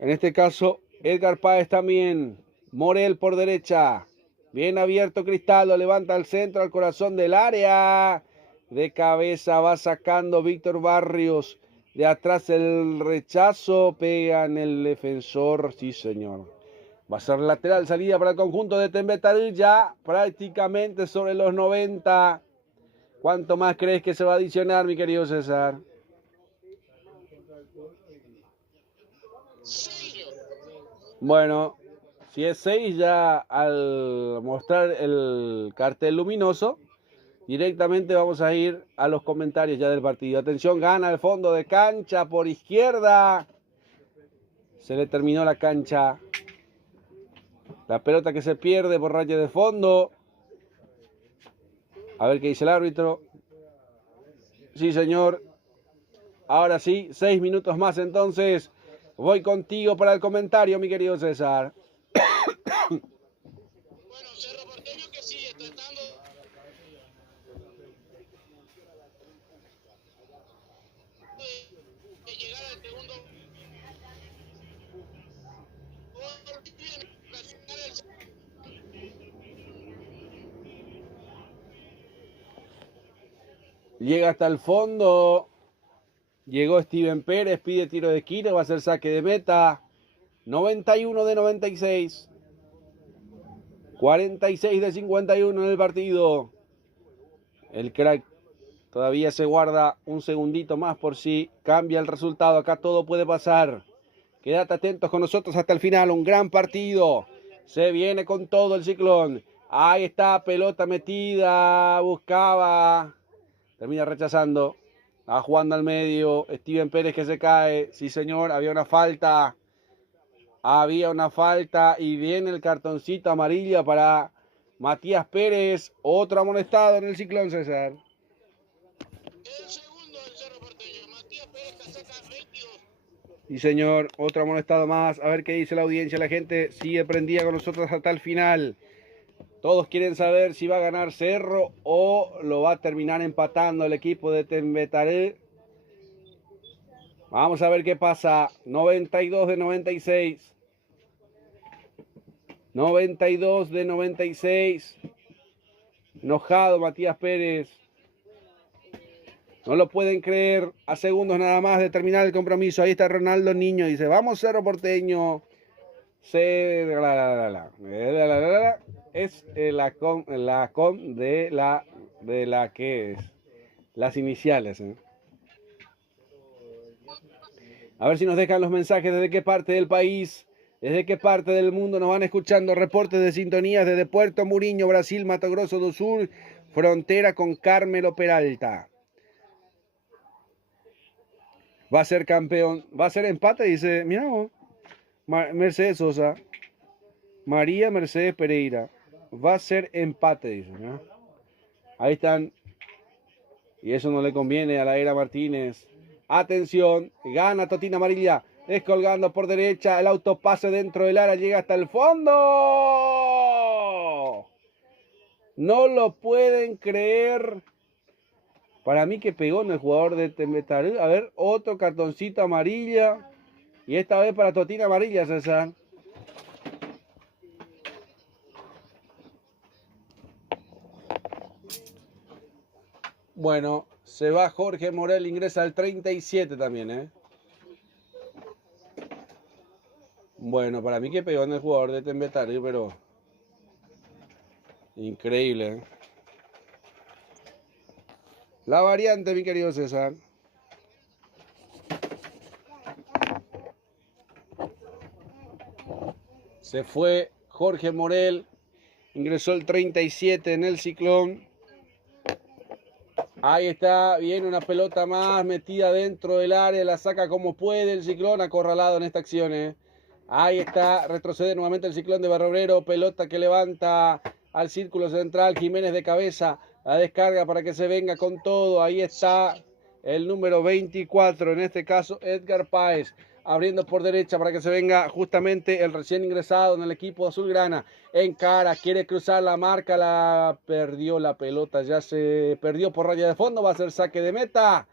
En este caso, Edgar Páez también. Morel por derecha. Bien abierto Cristal, lo levanta al centro, al corazón del área. De cabeza va sacando Víctor Barrios. De atrás el rechazo, pega en el defensor, sí señor. Va a ser lateral, salida para el conjunto de Tembetarí, ya prácticamente sobre los 90. ¿Cuánto más crees que se va a adicionar, mi querido César? 6. Bueno, si es 6 ya al mostrar el cartel luminoso, directamente vamos a ir a los comentarios ya del partido. Atención, gana el fondo de cancha por izquierda. Se le terminó la cancha. La pelota que se pierde por raya de fondo. A ver qué dice el árbitro. Sí, señor. Ahora sí, 6 minutos más entonces. Voy contigo para el comentario, mi querido César. Bueno, Cerro Porteño que sigue tratando de llegar al segundo gol. Bien, presionar el Llega hasta el fondo. Llegó Steven Pérez, pide tiro de esquina, va a ser saque de meta. 91 de 96. 46 de 51 en el partido. El crack todavía se guarda un segundito más por si cambia el resultado. Acá todo puede pasar. Quédate atentos con nosotros hasta el final. Un gran partido. Se viene con todo el Ciclón. Ahí está, pelota metida. Buscaba. Termina rechazando. Va jugando al medio. Steven Pérez que se cae. Sí, señor. Había una falta. Había una falta. Y viene el cartoncito amarillo para Matías Pérez. Otro amonestado en el Ciclón, César. el segundo del Cerro Porteño. Matías Pérez Casaca 22. Sí, señor. Otro amonestado más. A ver qué dice la audiencia. La gente sigue prendida con nosotros hasta el final. Todos quieren saber si va a ganar Cerro o lo va a terminar empatando el equipo de Tembetarí. Vamos a ver qué pasa. 92 de 96. 92 de 96. Enojado Matías Pérez. No lo pueden creer. A segundos nada más de terminar el compromiso. Ahí está Ronaldo Niño. Dice, vamos Cerro Porteño. Es la con de la que es. Las iniciales. A ver si nos dejan los mensajes desde qué parte del país, desde qué parte del mundo nos van escuchando. Reportes de sintonías desde Puerto Muriño, Brasil, Mato Grosso do Sul, frontera con Carmelo Peralta. Va a ser campeón, va a ser empate, dice, mira vos, Mercedes Sosa, María Mercedes Pereira, va a ser empate, dice, ¿no? Ahí están, y eso no le conviene a la era Martínez. Atención, gana Totina Amarilla, descolgando por derecha, el autopase dentro del área, llega hasta el fondo. No lo pueden creer. Para mí que pegó en el jugador de Tembetarú. A ver, otro cartoncito amarilla. Y esta vez para Totina amarilla, César. Bueno, se va Jorge Morel, ingresa al 37 también, ¿eh? Bueno, para mí que pegó en el jugador de Tembetarú, pero... increíble, ¿eh? La variante, mi querido César. Se fue Jorge Morel. Ingresó el 37 en el Ciclón. Ahí está, viene una pelota más metida dentro del área. La saca como puede el Ciclón, acorralado en esta acción, ¿eh? Ahí está, retrocede nuevamente el Ciclón de Barrio Obrero. Pelota que levanta al círculo central. Jiménez de cabeza. La descarga para que se venga con todo. Ahí está el número 24, en este caso Edgar Páez, abriendo por derecha para que se venga justamente el recién ingresado en el equipo azulgrana. Encara, quiere cruzar la marca, la perdió la pelota, ya se perdió por raya de fondo. Va a ser saque de meta.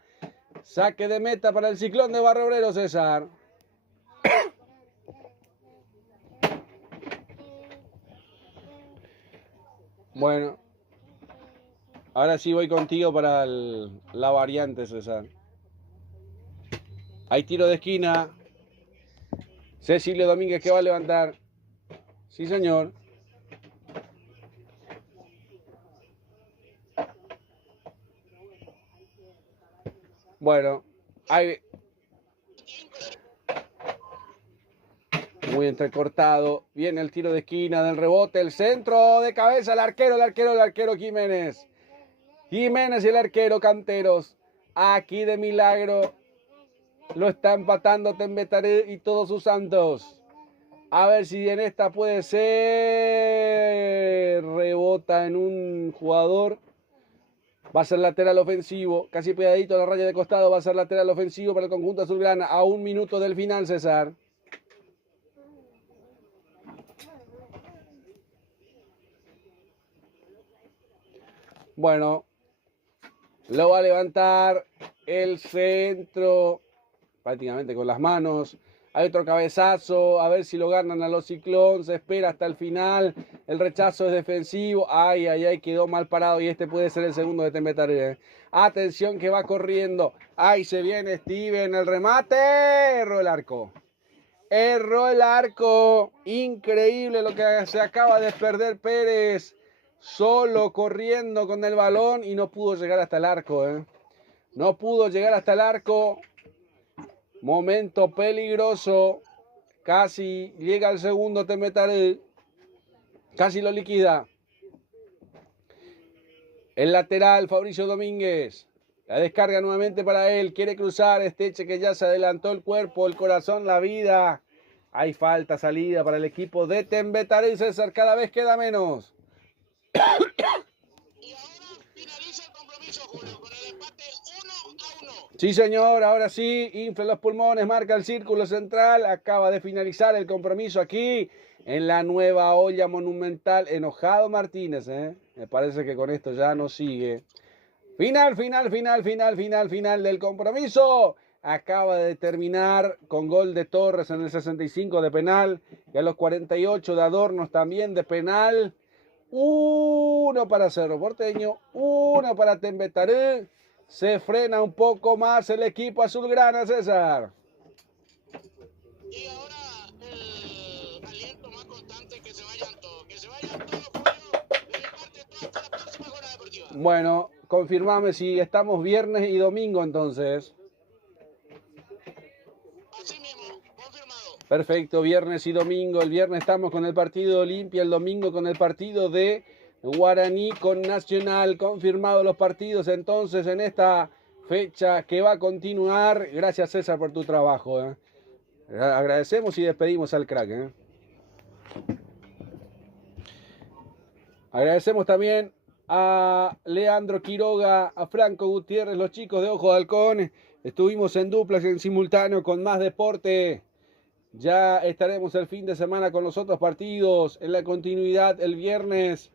Saque de meta para el Ciclón de Barrio Obrero, César. Bueno, ahora sí voy contigo para la variante, César. Hay tiro de esquina. Cecilio Domínguez que va a levantar. Sí, señor. Bueno, hay... muy entrecortado. Viene el tiro de esquina del rebote. El centro de cabeza. El arquero Jiménez. Jiménez y el arquero Canteros. Aquí de milagro lo está empatando Tembetarú y todos sus santos. A ver si en esta puede ser. Rebota en un jugador. Va a ser lateral ofensivo. Casi pegadito a la raya de costado. Va a ser lateral ofensivo para el conjunto azulgrana. A 1 minuto del final, César. Bueno, lo va a levantar el centro prácticamente con las manos. Hay otro cabezazo, a ver si lo ganan a los Ciclón. Se espera hasta el final. El rechazo es defensivo. Ay, quedó mal parado y este puede ser el segundo de Tembetarú. Atención que va corriendo. Ahí se viene Steven, el remate. Erró el arco. Increíble lo que se acaba de perder Pérez. Solo corriendo con el balón y no pudo llegar hasta el arco. No pudo llegar hasta el arco. Momento peligroso. Casi llega al segundo Tembetarú. Casi lo liquida. El lateral Fabricio Domínguez. La descarga nuevamente para él. Quiere cruzar Esteche que ya se adelantó el cuerpo, el corazón, la vida. Hay falta, salida para el equipo de Tembetarú. César, cada vez queda menos. Y ahora finaliza el compromiso, Julio, con el empate 1-1. Sí, señor, ahora sí, infla los pulmones, marca el círculo central. Acaba de finalizar el compromiso aquí en la nueva olla monumental. Enojado Martínez, me parece que con esto ya no sigue. Final del compromiso. Acaba de terminar con gol de Torres en el 65 de penal y a los 48 de Adornos también de penal. 1 para Cerro Porteño, 1 para Tembetarú. Se frena un poco más el equipo azulgrana, César. Y ahora el aliento más constante, que se vayan todos, Julio. De mi parte, todo hasta la próxima jornada deportiva. Bueno, confirmame si estamos viernes y domingo entonces. Así mismo, confirmado. Perfecto, viernes y domingo. El viernes estamos con el partido de Olimpia, el domingo con el partido de Guaraní con Nacional. Confirmados los partidos entonces en esta fecha que va a continuar. Gracias, César, por tu trabajo. Agradecemos y despedimos al crack. Agradecemos también a Leandro Quiroga, a Franco Gutiérrez, los chicos de Ojo de Halcón. Estuvimos en duplas en simultáneo con Más Deporte. Ya estaremos el fin de semana con los otros partidos en la continuidad el viernes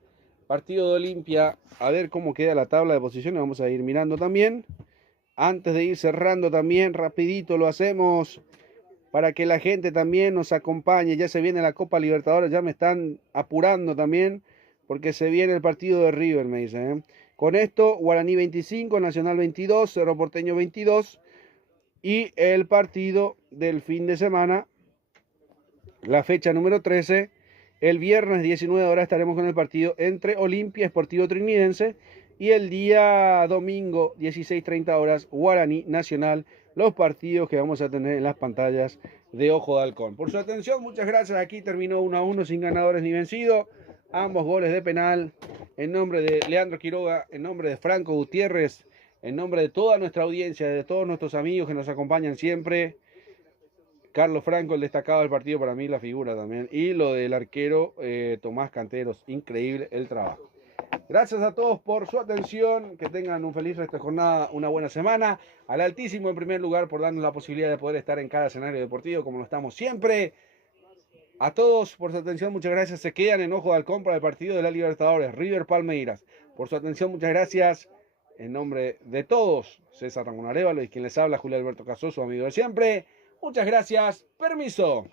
partido de Olimpia, a ver cómo queda la tabla de posiciones, vamos a ir mirando también. Antes de ir cerrando también, rapidito lo hacemos para que la gente también nos acompañe. Ya se viene la Copa Libertadores, ya me están apurando también, porque se viene el partido de River, me dicen. Con esto, Guaraní 25, Nacional 22, Cerro Porteño 22, y el partido del fin de semana, la fecha número 13, el viernes 19 horas estaremos con el partido entre Olimpia Sportivo Trinidense y el día domingo 16:30 horas Guaraní Nacional, los partidos que vamos a tener en las pantallas de Ojo de Halcón. Por su atención, muchas gracias. Aquí terminó 1-1 sin ganadores ni vencidos. Ambos goles de penal. En nombre de Leandro Quiroga, en nombre de Franco Gutiérrez, en nombre de toda nuestra audiencia, de todos nuestros amigos que nos acompañan siempre. Carlos Franco, el destacado del partido, para mí la figura también. Y lo del arquero Tomás Canteros, increíble el trabajo. Gracias a todos por su atención, que tengan un feliz resto de jornada, una buena semana. Al Altísimo en primer lugar por darnos la posibilidad de poder estar en cada escenario deportivo como lo estamos siempre. A todos por su atención, muchas gracias. Se quedan en Ojo de Halcón para el partido de la Libertadores, River Palmeiras. Por su atención, muchas gracias. En nombre de todos, César Ramón Arévalo y quien les habla, Julio Alberto Casó, su amigo de siempre. Muchas gracias. Permiso.